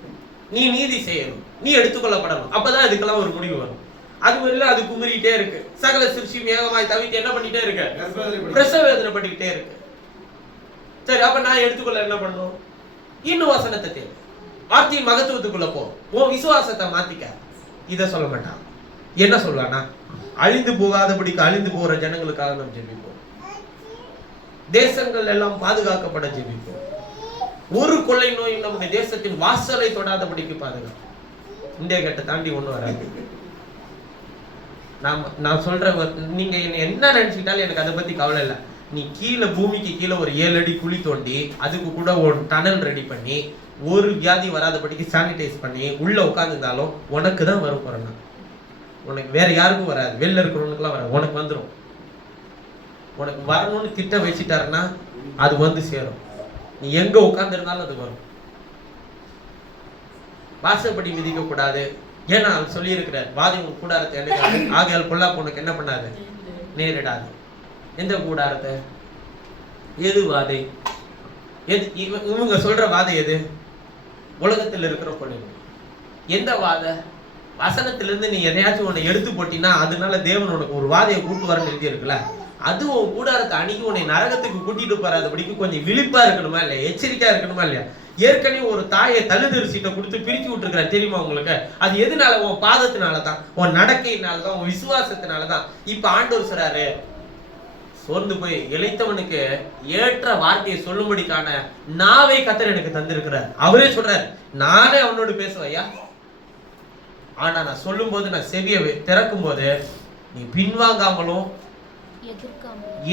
நீ நீதி செய்யணும், நீ எடுத்துக்கொள்ளப்படணும். அப்பதான் இதுக்கெல்லாம் ஒரு முடிவு வரும். அது வரையில அது குமுறிட்டே இருக்கு. சகல சிருஷ்டி மேகமாய் தவித்து என்ன பண்ணிட்டே இருக்கு? பிரசவ வேதனை பண்ணிக்கிட்டே இருக்கு. சரி, அப்ப நான் எடுத்துக்கொள்ள என்ன பண்ணணும்? இன்னும் வசனத்தை தேவை, வார்த்தையின் மகத்துவத்துக்குள்ள போ, உன் விசுவாசத்தை மாத்திக்க. இத சொல்ல மாட்டான். என்ன சொல்லுவானா? அழிந்து போகாதபடிக்கு அழிந்து போற ஜனங்களுக்காக நாம் ஜெபிப்போம். தேசங்கள் எல்லாம் பாதுகாக்கப்பட ஜெபிப்போம். ஒரு கொள்ளை நோய் நம்முடைய தேசத்தின் வாசலை தொடாதபடிக்கு பாதுகாப்பு. இந்தியா கேட்ட தாண்டி ஒண்ணு வராது. நான் சொல்ற, நீங்க என்ன நினைச்சுக்கிட்டாலும் எனக்கு அதை பத்தி கவலை இல்லை. நீ கீழே பூமிக்கு கீழே ஒரு 7 அடி குழி தோண்டி அதுக்கு கூட ஒரு டனல் ரெடி பண்ணி ஒரு வியாதி வராதபடிக்கு சானிடைஸ் பண்ணி உள்ள உட்காந்துருந்தாலும் உனக்கு தான் வரும் கொரோனா. உனக்கு வேற யாருக்கும் வராது. வெளில இருக்கிறவனுக்குலாம் வராது, உனக்கு வந்துடும். உனக்கு வரணும்னு திட்டம் வச்சுட்டாருன்னா அது வந்து சேரும். நீ எங்க உட்கார்ந்துருந்தாலும் அது வரும். வாசப்படி மிதிக்க கூடாது. ஏன்னா அவர் சொல்லி இருக்கிறார், வாதி உன் கூடாரத்தை என்ன ஆகையால் பொல்லாப்பு உனக்கு என்ன பண்ணாது, நேரிடாது. எந்த கூடாரத்தை? எது வாதை? எது இவங்க சொல்ற வாதை? எது? உலகத்தில் இருக்கிற கொள்ளை. எந்த வாத? வசனத்திலிருந்து நீ எதையாச்சும் உன்னை எடுத்து போட்டினா அதனால தேவன் உனக்கு ஒரு வாதையை கூட்டு வரன்னு எழுதி இருக்குல்ல, அது உன் கூடாரத்தை அணுகி உன்னை நரகத்துக்கு கூட்டிட்டு போறாதபடிக்கு கொஞ்சம் விழிப்பா இருக்கணுமா இல்லையா, எச்சரிக்கையா இருக்கணுமா இல்லையா? ஏற்கனவே ஒரு தாயை தள்ளுதரிசிட்ட கொடுத்து பிரிச்சு விட்டுருக்கிற, தெரியுமா உங்களுக்கு? அது எதுனால? உன் பாதத்தினாலதான், உன் நடக்கையினாலதான், உன் விசுவாசத்தினாலதான். இப்ப ஆண்டவர் சொல்றாரு, சோர்ந்து போய் இளைத்தவனுக்கு ஏற்ற வார்த்தையை சொல்லும்படிக்கான நாவை கர்த்தர் எனக்கு தந்திருக்கிறார். அவரே சொல்றார், நானே அவனோடு பேசுவையா, ஆனா நான் சொல்லும் போது, நான் செவியை திறக்கும் போது நீ பின்வாங்காமலும்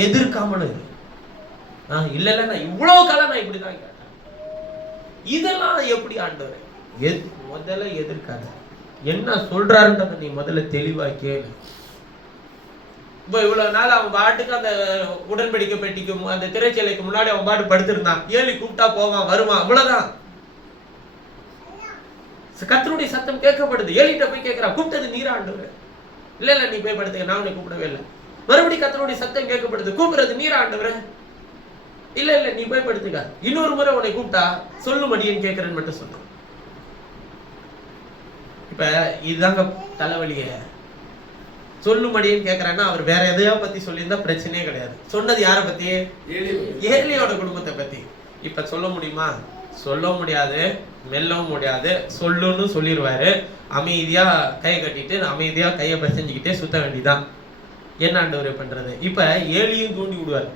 எதிர்க்காமலும். இல்ல இல்ல, நான் இவ்வளவு காலம் நான் இப்படிதான் கேட்டேன். இதெல்லாம் எப்படி ஆண்டவர்? முதல்ல எதிர்க்காத. என்ன சொல்றாருன்றத நீ முதல்ல தெளிவா கேளு. இப்போ இவ்வளவு நாள் அவன் பாட்டுக்கு அந்த உடன்படிக்கை பெட்டிக்கு அந்த திரைச்சலைக்கு முன்னாடி அவன் பாட்டு படுத்திருந்தான். ஏழி கூப்பிட்டா போவான், வருவான், அவ்வளவுதான். கர்த்தருடைய சத்தம் கேட்கப்படுது. ஏழிட்ட போய் கேட்கிறான், கூப்பிட்டது நீரா ஆண்டவர்? இல்ல இல்ல, நீ போய் படுத்துக்க, நான் உன்னை கூப்பிடவே இல்லை. மறுபடியும் கர்த்தருடைய சத்தம் கேட்கப்படுது, கூப்பிடுறது நீரா ஆண்டவர்? இல்ல இல்ல, நீ போய் படுத்துக்க. இன்னொரு முறை உன்னை கூப்பிட்டா சொல்லும்படின்னு கேட்கிறேன்னு மட்டும் சொல்லு. இப்ப இதுதாங்க தலைவலிய. சொல்லும்படின்னு கேட்கறான்னா அவர் வேற எதையோ பத்தி சொல்லியிருந்தா பிரச்சனையே கிடையாது. சொன்னது யார பத்தி? ஏலியோட குடும்பத்தை பத்தி. இப்ப சொல்ல முடியுமா? சொல்ல முடியாது, மெல்லவும் முடியாது. சொல்லுன்னு சொல்லிடுவாரு. அமைதியா கை கட்டிட்டு அமைதியா கையை பசஞ்சுக்கிட்டே சுத்த வேண்டிதான். என்ன ஆண்டவர் பண்றது? இப்ப ஏலியும் தூண்டி விடுவாரு.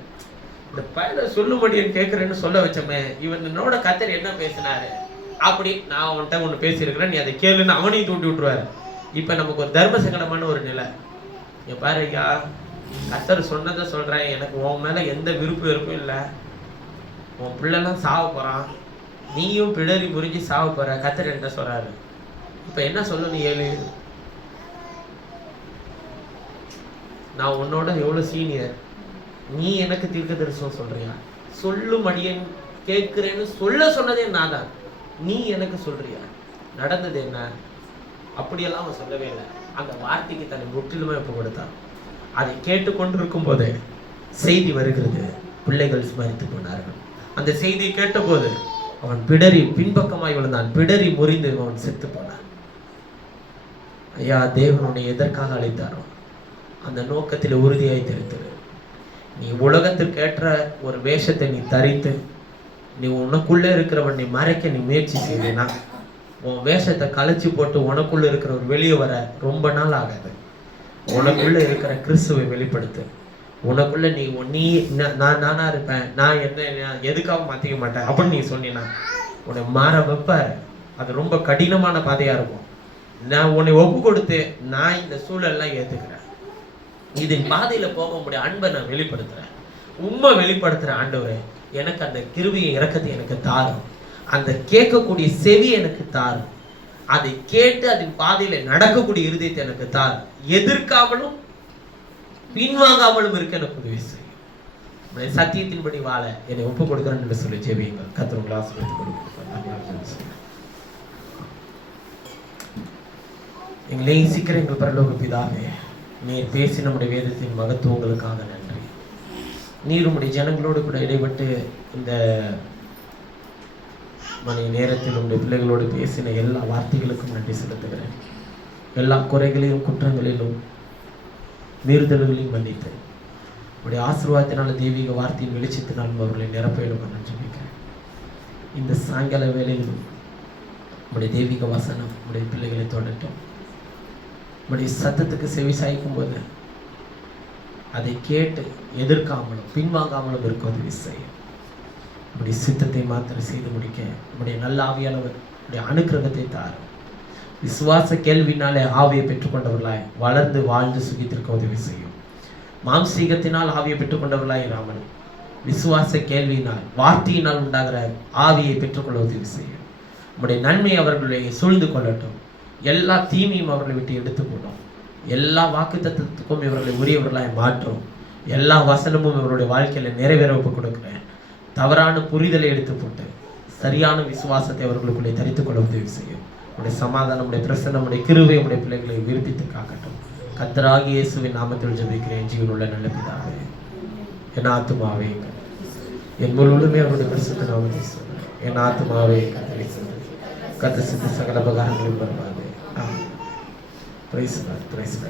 இந்த பையனை சொல்லும்படின்னு கேட்கறேன்னு சொல்ல வச்சோமே, இவனோட கர்த்தர் என்ன பேசினாரு அப்படி நான் அவன்கிட்ட ஒண்ணு பேசியிருக்கிறேன், நீ அதை கேளுன்னு அவனையும் தூண்டி விட்டுருவாரு. இப்ப நமக்கு ஒரு தர்ம சங்கடமான ஒரு நிலை. பாரு ஐயா, கர்த்தர் சொன்னதை சொல்றேன், எனக்கு உன் மேல எந்த விருப்பம் வெறுப்பும் இல்லை. உன் பிள்ளைலாம் சாவ போறான், நீயும் பிடரி முறிஞ்சு சாவ போற. கர்த்தர் என்ன சொல்றாரு? இப்ப என்ன சொல்லணும்? ஏழு, நான் உன்னோட எவ்வளவு சீனியர், நீ எனக்கு தீர்க்க தரிசனம் சொல்றியா? சொல்லும்படியன் கேட்கிறேன்னு சொன்னதே நான் தான், நீ எனக்கு சொல்றியா? நடந்தது என்ன? அப்படியெல்லாம் அவன் சொல்லவே இல்லை. அந்த வார்த்தைக்கு தன்னை முற்றிலுமே ஒப்பு கொடுத்தான். அதை கேட்டுக்கொண்டு இருக்கும் போது செய்தி வருகிறது, பிள்ளைகள் ஸ்மரித்து போனார்கள். அந்த செய்தியை கேட்டபோது அவன் பிடரி பின்பக்கமாய் விழுந்தான், பிடரி முறிந்து அவன் செத்து போனான். ஐயா, தேவனுடைய எதற்காக அழைத்தாரோ அந்த நோக்கத்தில் உறுதியாய் தெரித்தது. நீ உலகத்திற்கு ஏற்ற ஒரு வேஷத்தை நீ தரித்து நீ உனக்குள்ளே இருக்கிறவன் நீ மறைக்க நீ முயற்சி செய்தீனா, உன் வேஷத்தை கலைச்சி போட்டு உனக்குள்ள இருக்கிற ஒரு வெளியே வர ரொம்ப நாள் ஆகாது. உனக்குள்ள இருக்கிற கிறிஸ்துவை வெளிப்படுத்து. உனக்குள்ள நீ நானா இருப்பேன், நான் என்ன எதுக்காக மாத்திக்க மாட்டேன் அப்படின்னு நீ சொன்னீன்னா உன்னை மாற வைப்பாரு. அது ரொம்ப கடினமான பாதையா இருக்கும். நான் உன்னை ஒப்பு கொடுத்து நான் இந்த சூழல்லாம் ஏத்துக்கிறேன், இதன் பாதையில போக முடியும், அன்பை நான் வெளிப்படுத்துறேன், உண்மை வெளிப்படுத்துறேன். ஆண்டவரே, எனக்கு அந்த கிருபையை இரக்கத்தை எனக்கு தாரும், அந்த கேட்கக்கூடிய செவி எனக்கு தார், அதை கேட்டு அதன் பாதையில நடக்கக்கூடிய இருதயத்தை எனக்கு தார், எதிர்க்காமலும் பின்வாங்காமலும் இருக்க எனக்கு உதவி செய்யும், சத்தியத்தின்படி வாழ என்னை ஒப்பு கொடுக்கிறேன் என்று சொல்லி ஜெபியுங்கள். கர்த்தர் உங்களை ஆசீர்வதித்து கொடுப்பார். எங்களை நேசிக்கிற எங்கள் பரலோக பிதாவே, நீர் பேசி நம்முடைய வேதத்தின் மகத்துவங்களுக்காக நன்றி. நீர் உம்முடைய ஜனங்களோடு கூட இடைப்பட்டு இந்த மணி நேரத்தில் உங்களுடைய பிள்ளைகளோடு பேசின எல்லா வார்த்தைகளுக்கும் நன்றி செலுத்துகிறேன். எல்லா குறைகளையும் குற்றங்களிலும் மீறுதல்களையும் மன்னித்து உடைய ஆசீர்வாதத்தினால தெய்வீக வார்த்தையின் வெளிச்சத்தினாலும் அவர்களை நிரப்ப வேண்டும் நான் ஜெபிக்கிறேன். இந்த சாயங்கால வேளையில் உடைய தெய்வீக வசனம் உடைய பிள்ளைகளை தொடட்டும். உடைய சத்தத்துக்கு செவி சாய்க்கும் போது அதை கேட்டு எதிர்க்காமலும் பின்வாங்காமலும் இருக்க உதவி செய்யும். உடைய சித்தத்தை மாத்திரம் செய்து முடிக்க உடைய நல்ல ஆவியானவர் உடைய அனுக்கிரகத்தை தாரும். விசுவாச கேள்வினாலே ஆவியை பெற்றுக்கொண்டவர்களாய் வளர்ந்து வாழ்ந்து சுகித்திருக்க உதவி செய்யும். மாம்சீகத்தினால் ஆவியை பெற்றுக்கொண்டவர்களாய் இராமல் விசுவாச கேள்வியினால் வார்த்தையினால் உண்டாகிற ஆவியை பெற்றுக்கொள்ள உதவி செய்யும். உடைய நன்மை அவர்களை சூழ்ந்து கொள்ளட்டும். எல்லா தீமையும் அவர்களை விட்டு எடுத்து போடும். எல்லா வாக்குத்தத்தத்துக்கும் இவர்களை உரியவர்களாய் மாற்றும். எல்லா வசனமும் இவருடைய வாழ்க்கையில நிறைவேற ஒப்புக் கொடுக்கிறேன். தவறான புரிதலை எடுத்து போட்டு சரியான விசுவாசத்தை அவர்களுக்குள்ளே தரித்துக் கொள்ள உதவி செய்யும். உடைய சமாதானம், உடைய பிரசன்னம், உடைய கிருபை உடைய பிள்ளைகளை விருப்பித்து காக்கட்டும். கர்த்தராகிய இயேசுவின் நாமத்தில் ஜெபிக்கிறேன் ஜீவனுள்ள நல்ல பிதாவே. என் ஆத்துமாவே என் முழுவதுமே அவருடைய பரிசுத்த நாமத்தை சொல்றேன். என் ஆத்துமாவே கர்த்தரை சொல்றேன். கர்த்தர் சித்த சகல உபகாரங்களும் வருவாங்க. Praise God, praise God.